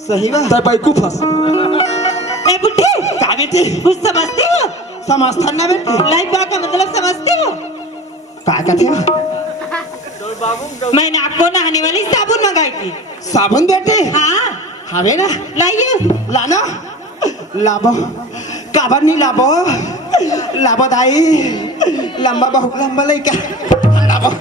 सही बा तय बैकूफ हस ए बुड्ढी, का बेटी कुछ समझती हो? समझता ना बेटी लाइफ बॉय का मतलब समझती हो? का थे मैंने आपको नहाने वाली साबुन मंगाई थी। साबुन बेटी हाँ, हवे ना लाइए। लाना लाबो काबर नहीं लाबो लाबो दाई लंबा बहुत लंबा लइका लाबो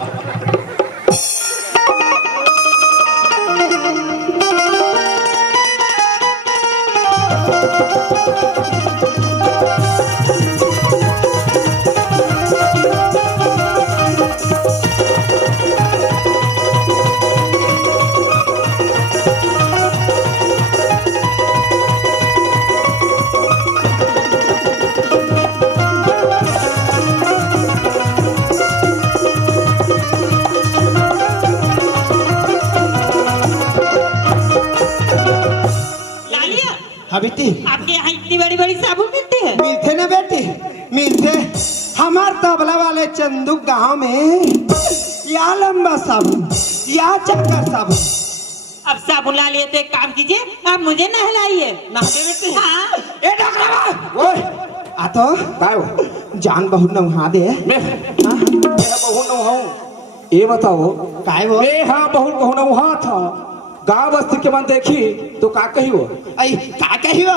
लालिया, हाँ बेटी आपके यहाँ इतनी बड़ी बड़ी साबुन मिलती है? मिलते ना बेटी मिलते हमार तबला वाले चंदू गांव में या लंबा साबुन या चक्कर साबुन अब साबुन ला लिए तो एक काम कीजिए, आप मुझे नहलाइए। नहाते बेटी हाँ, ए डॉक्टर ओए आ तो काय हो जान बहुत नहा दे मैं बहु न हूँ ये बताओ काय वो मैं हाँ बहु कहूँ न वहाँ था गाँव बस्ती के मन देखी तो का कही हो आई का कहियो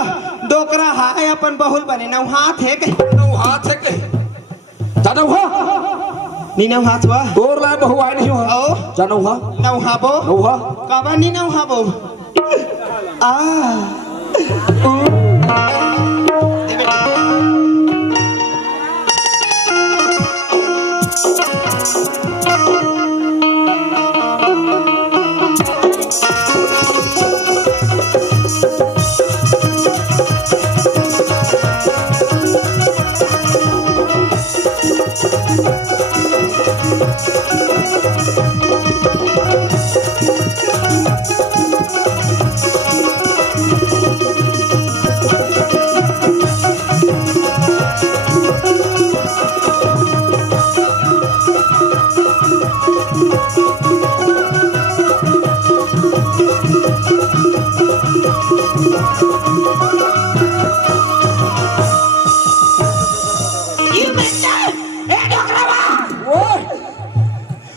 डोकरा हाय अपन बहुल बने नौ हाथ है कहीं न हाथ है कही जानो हा नी नौ हाथ वा गोर लाए बहु आए नहीं हो आओ जानो हा नौ हाबो नौ हा काबा नी नौ हाबो आ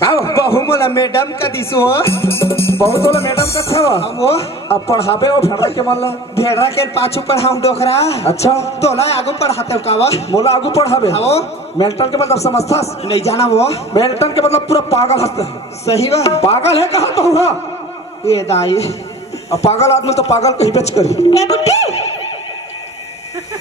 काओ बहु मोला मैडम का दिसो बहुत वाला मैडम का था हम वो अब पढ़ाबे ओ भेड़ा के मन ला भेड़ा के पाछू पढ़ाऊं डोकरा अच्छा तोला आगू पढ़ाते कावा मोला आगू पढ़ाबे आओ मेंटल के मतलब समझतास नहीं जाना वो मेंटल के मतलब पूरा पागल हंसता है सही बा पागल है कहाँ बहु हा ये दाई अब पागल आदमी तो पागल कहीं बेच करी ए बुड्ढी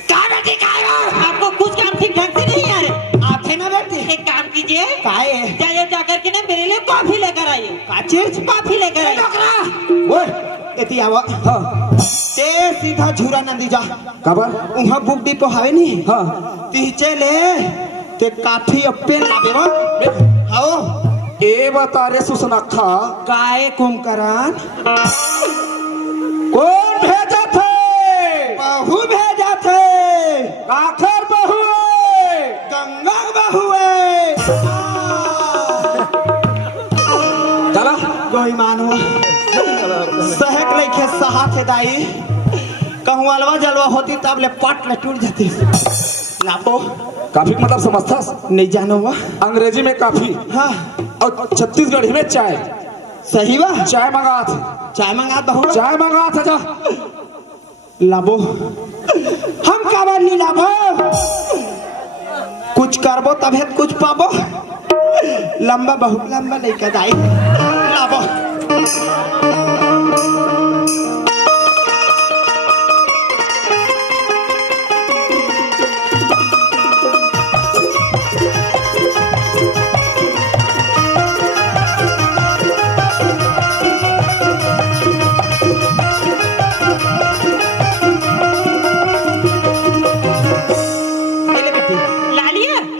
कहाँ बैठी आपको कुछ काम ठीक ढंग से नहीं आ रहे आप है ना बेटी एक काम कीजिए काहे जाइए जाकर के ना मेरे लिए कॉफी लेकर आइए का चीज कॉफी लेकर आइए ओए एती आवा हाँ ते सीधा झूरा नंदी जा खबर उहाँ बुक डिपो हवे नी हाँ तीचे ले ते काफी पेन लावे वो हाओ ए बता रे सुसनखा काहे कुमकरण कौन भेजा थे बहू भेजा थे आखिर बहु गंगा बहू है चला कोई मानो सहक लेके सहा थे दाई कहूँ अलवा जलवा होती तब ले पट ले टूट जाती लापो काफी मतलब समझतास नहीं जानो वो अंग्रेजी में काफी हाँ और छत्तीसगढ़ी में चाय सही बा चाय मंगा थे चाय मंगा बहू चाय मंगा था जा लाबो हम काबर नहीं लाबो कुछ करबो तब है कुछ पाबो लंबा बहुत लंबा नहीं कदाई लाबो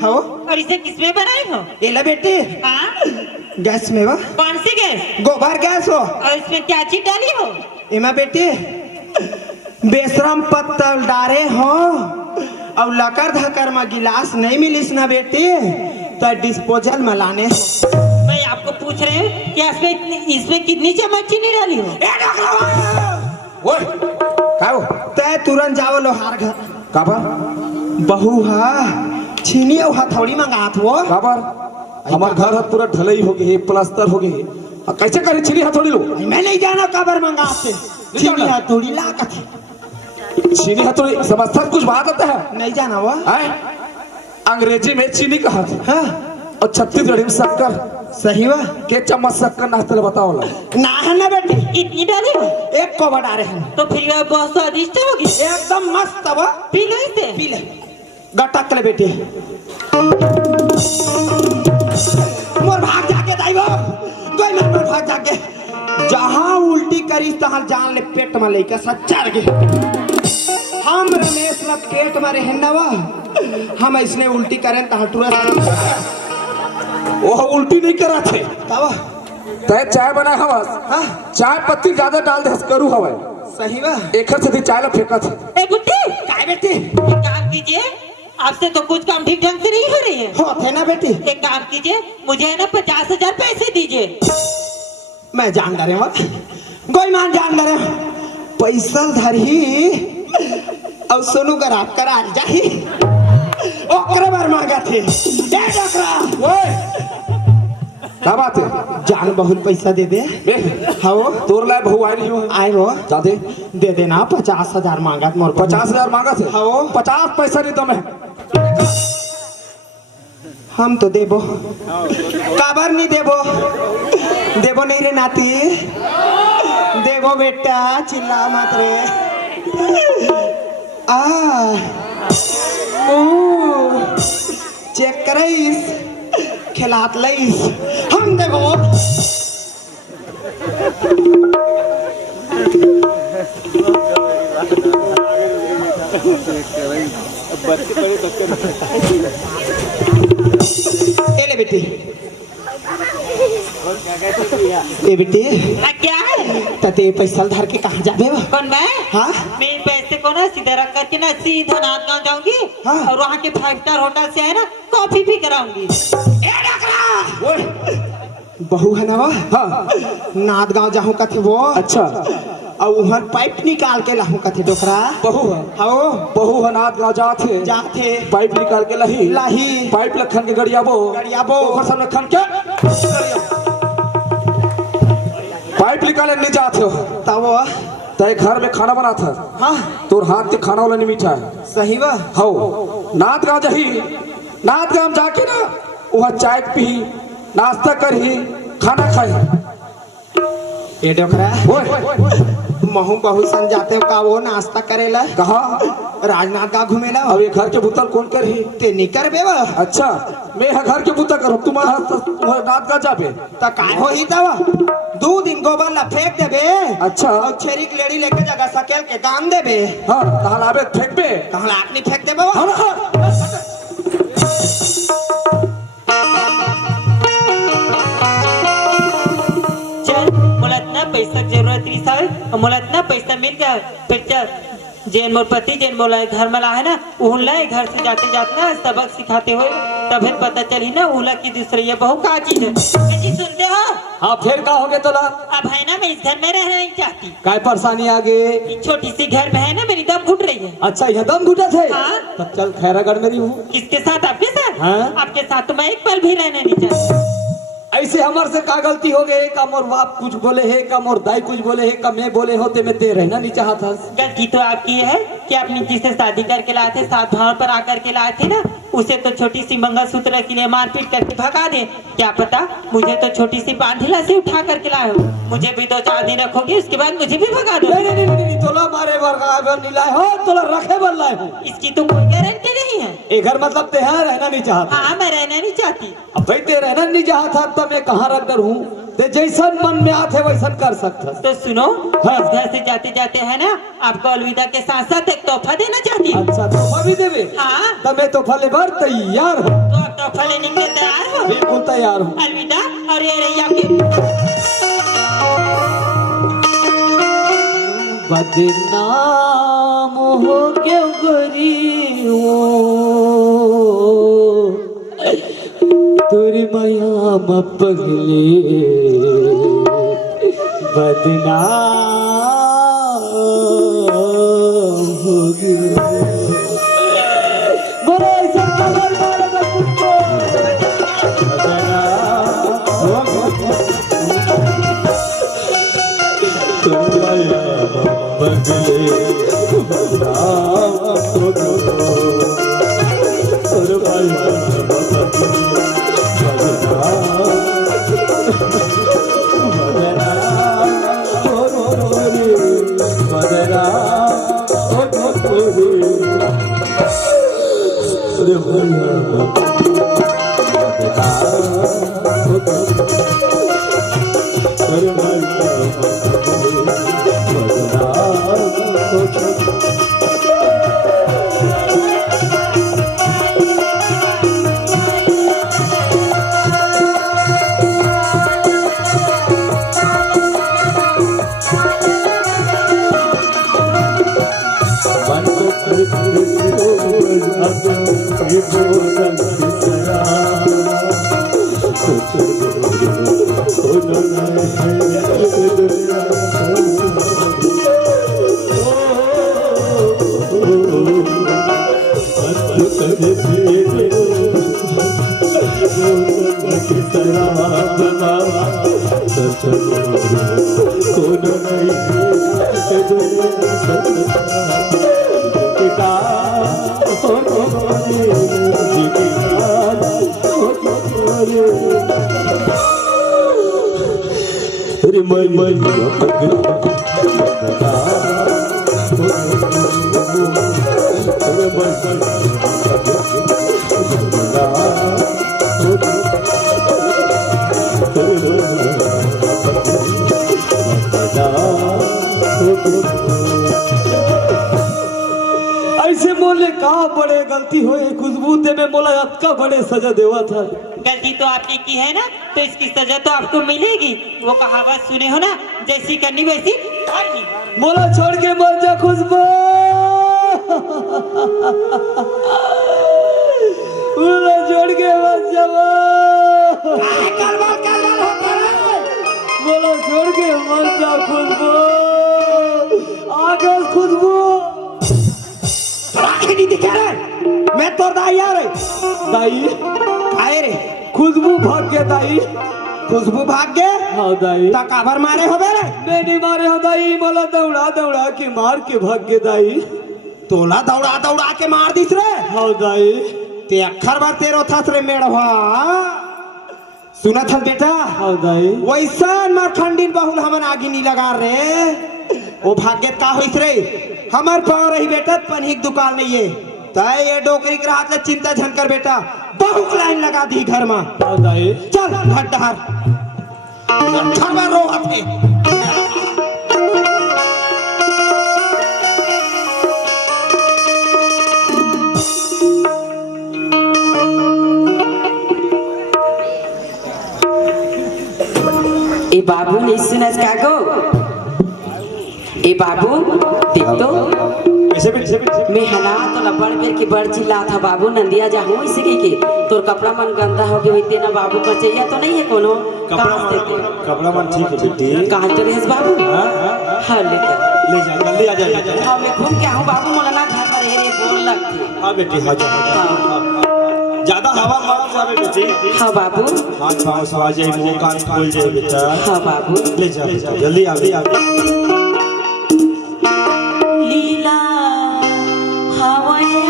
हो और इसे किसमें बनाई हो एला बेटी हाँ गैस में वा कौन सी गैस गोबर गैस हो और इसमें क्या चीज डाली हो एमा बेटी बेशरम पत्तल डारे हो और लकर धकर में गिलास नहीं मिलिस ना बेटी तो डिस्पोजल में लाने मैं आपको पूछ रही हूँ कि इसमें कितनी चम्मच चीनी डाली हो ओए काओ तय तुरंत जाओ लोहार घर काबर बहू हा छीनी और हथौड़ी मंगात वो काबर हमार घर है पूरा ढलई हो गई प्लास्टर हो गई कैसे करे छिरी हथौड़ी लो मैं नहीं जाना काबर मंगाते छीनी हथौड़ी ला कथे चीनी हथौड़ी समझता कुछ बात आता है नहीं जाना वो हैं? अंग्रेजी में चीनी कहा था हाँ और छत्तीसगढ़ी में शक्कर सही वा के चम्मच शक्कर नाश्ते बताओ ला ना है ना बेटी इतनी डाली हो एक को बड़ा रहे हैं तो फिर यह बहुत स्वादिष्ट होगी एकदम मस्त वो पी लो इसे पी ले गटक ले बेटी मोर भाग जाके दाइबो कोई मत मोर भाग जाके जहां उल्टी करी तहां जान ले पेट में लेके सच्चर गे हम रमेश ला पेट में रहना वा हम इसने उल्टी करें तहां तुरंत वो उल्टी नहीं करा थे तब तय चाय बनाए हवस हाँ चाय पत्ती ज्यादा डाल दे करू हवाई सही बा एक से चाय ला फेंका थे ए बुड्ढी काय बेटी एक काम कीजिए आपसे तो कुछ काम ठीक ढंग से नहीं हो रही है होते ना बेटी एक काम कीजिए मुझे है ना 50,000 पैसे दीजिए मैं जान डरे मत कोई मान जान डरे पैसा धरी और सोनू का रात करा जाही ओकरे बार मांगा थे ए डकरा ओए क्या बात है जान बहुत पैसा दे दे बे हाओ तोर लाए बहु आए नहीं हो आए हो जादे दे देना 50,000 मांगा मोर 50,000 मांगा थे हाँ। 50 पैसा नहीं तो मैं हम तो देबो काबर नहीं देबो देबो नहीं रे नाती देबो बेटा चिल्ला मत रे चेक करईस खिलात लईस हम देबो ले बेटी ए बेटी क्या है तते पैसा धर के कहाँ जाबे कौन मैं हाँ मैं पैसे को ना सीधे रख करके ना सीधा नाथ गाँव जाऊंगी हाँ। और वहाँ के 5 स्टार होटल से है ना कॉफी भी कराऊंगी बहू है ना वो हाँ नाथ गाँव जाऊँ कथे वो अच्छा और उहर पाइप निकाल के लाहूँ कथे डोकरा बहु है हाओ बहु है नाथ गाँव जाते जाथे पाइप निकाल के लही लाही पाइप लखन के गड़ियाबो गड़ियाबो। ओकर सब लखन के काले नहीं जाते हो तब तय घर में खाना बना था हाँ तोर हाथ के खाना वाला नहीं मीठा है सही बा हो नात गाँव जही नात गाँव जाके ना वहाँ चाय पी नाश्ता करही खाना खाई ये डोकरा ओए महू बहु सन जाते हो का वो नाश्ता करेला कहा राजनाथ का घूमेला अब ये घर के भूतल कौन करही ते निकर बे बा अच्छा मैं यहाँ घर के भूतल करूँ तुम्हारा नात का जाबे त काय हो ही तब 2 दिन गोबर ला फेंक देबे अच्छा और छेरी की लेडी लेके जगह सकेल के गाम देबे हाँ तालाबे फेंक पे कहाँ लाकनी फेंक देबे बा हाँ हाँ चल मोला इतना पैसा के जरूरत रही है और मोला इतना पैसा मिल गया फिर चल जैन मोर पति जैन मोला घर में ला है ना उहला घर से जाते जाते ना सबक सिखाते हुए तब पता चली ना उहला की दूसरी ये बहु का चीज है जी सुनते हो हाँ फिर का हो गया तोला अब है ना मैं इस घर में रहना नहीं चाहती काय परेशानी आ गई ये छोटी सी घर में है ना मेरी दम घुट रही है अच्छा यह दम घुटा थे हाँ। तब चल खैरागढ़ में हूँ किसके साथ आपके साथ हाँ। आपके साथ तो मैं एक पल भी रहना नहीं चाहती ऐसे हमारे से का गलती हो गई का मोर बाप कुछ बोले है का मोर दाई कुछ बोले है का मैं बोले होते मैं दे रहना नहीं चाहता गलती तो आपकी है कि आपने जिसे शादी करके लाए थे साथ भाव पर आकर के लाए थे ना उसे तो छोटी सी मंगलसूत्र के लिए मारपीट करके भगा दे क्या पता मुझे तो छोटी सी बांधिला से उठा करके लाए हो मुझे भी 2-4 दिन रखोगे उसके बाद मुझे भी भगा दो नहीं तोला मारे वर्गा नहीं लाए हो तोला रखे बन लाए हो इसकी तो कोई गारंटी नहीं है ये घर मतलब ते यहाँ रहना नहीं चाहता हाँ मैं रहना नहीं चाहती अब भाई ते रहना नहीं चाहता तब मैं कहाँ रख डर हूँ ते जैसा मन में आते वैसा कर सकता तो सुनो हाँ। इस घर से जाते जाते है ना आपको अलविदा के साथ साथ एक तोहफा देना चाहती हूँ अच्छा तोहफा भी देवे हाँ तब मैं तोहफा ले बार तैयार हूँ तो आप तोहफा लेने के लिए तैयार हो बिल्कुल तैयार हूँ अलविदा और ये रही आपकी बदनाम हो क्यों गोरी हो तुरी मयाम पगले बदनाम हो गया बोलो ऐसा कमल मारा था तुमको ऐसे मोले कहाँ बड़े गलती हुई खुशबू दे में मोला अक्का बड़े सजा देवा था गलती तो आपने की है ना तो इसकी सजा तो आपको मिलेगी वो कहावत सुने हो ना जैसी करनी वैसी करनी मोला छोड़ के मर जा खुशबू मोला छोड़ के मर जा मोला छोड़ के मर जा खुशबू आगे खुशबू राखी नहीं दिखा रहे मैं तो दाई आ रहे दाई आए रे खुशबू भाग गया दाई खुशबू भाग गए हाँ दाई ता काबर मारे हो रे मैं नहीं मारे हो दाई मला दौड़ा दौड़ा के मार के भाग गए दाई तोला दौड़ा दौड़ा के मार दिस रे हाँ दाई ते अखर बार तेरो थस रे मेढ़वा सुना था बेटा हाँ दाई वैसा मारखंडीन बहुल हमन आगे नहीं लगा रे ओ भाग्य का होइस रे हमार पाँव रही बेटा पन्ही दुकान नहीं है तय ये डोकरी के हाथ ले चिंता झनकर बेटा बहुत लाइन लगा दी घर में हाँ दाई चल घट डहर घर में रो हथे ए बाबू नहीं सुनस का गो ए बाबू देख तो मैं हना तो लबड़ बेर की बड़ चिल्ला था बाबू नंदिया जा हूँ इसे की तोर कपड़ा मन गंदा हो गया इतने ना बाबू का चाहिए तो नहीं है कोनो कपड़ा मन ठीक है बेटी कहाँ तो रेस बाबू हाँ लेकर ले जा जल्दी आ जा हाँ मैं घूम के आऊँ बाबू मौलाना घर पर है रे बोल लगती हाँ बेटी हाँ जा ज्यादा हवा मत जावे बेटी हाँ बाबू हाथ पाँव सवा जाए मुंह कान खोल जाए बेटा हाँ बाबू ले जा बेटा जल्दी आ लीला हवाया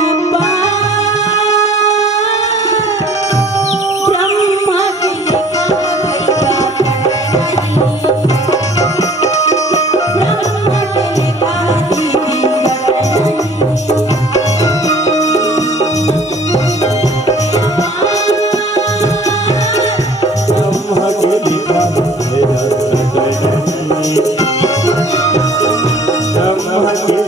ब्रह्मा के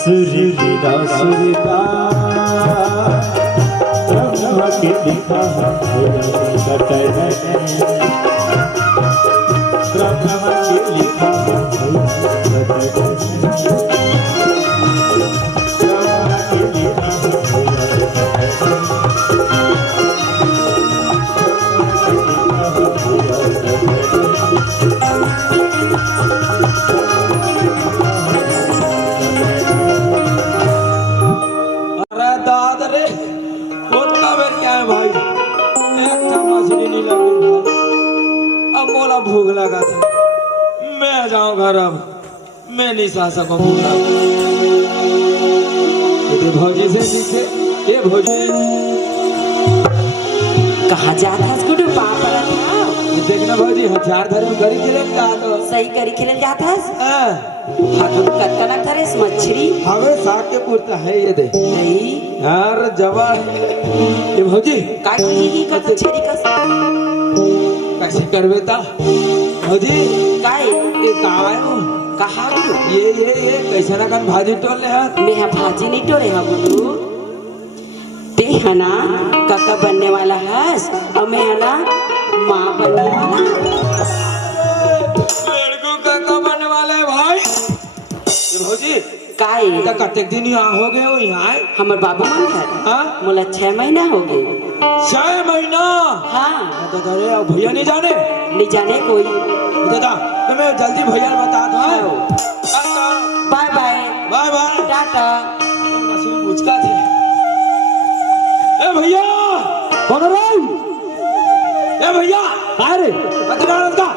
सुरीला सुरीला ब्रह्म के लिखा ब्रह्म के लिखा भूख लगा था मैं जाऊं घर अब मैं नहीं सह सकूं भूखा भौजी से सीखे ये भौजी कहाँ जाता है गुडू पापा था देखना भौजी हथियार धरे गरी खेले जाता सही करी खेले जाता है हाथों में कटका ना करे मछली हमें साग के पुरता है ये दे नहीं यार जवान ये भौजी काय की का छेरी का कैसे करवे ता भौजी काय ये काय हो कहा ये कैसे ना कन भाजी टोले हाथ मैं यहाँ भाजी नहीं टोरे हाँ गुडू ते है ना काका बनने वाला हस और मैं है ना माँ बनने वाला लड़को काका बनने वाले भाई ये भौजी काय तो कतेक दिन यहाँ हो गए हो यहाँ हमार बाबू मन है हाँ मोला 6 महीना हो गए 6 महीना हाँ तो अरे भैया नहीं जाने नहीं जाने कोई दादा तो मैं जल्दी भैया बता दो बाय बाय बाय बाय टाटा मुझका थे ए भैया कौन रे ए भैया काय रे बता का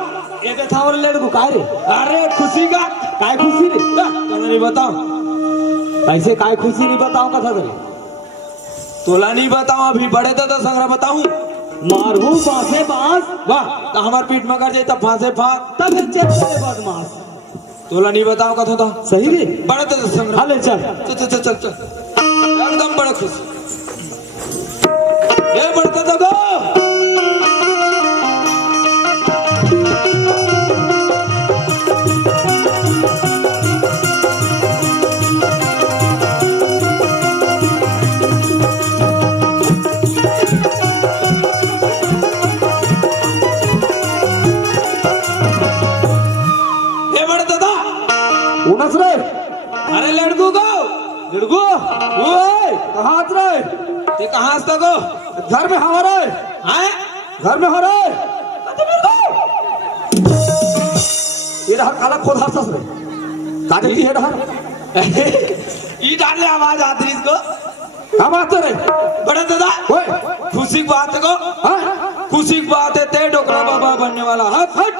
ये देखा और लड़को काय रे अरे खुशी का काय खुशी रे कहना नहीं बताओ ऐसे काय खुशी नहीं बताओ कथा करे तोला नहीं बताऊं अभी बड़े तो संग्रह बताऊं मारू बासे बास वाह तो हमार पीठ में कर जाए तब फांसे फांस तब चेप से बदमाश तोला नहीं बताऊं कथा था सही रे बड़े तो संग्रह हाले चल चल चल चल चल एकदम बड़ा खुश ये बढ़ते तो गो उनस रे अरे लड़कू को लड़को ओए कहाँ रे ते कहाँ से गो घर में हमारे हैं घर में हमारे ये रहा काला खोद हंस रे काटे की है रहा ई डाले आवाज आती इसको हम आते रे बड़े दादा ओए खुशी की बात है को हाँ खुशी की बात है ते डोकरा बाबा बनने वाला हट हट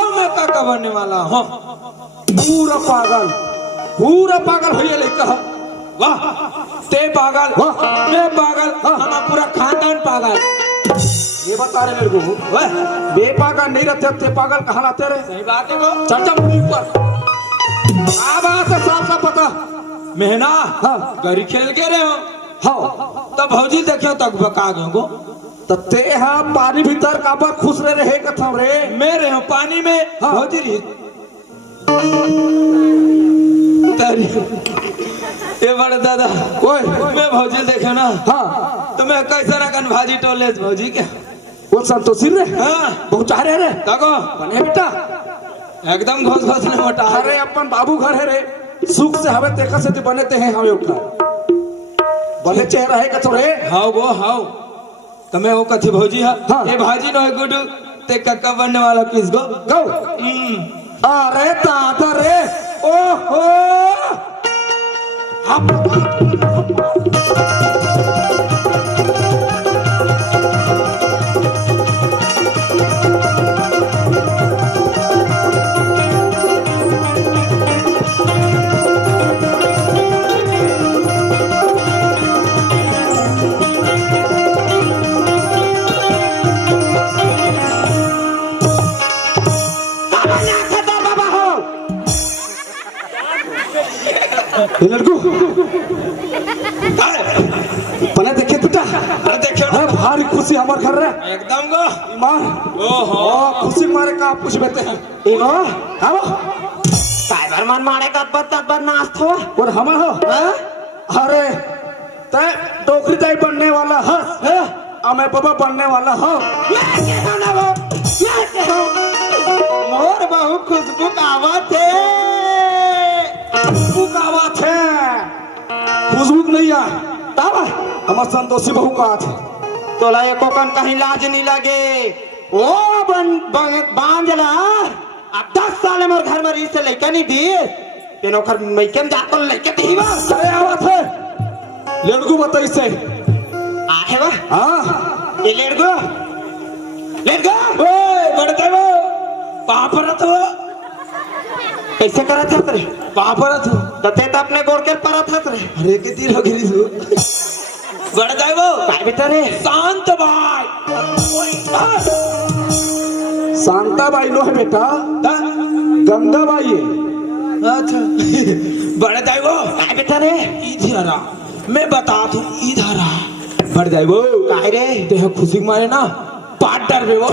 अब मैं काका बनने वाला हूँ पूरा पागल भैया लेकर वाह ते पागल वाह। मैं पागल हाँ। हमारा पूरा खानदान पागल ये बता रहे मेरे को वह बेपागल नहीं रहते ते पागल कहाँ लाते रे सही बात है को चर्चा मुड़ी पर आ बात है साफ साफ पता मेहना हाँ। गरी खेल के रहे हो हाँ तब भौजी देखियो तक बका गयो को तो ते हाँ पानी भीतर काबर खुश रहे कथम रे मैं रहे हूँ पानी में हाँ। भौजी रही तारी ये बड़े दादा ओए मैं भौजी देखे ना हाँ तो मैं कैसे ना कन भाजी टोले भौजी क्या वो संतोषी रे हाँ बहुत चाह रहे रे तको बने बेटा एकदम घोस घोस ने मोटा अरे अपन बाबू घर है रे सुख से हवे देखा से तो बने ते हैं हमें उठा बने चेहरा है कथो रे हाउ गो हाउ तमे वो कथी भौजी है हाँ। ये भाजी नो गुड ते कक्का बनने वाला किस गो गो अरे दादा रे ओहो लड़कू पने देखे बेटा अरे देखियो अरे भारी खुशी हमारे घर रे एकदम गो ईमान ओहो ओ खुशी मारे का पूछ बेटे हैं इगो हम साइबर मन मारे का बत नास्त हो और हम हो हाँ? अरे ते डोकरी जाई बनने वाला है हमें बाबा बनने वाला हो मैं क्या ना वो मैं क्या मोर बहु खुशबू का आवाज है खुशबू का बात है खुशबू नहीं आ तावा हमार संतोषी बहू का हाथ है तोला एको कन कहीं लाज नहीं लगे ओ बांझला अब 10 साल मोर घर में रीस लइका नहीं दी तेनो घर मैकन जातो लइका दीवा अरे आवत है लड़कू बताई से आहे वा हाँ ये लेड़गो ओए बढ़ते वो पापरत हो कैसे करत है रे पापरत हो दते त अपने गोड़ के परत है रे अरे के तीर हो गिरी तू बढ़ जाए वो काय भीतर रे शांत भाई शांताबाई नो है बेटा गंगाबाई है अच्छा बढ़ जाए वो काय भीतर रे इधर आ मैं बता दूं इधर आ बढ़ जाए वो काय रे तेह खुशी मारे ना पाट डर बे वो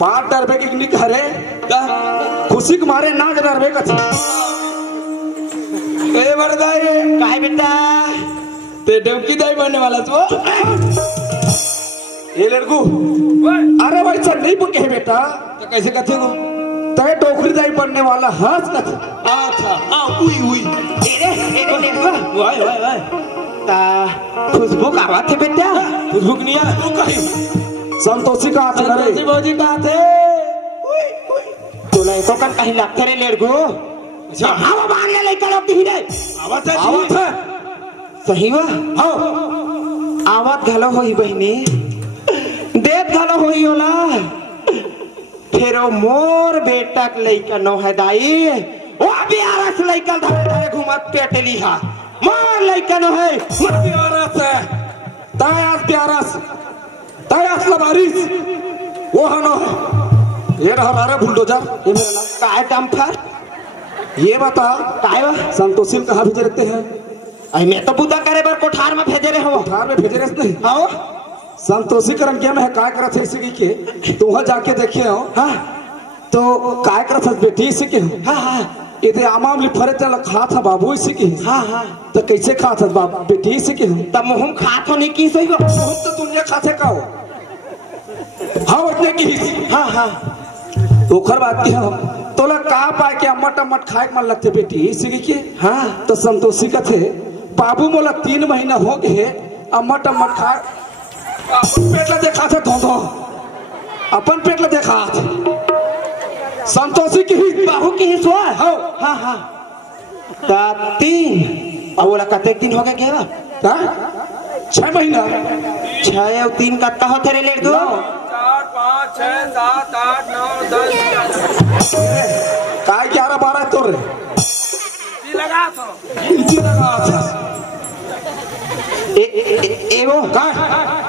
पाँच डर की निक हरे ता खुशी के मारे ना डर बे कथी ए बढ़ जाए काय बेटा ते डुबकी दाई बनने वाला तू ये लड़कू अरे भाई चल नहीं बुके है बेटा तो कैसे कथे को तय डोकरी जाई बनने वाला हंस कथी अच्छा आ उई उई एरे लेड़गो वाई वाई वाई ता खुशबू का आवाज है बेटा तू भुकनिया तू कहीं संतोषी का हाथ संतोषी करे भौजी का थे तोला एको कन कहीं लगते रे लेड़गो अच्छा हवा बांध ले लइका लोग दी रे आवत है आवत है सही वा हाँ आवत घलो होई बहिनी देत घलो होई होला फिर वो मोर बेटा के लइका नो है दाई वो बियारस लइका धरे धरे घुमत पेटली हा मोर लइका नो है प्यारस है तयास प्यारस तयास लबारिस वो हनो है ये रहा हमारा बुलडोजर ये मेरा नाम काय डम्फर ये बता काय वा संतोषी कहाँ भेजे रहते हैं आई मैं तो बुदा करे बर कोठार में भेजे रे हो बिहार में भेजे रहते नहीं आओ संतोषी करम क्या में है काय करत है इसी के तो वहाँ जाके देखे हो हाँ तो काय करत है बेटी इसी के हो हाँ हाँ इधर आमाम लिफरे चल खा था बाबू इसी के हाँ हाँ तो कैसे खा था बाबू बेटी इसी के हो तब मुहम खात हो नहीं की सही बा बहुत तो दुनिया खाते का हो हाँ उतने की हाँ हाँ ओखर बात की हो तोला का पाए के अम्मट अम्मट खाए के मन लगते बेटी इसी के हाँ तो संतोषी का थे बाबू मोला 3 महीना हो गए अम्मट अम्मट खा अपन पेट ला देखा थे धो अपन पेट ला देखा थे संतोषी की ही बाहू की ही सोआ हो हाँ हाँ ता 3 अब बोला कते दिन हो गए केवा हाँ 6 महीना 6 और 3 का होते रे लेट दो 4 5 6 7 8 9 10 काय 11 12 तोड़ रे लगा था एगो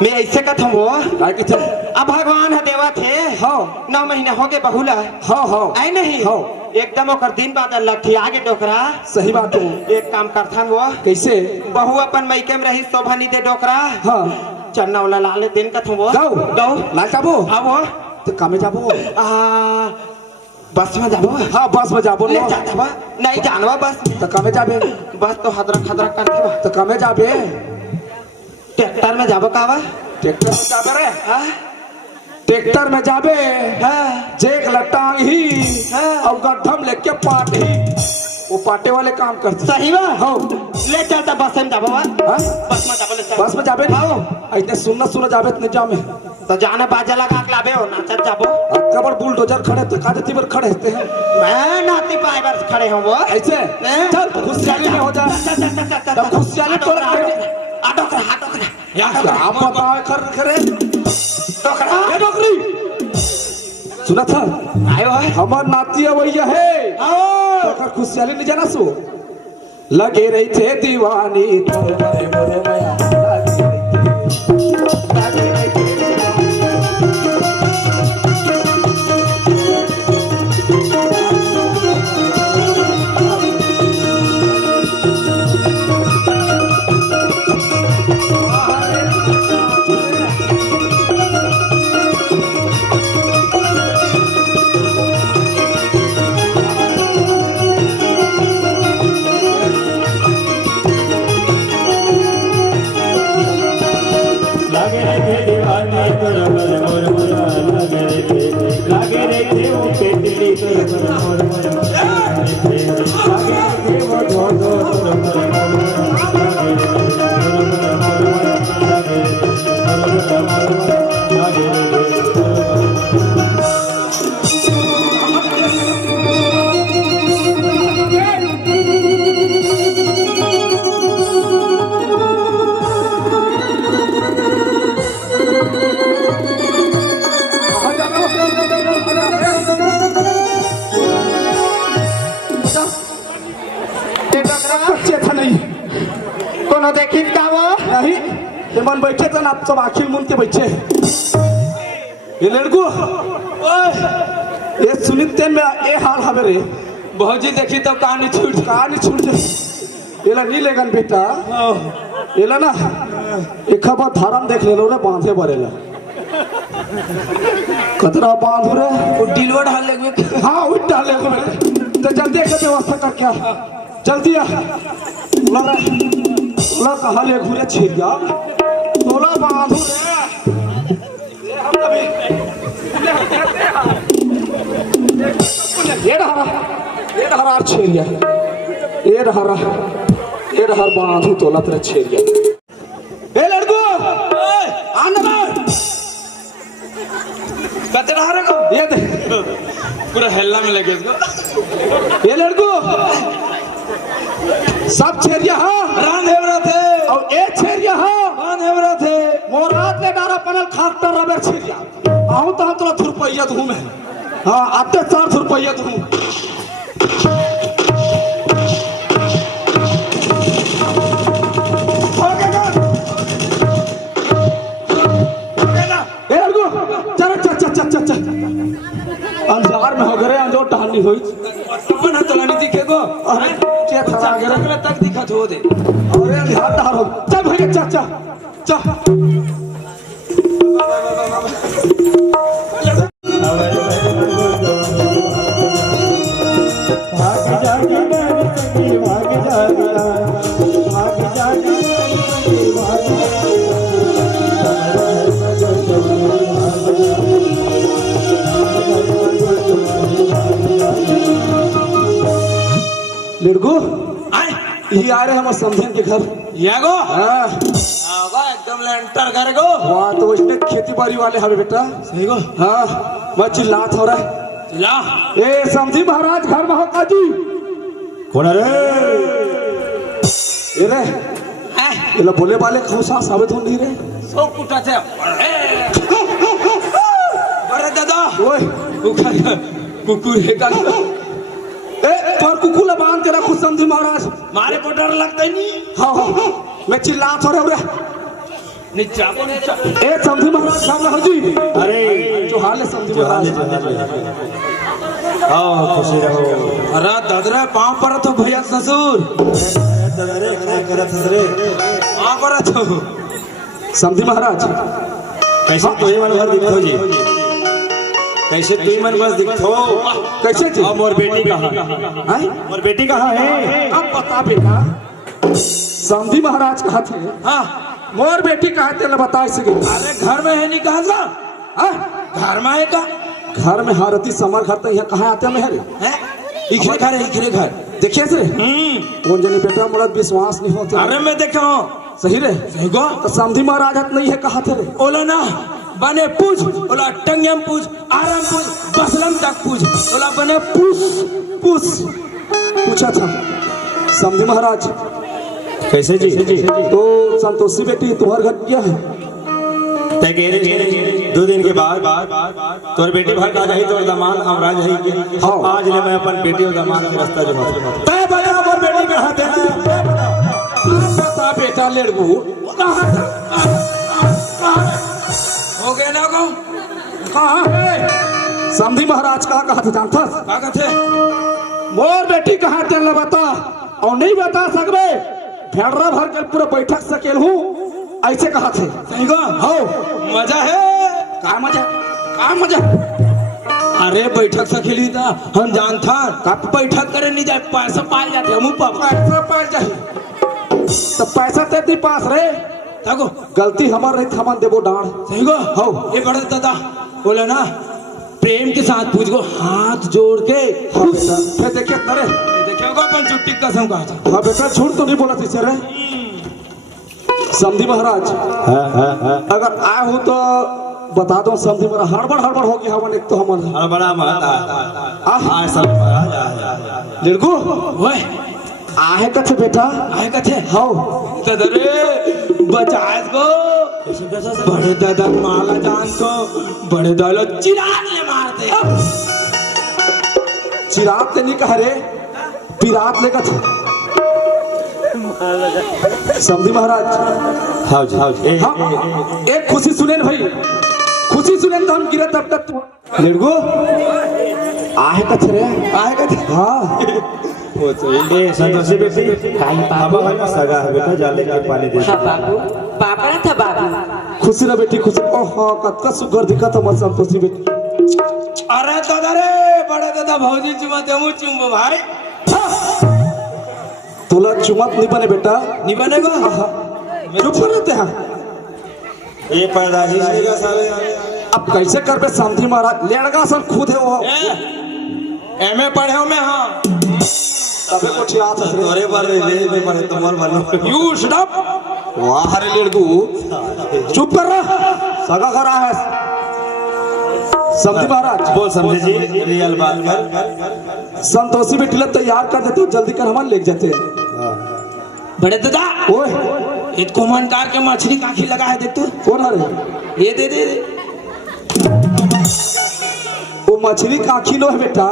मैं ऐसे कथ वो काय के थे अब भगवान है देवा थे हाँ 9 महीना हो गए बहुला हाँ हाँ आई नहीं हाँ एकदम ओकर दिन बाद अल्लाह थी आगे डोकरा सही बात है एक काम करथन वो कैसे बहू अपन मैके में रही शोभा नहीं दे डोकरा हाँ चन्ना वाला लाले दिन कथ वो गाओ गाओ लाइक आबो अब वो तो कामे जाबो बस में जाबो हाँ बस में जाबो ले जाता बा नहीं जानवा बस तो कामे जाबे बस तो हदरा खदरा करते बा तो कामे जाबे ट्रैक्टर में जाबो कावा ट्रैक्टर में जाबे रे हाँ ट्रैक्टर में जाबे हाँ जेक लटांग ही हाँ। और गड्ढम लेके पाट ही वो पाटे वाले काम करते सही बा हाँ ले चलता बस में जाबो बा हाँ? बस में जाबो ले चल बस में जाबे ना इतने सुनना जाबे इतने जामे तो जाने बाजा लगा के लाबे हो नाचत जाबो कबर बुलडोजर खड़े थे काजती पर खड़े थे मैं नाती पाए बस खड़े हूँ वो ऐसे चल खुशहाली में हो जा तब खुशहाली तो आटो कर आप बताओ कर करे टोकरा ये नौकरी सुना था आयो है हमार नाती वही है आओ तो खुशहाली नहीं जाना सो लगे रही थे दीवानी तोरे मोरे मोरे माया लगे रही थी। लागे रे दीवाने तोरा मोर मोर मोरा लागे रे वो पेटली तोरा मोर मोर मोरा लागे रे वो धो धो तोरा मोर मोर लागे रे बच्चे था नहीं कोनो देखी का वो नहीं ये मन बैठे थे ना आप सब आखिर मुन के बैठे ये लड़को ये सुनिते में ये हाल हवे रे बहुजी देखी तो कहानी छूट जाए ये ला नहीं लेगन बेटा ये ला ना एक खबर धारम देख ले लो रे बांधे बरेला कतरा बांधो रे वो डिलवर डाल लेंगे हाँ उठ डाले को बेटा तो जल्दी एक व्यवस्था कर क्या जल्दी आ ला कहा ले घूरे छिरिया तोला बांधो रे ये रहा छिरिया ये रहा बांधो तोला तेरा छिरिया ए लड़को आना कतरा रे को ये दे पूरा हल्ला में लगे इसको ये लड़को सब छेरिया हाँ रांधेवरा थे और एक छेरिया हाँ रांधेवरा थे मोरात ले डारा पनल खाकर रबे छेरिया आऊं तो तोला रुपया दूं मैं हाँ आते 4 रुपया दूं ए लड़को चल अंजार में हो गए अंजो टहलनी हुई अपन तो नहीं दिखेगो अरे क्या था अगला तक दिखत हो दे अरे ध्यान डालो चल भैया चल भाग जागे नारी संगी भाग जागला भाग जागे नारी संगी भाग जागला लड़को आए ये आ रहे हम समझें के घर। ये गो हाँ आगा एकदम लेंटर कर गो वहाँ तो उसने खेती बाड़ी वाले हवे बेटा। सही गो हाँ मैं चिल्लात हो रहा है। ला ए समझी महाराज घर में हो काजी। कौन है रे? ये रे ये लो बोले वाले खौसा साबित हो नहीं रे। सो कुटा थे बड़े दादा ओए कुकुर है का ए पर कुकुला बांध के रखो समझी महाराज। मारे को डर लगता ही नहीं हाँ हाँ मैं चिल्लात हो रहा हूँ। नीचा को नीचा ए समझी महाराज सामने हो जी। अरे जो हाल है समझी महाराज। आओ खुशी रहो। अरे दादरा पाँव पर तो भैया ससुर अरे क्या करत है रे? पाँव पर तो समझी महाराज कैसे तू ही मन भर दिखो जी? कैसे तू ही मन बस दिखो? कैसे थी? अब मोर बेटी कहाँ? हैं? मोर बेटी कहाँ है? अब बता बेटा समझी महाराज कहा थे हाँ मोर बेटी कहा थे बता सके। अरे घर में है नहीं कहा था हाँ? घर में है का घर में हारती समर घर तो यहाँ कहाँ आते हैं है इखरे घर है इखरे घर देखिए सर कौन जनी बेटा मोला विश्वास नहीं होता। अरे मैं देखा हूँ सही रे सही गो तो समझी महाराज हाथ नहीं है कहा थे रे। ओला ना बने पूछ ओला टंगम पूछ आराम पूछ बसलम तक पूछ ओला बने पूछ पूछा था समझी महाराज। कैसे जी? तो संतोषी बेटी तुम्हारे घर क्या है? तय कह रहे 2 दिन के बाद तोर बेटी भर का जाही तोर दामाद हमरा जाही के। हाँ। आज ले मैं अपन बेटी और दामाद के रास्ता जो तय बता मोर बेटी के हाथ है बता बेटा लड़कू हो गए ना को कहाँ है? समझी महाराज कहा थे जानता का कहते मोर बेटी कहाँ थे बता और नहीं बता सकबे भेड़रा भर कर पूरा बैठक सकेल हूँ ऐसे कहा थे। सही गो हो मजा है का मजा अरे बैठक से खेली था हम जान था कब बैठक करे नहीं जाए पैसा पाल जाते हम पैसा पाल जाए तो पैसा तेरे पास रे देखो गलती हमार रही थमन देवो डांड। सही गो हो ये बड़े दादा बोले ना प्रेम के साथ पूछ गो हाथ जोड़ के हाँ बेटा फिर देखिए तरे देखिएगा अपन चुट्टी कसम कहा था हाँ बेटा झूठ तो नहीं बोला थी सर समझी महाराज। अगर आए हो तो बता दो समझी महाराज हड़बड़ हो गया हमन एक तो हमन बड़ा महल आ सब लड़कू ओए आहे कथे बेटा आए कथे हो दादरे बचाए को बड़े दादा माला जान को बड़े दादा चिराग ले मारते चिराग ते नहीं कह रे पिरात ले कथे समझी महाराज। हाँ जी हाँ एक खुशी सुने भाई खुशी सुने तो हम गिरे तब तक लड़कू आहे कथे रे आए कथे हाँ ए संतोषी बेटी बाबा भाई सगा है बेटा जाले के पानी दे। हाँ बाबू पापड़ा था बाबू। खुशी ना बेटी खुशी ओह कतका सुगर दिखा तो मत संतोषी बेटी। अरे दादा रे बड़े दादा भौजी चुमाते हम चुम्बो भाई तोला चुमत नहीं बने बेटा नहीं बनेगा चुप कर लेते हैं। ये पैदाइश का सारे अब कैसे कर बे शांति महाराज लड़का सब खुद है वो एमए पढ़े हो मैं हाँ तबे को चिरात है तोरे पर ले पर तुम्हार वालों यू शट अप वाह रे लड़कू चुप कर रहा सगा करा है समझी महाराज। बोल समझे जी रियल बात कर। संतोषी बेटी ला तैयार कर देते हो जल्दी कर हमारे ले जाते हैं। बड़े दादा ओए एक कोमनकार के मछली काखी लगा है देख तू कौन है रे? ये दे वो मछली का किलो है बेटा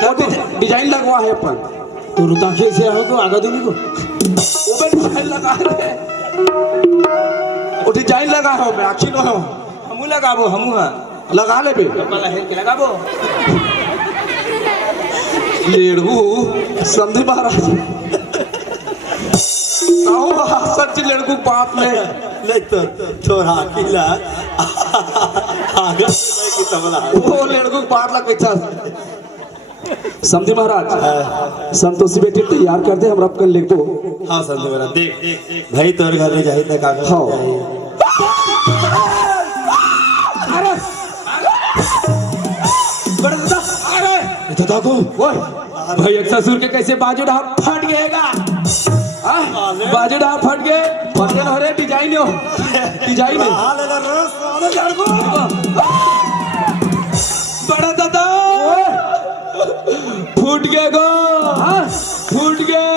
वो डिजाइन लगवा है अपन तो रुताखे से आओ को आगा दूनी को वो भी डिजाइन लगा है वो डिजाइन लगा है मैं किलो है हमू लगाबो हमू हां लगा ले बे वाला है के लगाबो लेड़ू संधि महाराज कहो सच लड़कू बात में नहीं तो थोड़ा अकेला आगे की तबला वो लड़कू बात लग गई समझी महाराज संतोषी बेटी तैयार कर दे हम रब कर लिख दो। हाँ समझे मेरा देख भाई तोर घर ले जाही त कागज हाँ। बड़े दादा अरे दादा को ओए भाई एक ससुर के कैसे बाजू डाल फट गएगा बाजू डाल फट गए ना रे डिजाइन हो डिजाइन बड़ा दादा फूट गए गो फूट गए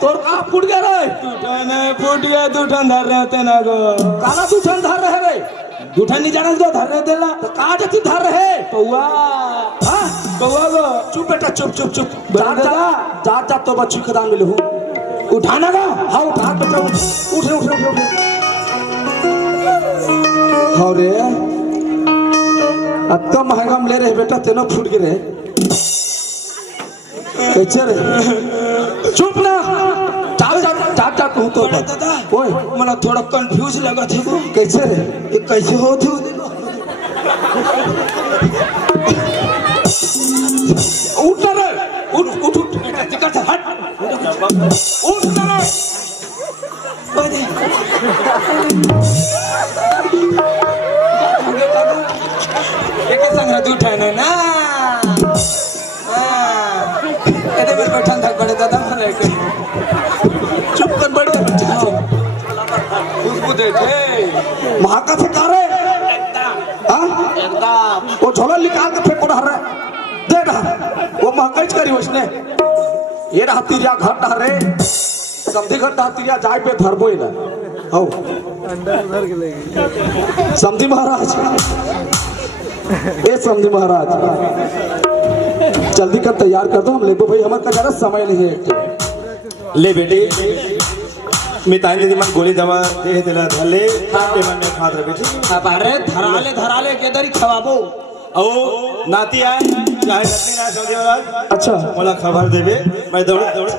तोर कहाँ फूट गया रे फूट गए दूठन धर रहे होते ना गो कहाँ दूठन धर रहे रे दूठन नहीं जाना तो धर रहे देला तो कहाँ जाती धर रहे कौआ कौआ गो चुप बेटा चुप चुप चुप जा तो बच्ची खदान में लहू उठाना का हाँ उठा बच्चा उठे उठे उठे उठे हाँ रे अत्ता महंगा में ले रहे बेटा तेना फूट गिरे कैसे रे चुप ना चाल चाल चाल चाल कहूँ तो दादा ओए मला थोड़ा कंफ्यूज लगा थे कैसे रे ये कैसे हो थे उठ रे उठ उठ उठ टिकट हट उठ रे एक संग दूठ है ना कहते मेरे को ठंडा पड़े दादा મને चुप कर बैठ जा खुशबू देखे महाका से कारे एकदम वो झोला निकाल के फेंक रहा है दे रहा वो महकाई करी उसने ये रहा तिरिया घर डा रे समझी घर डा तिरिया जाय पे धरबो इला हो समझी महाराज ए समझी महाराज जल्दी कर तैयार कर दो हम लेबो भाई हमारे का ज्यादा समय नहीं है ले बेटी मिताई दीदी मन गोली दवा दे दिला धले पे मन ने खात रहे बेटी अब अरे धराले के दरी खवाबो ओ नाती आए चाहे नती ना सऊदी महाराज अच्छा मोला खबर देबे मैं दौड़ दौड़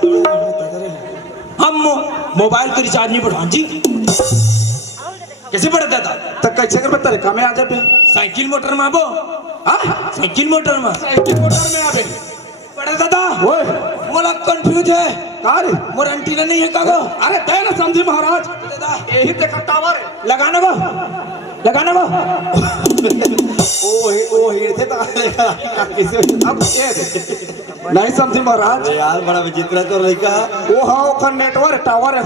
हम मोबाइल को रिचार्ज नहीं बढ़ान जी कैसे बढ़ा दादा तक कैसे कर बता रे कामे आ जाबे साइकिल मोटर में आबो हां साइकिल मोटर में आबे बड़ा दादा ओए मोला कंफ्यूज है का रे मोर एंटीना नहीं है कागो अरे दे ना समझी महाराज दादा यही देखा टावर लगाना गो ओ हिरते ता कैसे अब ये नहीं समझी महाराज यार बड़ा विचित्र तो लड़का वो हां का नेटवर्क टावर है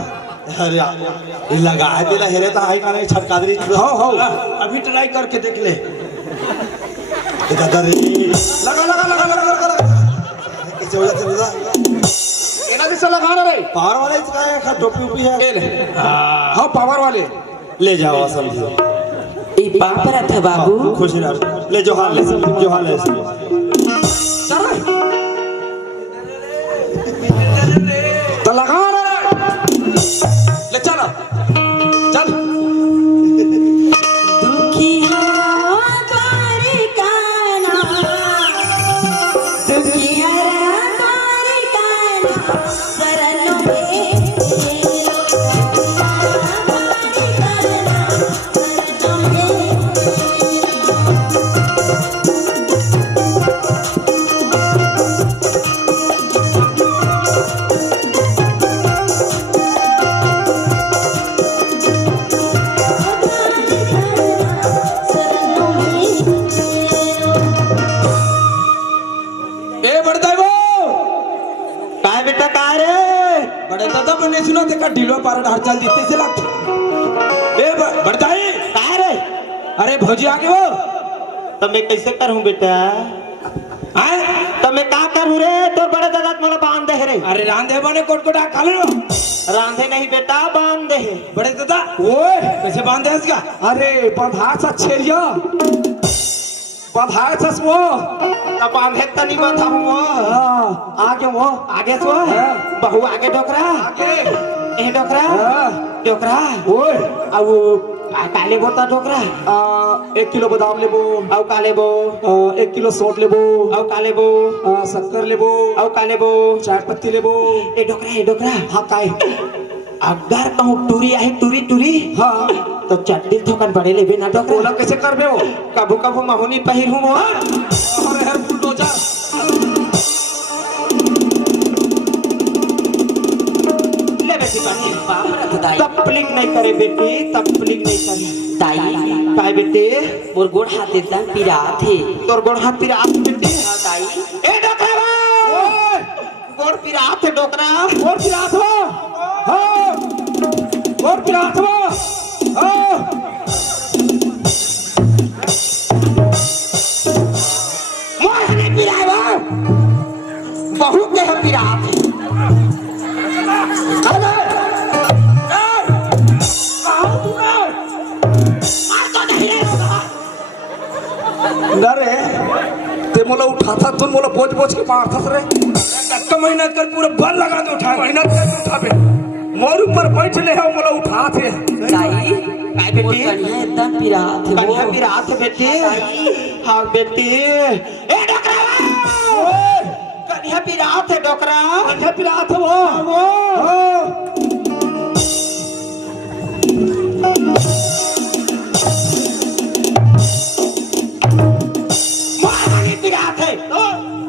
अरे ये लगा है तेरा हेरे ता है का नहीं छटका दे हो अभी ट्राई करके देख ले दादा रे लगा कैसे हो जाते दादा एना दिस लगाना रे पावर वाले इसका है खा टोपी उपी है ले हां पावर वाले ले जाओ समझो ई बाप रथ बाबू खुश रह ले जो हाल ले इसमें चल तो लगा ले चल दुखिया द्वारिकाना दुखिया द्वारिकाना शरणों में सुनो देखा ढीलो पार हड़ताल जीते से लगते ए बड़दाई कहा रे अरे भौजी आगे वो तो मैं कैसे करूं बेटा आए तो मैं का करूं रे तो बड़े दादा मोला बांध दे रे अरे रांधे बने कोट खा लो रांधे नहीं बेटा बांध दे बड़े दादा ओए कैसे बांध दे इसका अरे बंधा सा छेरिया बंधा सा वो तो बांधे तो नहीं बांधा हूं आगे सो बहु आगे डोकरा आगे ए डोकरा डोकरा ओए अब काले बोता डोकरा 1 किलो बादाम लेबो औ काले बो 1 किलो सोट लेबो औ काले बो शक्कर लेबो औ काले बो चाय पत्ती लेबो ए डोकरा हाँ काय अगर कहूं टूरी आई टूरी हाँ तो चट्टी थोकन बड़े लेबे ना डोकरा बोला कैसे करबे हो कबू कबू महुनी पहिर हूं वो अरे हर बुलडोजर ले बेटी पानी तपलिक नहीं करे बेटी तपलिक नहीं करे दाई काय बेटे मोर गोड़ हाथ एकदम पीड़ा थे तोर गोड़ हाथ पिरा बेटी दाई ए डोकरा गोड़ पिरात है डोकरा। और पिराथवा हाँ और पिराथवा हाँ मोहने पिरावा बहू के है पिरात है। अरे कहाँ तू मार तो नहीं रे बाबा। नरे ते मोला उठाता तुम मोला बोझ बोझ के मारथस रे कत्ता मेहनत कर पूरा बल लगा दे उठा मेहनत कर उठाबे मोर ऊपर बैठ ले हो मोला उठाथे ताई काय वो बेटी कन्या एकदम पिरात है कन्या वो। पिरात है बेटी। हाँ बेटी ए डोकरा कन्या पिरात है डोकरा। अच्छा पिराथ वो मोहने पिरात है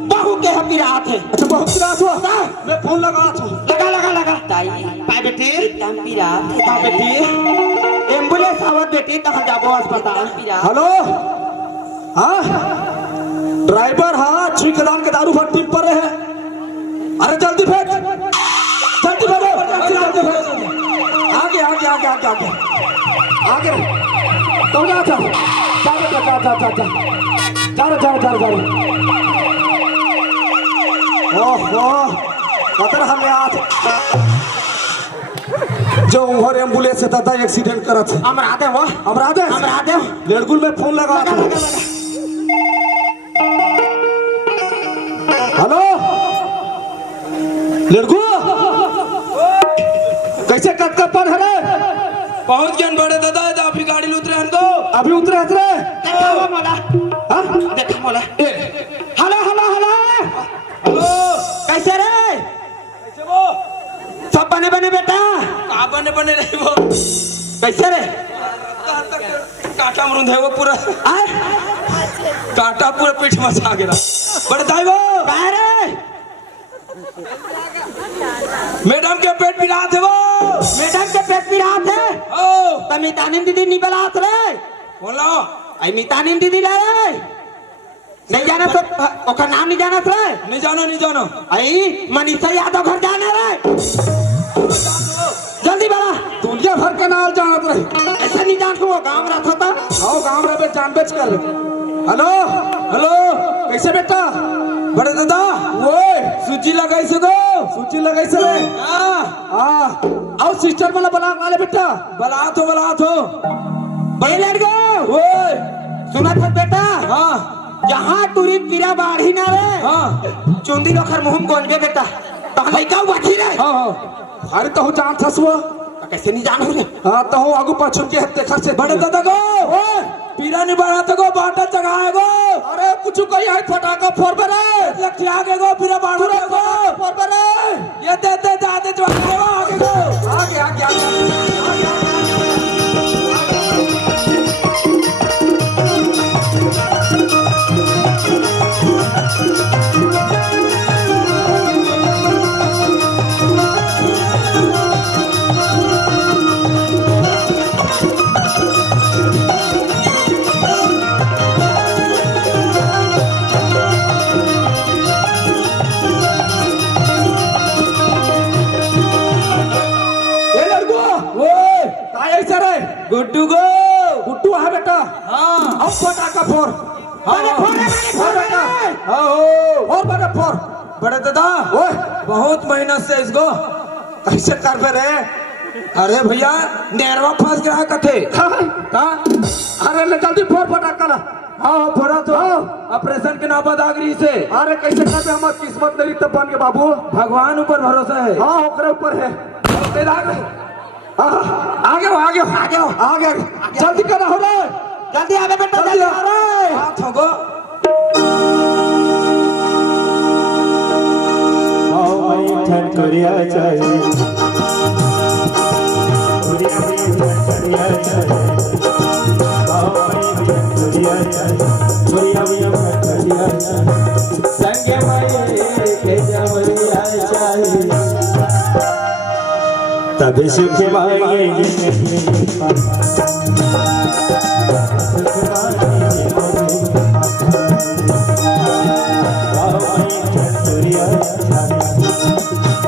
बहू के है पिरात है। अच्छा बहुत पिराथ हुआ मैं फोन लगा था लगा लगा लगा ताई पाए बेटी। एकदम पिरात है हाँ बेटी एम्बुलेंस आवत बेटी तो हम जाबो अस्पताल। पिरात हेलो हाँ ड्राइवर हाँ छिकदान के दारू भट्टी पर है अरे जल्दी भेज जल्दी भेज आगे आगे आगे आगे आगे आगे तो जा जा जा जा जा जा जा जा जा जा जा ओहो कतर हमें आज जो उहर एम्बुलेंस से दादा एक्सीडेंट करत है हमरा दे वो हमरा दे हमरा दे लड़कुल में फोन लगा लगा था लगा लगा। हेलो लड़कू कैसे कट कर पर है पहुंच गए बड़े दादा अभी गाड़ी में उतरे हमको। अभी उतरे हतरे देखा वो मोला हाँ? देखा मोला। हेलो हेलो हेलो हेलो कैसे रे कैसे वो सब बने बने बेटा कहाँ बने बने रही वो कैसे रे कहाँ तक काटा मरुंद है वो पूरा आए काटा पूरा पीठ में आ गया बड़े दाई वो कहाँ रे मैडम के पेट पिला थे वो मैडम के पेट पिरात है ओ तो मितानिन दीदी निबलात रे बोलो आई मितानिन दीदी ला रे नहीं जाना तो ओका नाम नहीं जाना रे नहीं जानो आई मनीषा यादव घर जाना रे जल्दी बड़ा दुनिया भर के नाल जानत रही ऐसा नहीं जान को गांव रहा था आओ गांव रे बे जान बेच कर हेलो हेलो कैसे बेटा बड़े दादा ओए सूची लगाई सको सूची लगाई से रे हाँ आओ सिस्टर वाला बना वाले बेटा बला तो बड़े लड़के ओए सुना था बेटा हाँ जहाँ टूरी पीरा बाढ़ी ना रे हाँ चुंदी लोखर मुहम गोंजे बेटा तो लइका बाठी रे हाँ हाँ अरे तो जान थस वो कैसे नहीं जान हो रे हाँ तो आगू पाछू के हत्ते खर्चे बड़े दादा को पीरा नहीं बढ़ा तो को बाटा जगाए गो अरे कुछ कोई है फटाका फोड़ बरे लक्ष्य आगे गो पीरा बढ़ा गो फोड़ बरे ये दे जाते जो आगे गो आगे आगे आगे ये लड़को ओए काय ऐसा रे गुड्डू गो गुट्टू है बेटा हाँ अब फटाका फोड़ हाँ फोड़ बेटा आओ और बड़े फोड़ बड़े दादा ओए बहुत मेहनत से इसको कैसे कर बे रे अरे भैया नेरवा फंस गया है कथे का अरे ले जल्दी फोड़ फटाका ला हाँ फोड़ा तो ऑपरेशन के नाबद आगरी से अरे कैसे कर बे हमार किस्मत नहीं तब बन के बाबू भगवान ऊपर भरोसा है हाँ ओकरे ऊपर है तेरे आगे आगे हो आगे हो आगे हो आगे जल्दी करना हो रे जल्दी आवे बेटा जल्दी जल्दी आ रे हाथ होगो ठठुरिया चाहिए ठठुरिया चाहिए संगे के जमरिया चाहिए तभी सुख पाएंगे कटोरिया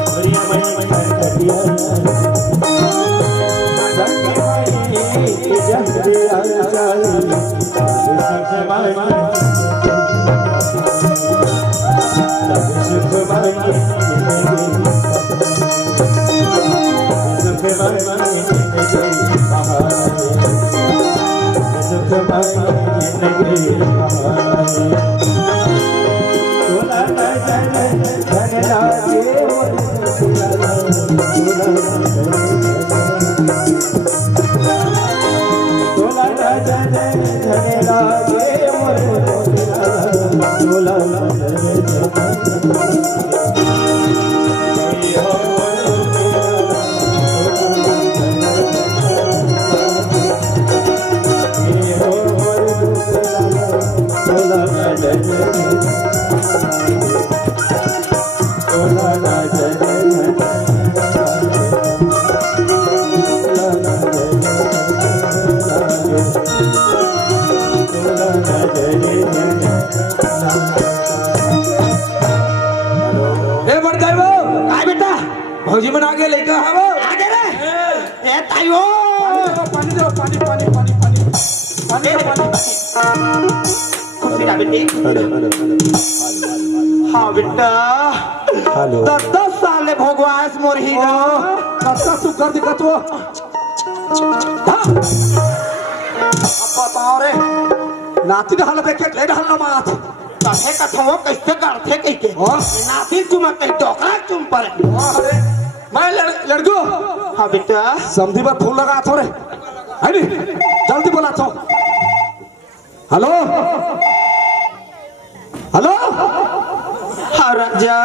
कटोरिया बनी कटोरिया भौजी मन आगे लेकर आओ आगे रे ए ताइयो पानी दो पानी पानी पानी पानी पानी दो, पानी खुशी ना बेटी हाँ बेटा हेलो 10 साल ले भोगवास मोर हीरा कत्ता सुकर दिक्कत हो बताओ रे नाती का हालत देख ले ढलना मात कहे कथो कैसे करथे कह के नाती तुम कह टोकरा तुम पर अरे मैं लड़को हाँ बेटा समधी पर फूल लगा थोड़े है नी जल्दी बोला तो हेलो हेलो हाँ राजा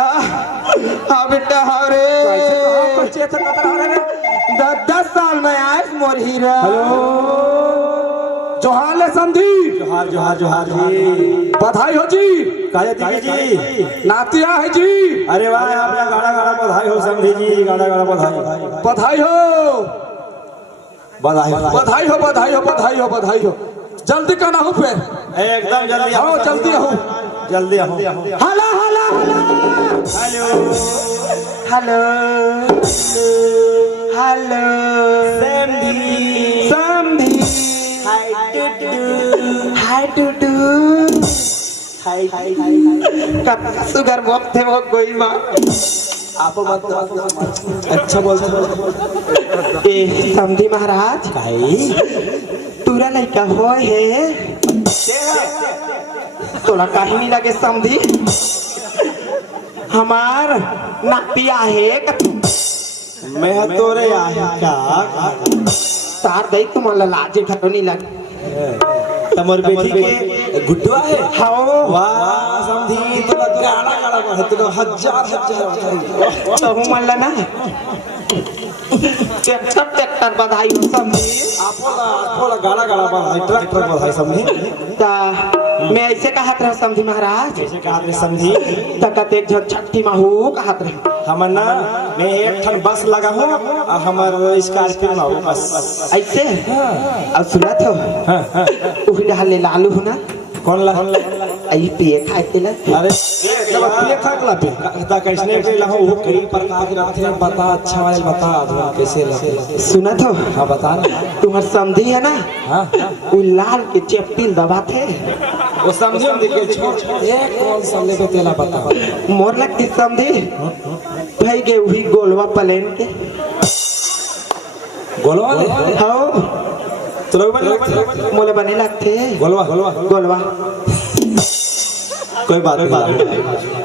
हाँ बेटा हाँ रे कैसे चेतन कतर आ रहे 10 साल में आए मोर हीरा जोहार ले समधी जोहार जोहार जोहार जी बधाई हो जी काहे जी नातिया है जी अरे वाह आपका गाड़ा गाड़ा बधाई हो समझी जी गाड़ा गाड़ा बधाई बधाई हो बधाई बधाई हो बधाई हो बधाई हो बधाई हो जल्दी का ना हो फिर एकदम जल्दी आओ जल्दी आओ जल्दी आओ हेलो हेलो हेलो हेलो समधी समधी हाय टुटू हाय हाय हाय सुगर वक्त है वो कोई माँ आप अच्छा बोलते ए समधी महाराज काई तुरा लड़का हो है तोला काहे नहीं लगे समधी हमार नातिया है मैं तोरे आया क्या तार दई तुम्हारा लाजे घटो नहीं लगे तमर बेटी के गुड्डुआ है हाँ वाह समझी तो गाड़ा गाड़ा बढ़े तो हजार तो मल्ला ना ट्रैक्टर बधाई हो समझी आपोला गाड़ा गाड़ा बढ़ाई ट्रैक्टर बढ़ाई समझी ता मैं ऐसे कहत रहा समझी महाराज कैसे कहा रे समझी तकत एक झन छठी माहू कहत रहे हमर ना मैं एक ठन बस लगा हूँ और हमर स्कॉर्पियो ना हो बस ऐसे अब सुना तो उही डाले लालू हो ना कौन ला आई पिए खाए के ना अरे ये खाकला पे कहता कैसने के लहो वो कई प्रकार के रहते हैं बता अच्छा वाले बता आदमी कैसे रहते सुना तो हाँ बता ना तुम्हार समझी है ना हाँ वो लाल के चेप्टिन दबा थे वो समझो देखिए छोड़ एक कौन समझे पे तेला बता मोर लगती समझी भाई के वही गोलवा प्लेन के गोलवा ले हाँ तो लोग बने मोले बने लगते गोलवा गोलवा गोलवा कोई बात नहीं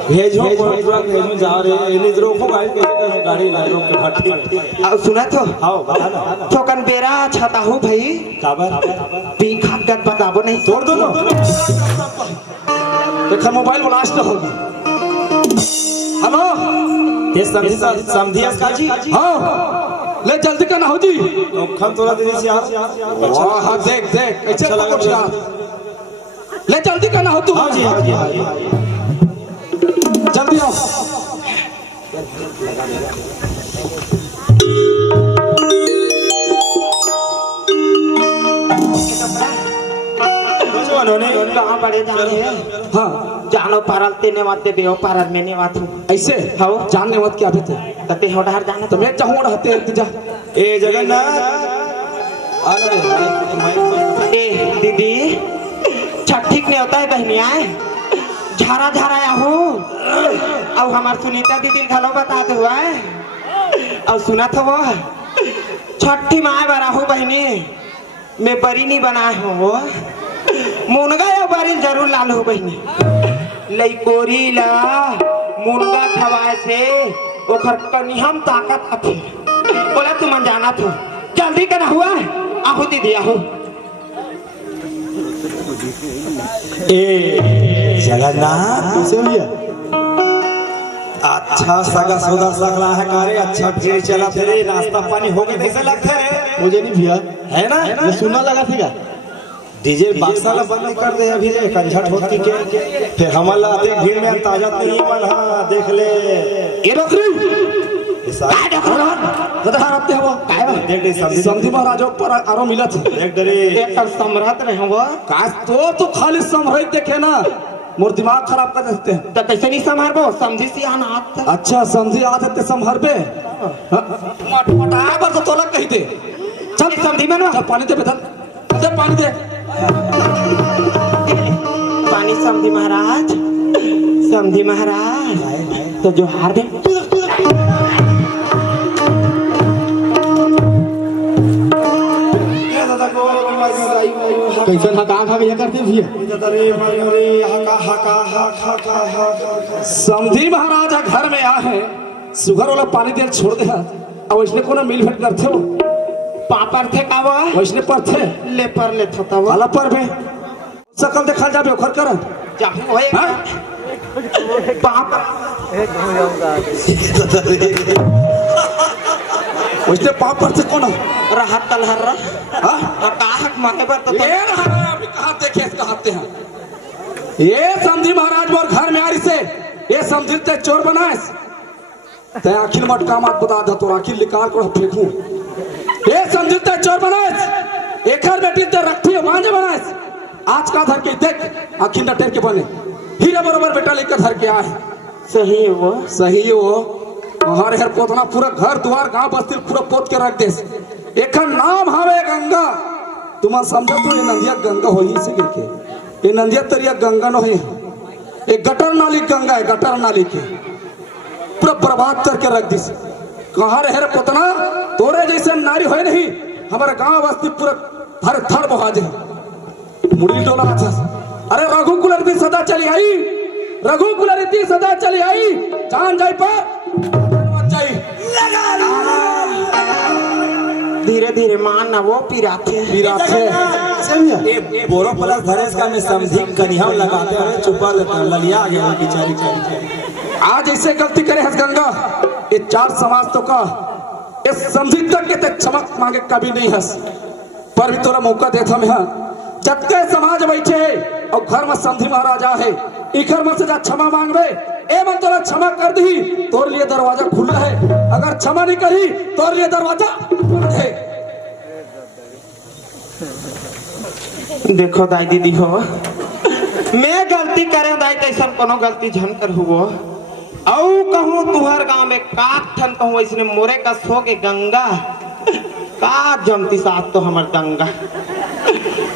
भेजो भेजो जा रहे इन्हें रोको गाड़ी ला रोक के फटी अब सुना तो आओ बता ना थोकन बेरा छता हूँ भाई काबर पी खाकर बताबो नहीं तोड़ दो ना देखा मोबाइल ब्लास्ट होगी हेलो ये समझी का जी हाँ ले जल्दी करना हो जी खम तोड़ा दीदी से यार हाँ हाँ देख देख ऐसे अच्छा लगा कुछ ले जल्दी करना हो तू हाँ जी हाँ जी हाँ जी जल्दी आओ उन्होंने कहाँ बड़े जाने हाँ जानो पारल तेने मत दे बेओ पारल में नहीं बात हूँ ऐसे हाँ जानने मत क्या थे तते होड़ार जाने तो मैं चाहूँ रहते जा ए जगन्नाथ ए दीदी छठीक नहीं होता है बहनी आए झारा झारा आहू अब हमार सुनीता दीदी घलो बता दो है अब सुना था वो छठी माए बराहू बहनी मैं बरी नहीं बनाए हूँ वो मुनगा या बरी जरूर लाल हो बहनी लइकोरी ला मुनगा खवाए से ओखर कनिहम ताकत अथी बोला तुम जाना थो जल्दी करना हुआ आहू दीदी आहू ए जगन्नाथ कैसे भैया अच्छा सगा सौदा सकला है कारे अच्छा भीड़ चला फिरे नाश्ता पानी हो गए कैसे लगता है मुझे नहीं भैया है ना ये सुनना लगा थी डीजे बक्सा ला बंद नहीं कर दे अभी रे कंझट होती के फिर हमारा आते भीड़ में अंदाजा नहीं बना देख ले ये रोकरू काय डकरा बता रखते हो देख रे समझी महाराज पर आरो मिला थे देख डरे एक तक सम्राट रहे वो काश तो खाली समझ देखे ना मोर दिमाग खराब कर देते हैं तो कैसे नहीं संभारबो समझी सी अनाथ अच्छा समझी आते संभर पे मटा पर तो तोला कही दे चल समझी में ना चल पानी दे बेटा दे पानी दे पानी समझी महाराज तो जो हार दे कैसे हका खा के करते भैया समझी महाराज घर में आ है सुगर वाला पानी दे छोड़ दे अब वैसने को ना मिल भेंट करते हो पापर थे का वो वैसने पर थे ले पर ले थता वो वाला पर में सकल देखा जाबे ओखर कर जाहू होए पाप वैसने पाप पर से कौन रहत तलहर हां काहक मारे पर तो ये रहा अभी कहां देखे कहते हैं ये समझी महाराज मोर घर में आ रही से ये समझी ते चोर बनाए ते आखिर मटका मत बता दे तो आखिर निकाल कर फेंकूं ये समझी ते चोर बनाए एकर बेटी ते रखती मांझे बनाए आज का धर के देख आखिर नटेर के बने हीरा बरोबर बेटा लेकर धर के आए सही है वो हमारे हर पोतना पूरा घर द्वार गांव बस्ती पूरा पोत के रख दे एक नाम हवे गंगा तुम समझो तो ये नंदिया गंगा हो ही से के ये नंदिया तरिया गंगा न है एक गटर नाली गंगा है गटर नाली के पूरा बर्बाद करके रख दी कहाँ रहे रे पोतना तोरे जैसे नारी हो नहीं हमारे गांव बस्ती पूरा हर थर बहा दे मुड़ी डोला अरे रघु कुलरती सदा चली आई रघु कुलरती सदा चली आई जान जाई पर धीरे धीरे मान ना वो पिराथे बोरो प्लस धरेश का में समझी कनिया लगाते हैं चुपा ललिया आ गया बेचारी आज ऐसे गलती करे हस गंगा ये चार समाज तो का इस समझी तक के ते चमक मांगे कभी नहीं हस पर भी तोरा मौका देता मैं जत्ते समाज बैठे है और घर में समझी महाराजा है इखर में से जा क्षमा मांग रहे ए मन तोरा क्षमा कर दी तोर लिए दरवाजा खुला है अगर क्षमा नहीं करी तोर लिए दरवाजा बंद है देखो दाई दीदी हो मैं गलती करे दाई तैसन कोनो गलती झन कर हुओ औ कहूँ तुहर गांव में काक ठन कहूँ इसने मोरे का सो के गंगा का जमती साथ तो हमर दंगा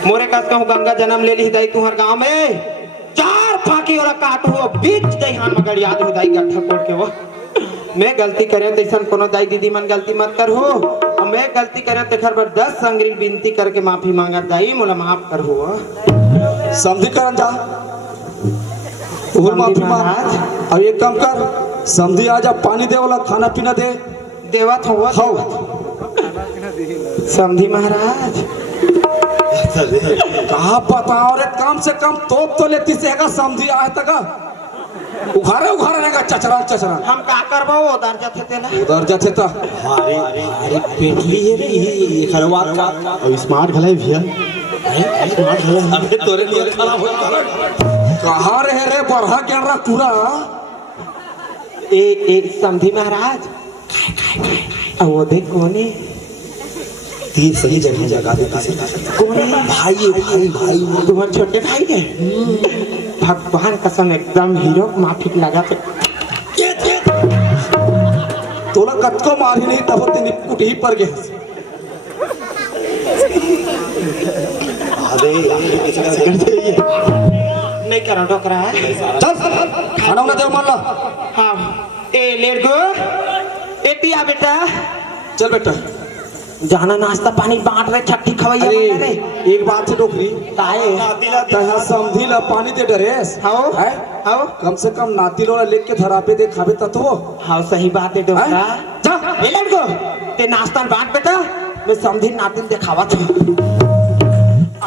मोरे का कहूँ गंगा जन्म ले ली दाई तुहर गांव में चार फाकी और काट हो बीच दहियान में गड़ियाद हो दाई गट्ठा कोड़ के वो मैं गलती करे तैसन कोनो दाई दीदी मन गलती मत कर हो और मैं गलती करे तेखर पर 10 संगरी विनती करके माफी मांगा दाई मोला माफ कर हो समझी करन जा माफी मांग अब एक काम कर समझी आ जा पानी दे वाला खाना पीना दे देवत हो समझी महाराज कहा पता और कम से कम तोप तो लेती से समझी आए तक उघारे रहेगा चचरा हम का करबो उधर जाते थे ना उधर जाते तो अरे पेटली है रे ये खरवा का और स्मार्ट भले भैया स्मार्ट भले अबे तोरे लिए खराब हो कहाँ रहे रे बरहा क्या रहा पूरा ए समझी महाराज वो देख कोने तीर सही जगह लगा देते। कौन है? भाई भाई भाई तुम्हारे छोटे भाई है? भगवान कसम एकदम हीरो माफिक लगा थे। तोला कतको मारी नहीं तब तेनी कुटी पर गए। अरे कितना सेकंड चाहिए? नहीं करा डोकरा है। चल खाना उना दे मान ला। हाँ ए लेट गो एटिया बेटा चल बेटा। जाना नाश्ता पानी बांट रहे छठी खवैया अरे बना रहे। एक बात है डोकरी काहे? तहा समझी ला पानी दे डरेस हाओ है हाओ कम से कम नाती लोला लेके धरा पे दे खाबे तत्वो हाँ सही बात है डोकरा। हैं? जा ए लेट गो ते नाश्ता बांट बेटा मैं समझी नातिन दिखावा था।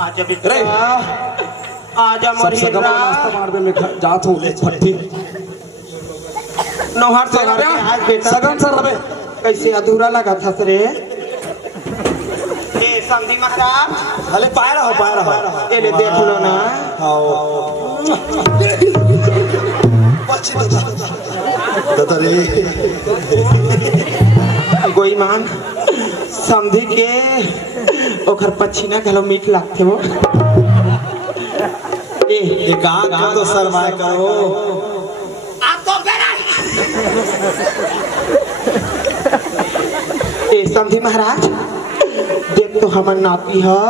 आजा बेटा रे। आजा सब मोर सगम हीरा नाश्ता मारबे में जात हो फट्टी नौहर से आज बेटा सगम सर रबे कैसे अधूरा लगा था सरे। ए समझी महाराज अरे पाए रहो ए ले देख लो ना। दादा रे गोई मान समझी के ओखर पछीना घलो मीठ लागथे वो। ए का तो शर्माए करो। ए समझी महाराज देख तो हमर नाती है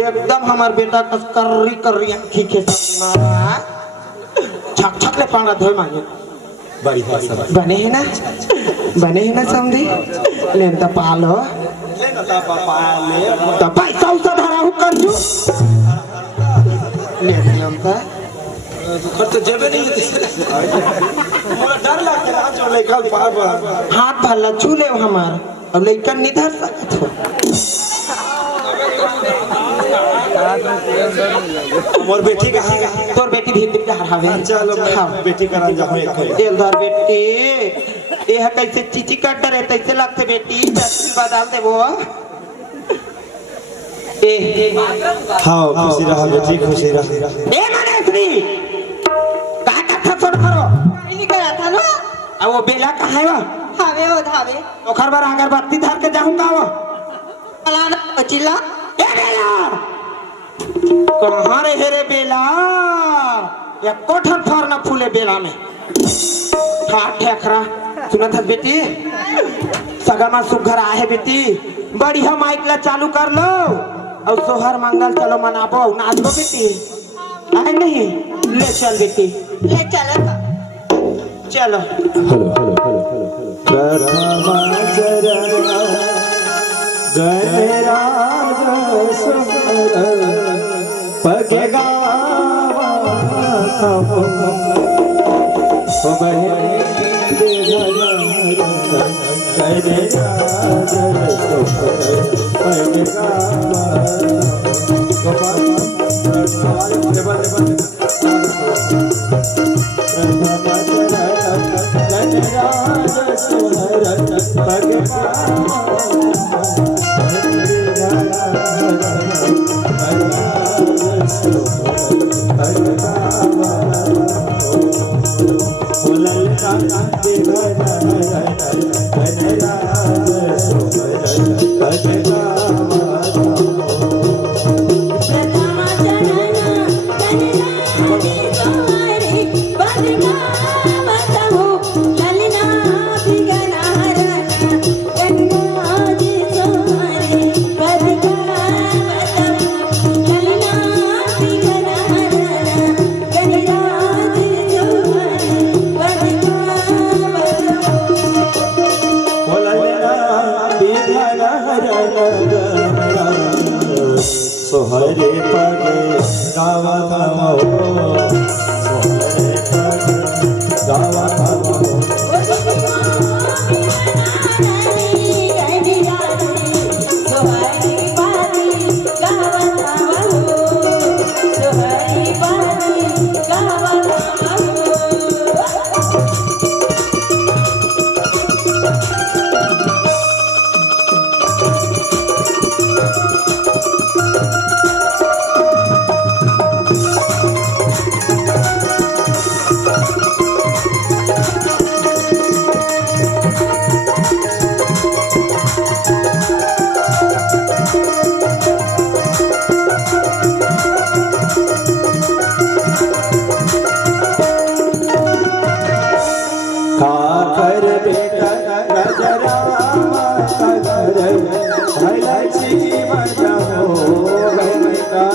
एकदम हमार बेटा कस कर्री कर्री आँखी के समझी महाराज छक छक ले पाना धोए मांगे बड़ी है बने है ना समझी लेन तो पालो तो पैसा उसा धरा हूँ कर जू ले हम का घर तो जेबे नहीं मोला डर लगता है जो लेकर पार हाथ भल्ला छू ले हमार अब लेकर नहीं धर सकत हो। मोर बेटी कहाँ है? तोर बेटी भीतर के हरावे चलो हाँ बेटी करा जाओ एक एलदार बेटी ये कैसे चीची कट रहे तैसे लगते बेटी बदल दे वो ए हाँ खुशी रहा बेटी खुशी रहा। ए मनेश्री का कथा छोड़ करो नहीं गया था ना अब वो बेला कहाँ है वो धावे हो धावे ओखर बार अगरबत्ती धर के जाऊंगा वो फलाना चिल्ला ए बेला कहाँ रे रे बेला या कोठर फर न फूले बेला में ठाक ठेकरा सुना था बेटी सगमा सुघर आहे बेटी बढ़िया माइक ला चालू कर लो और सोहर मंगल चलो मनाबो नाचो बेटी आए नहीं ले चल बेटी ले चलो चलो सोहरे पग गावा धामो सोहरे पग गावा धामो कर बेटा राम का घर भला जीवन हो बेटा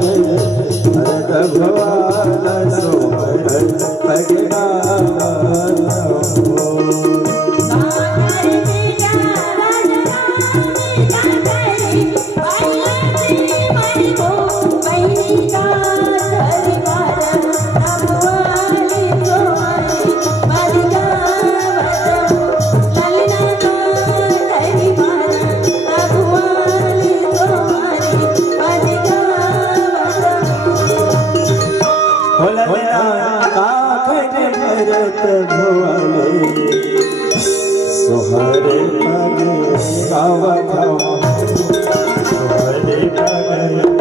भरत भगवान सोहर परिणाम भरत भोले सोहरे पग गावत सोहरे पग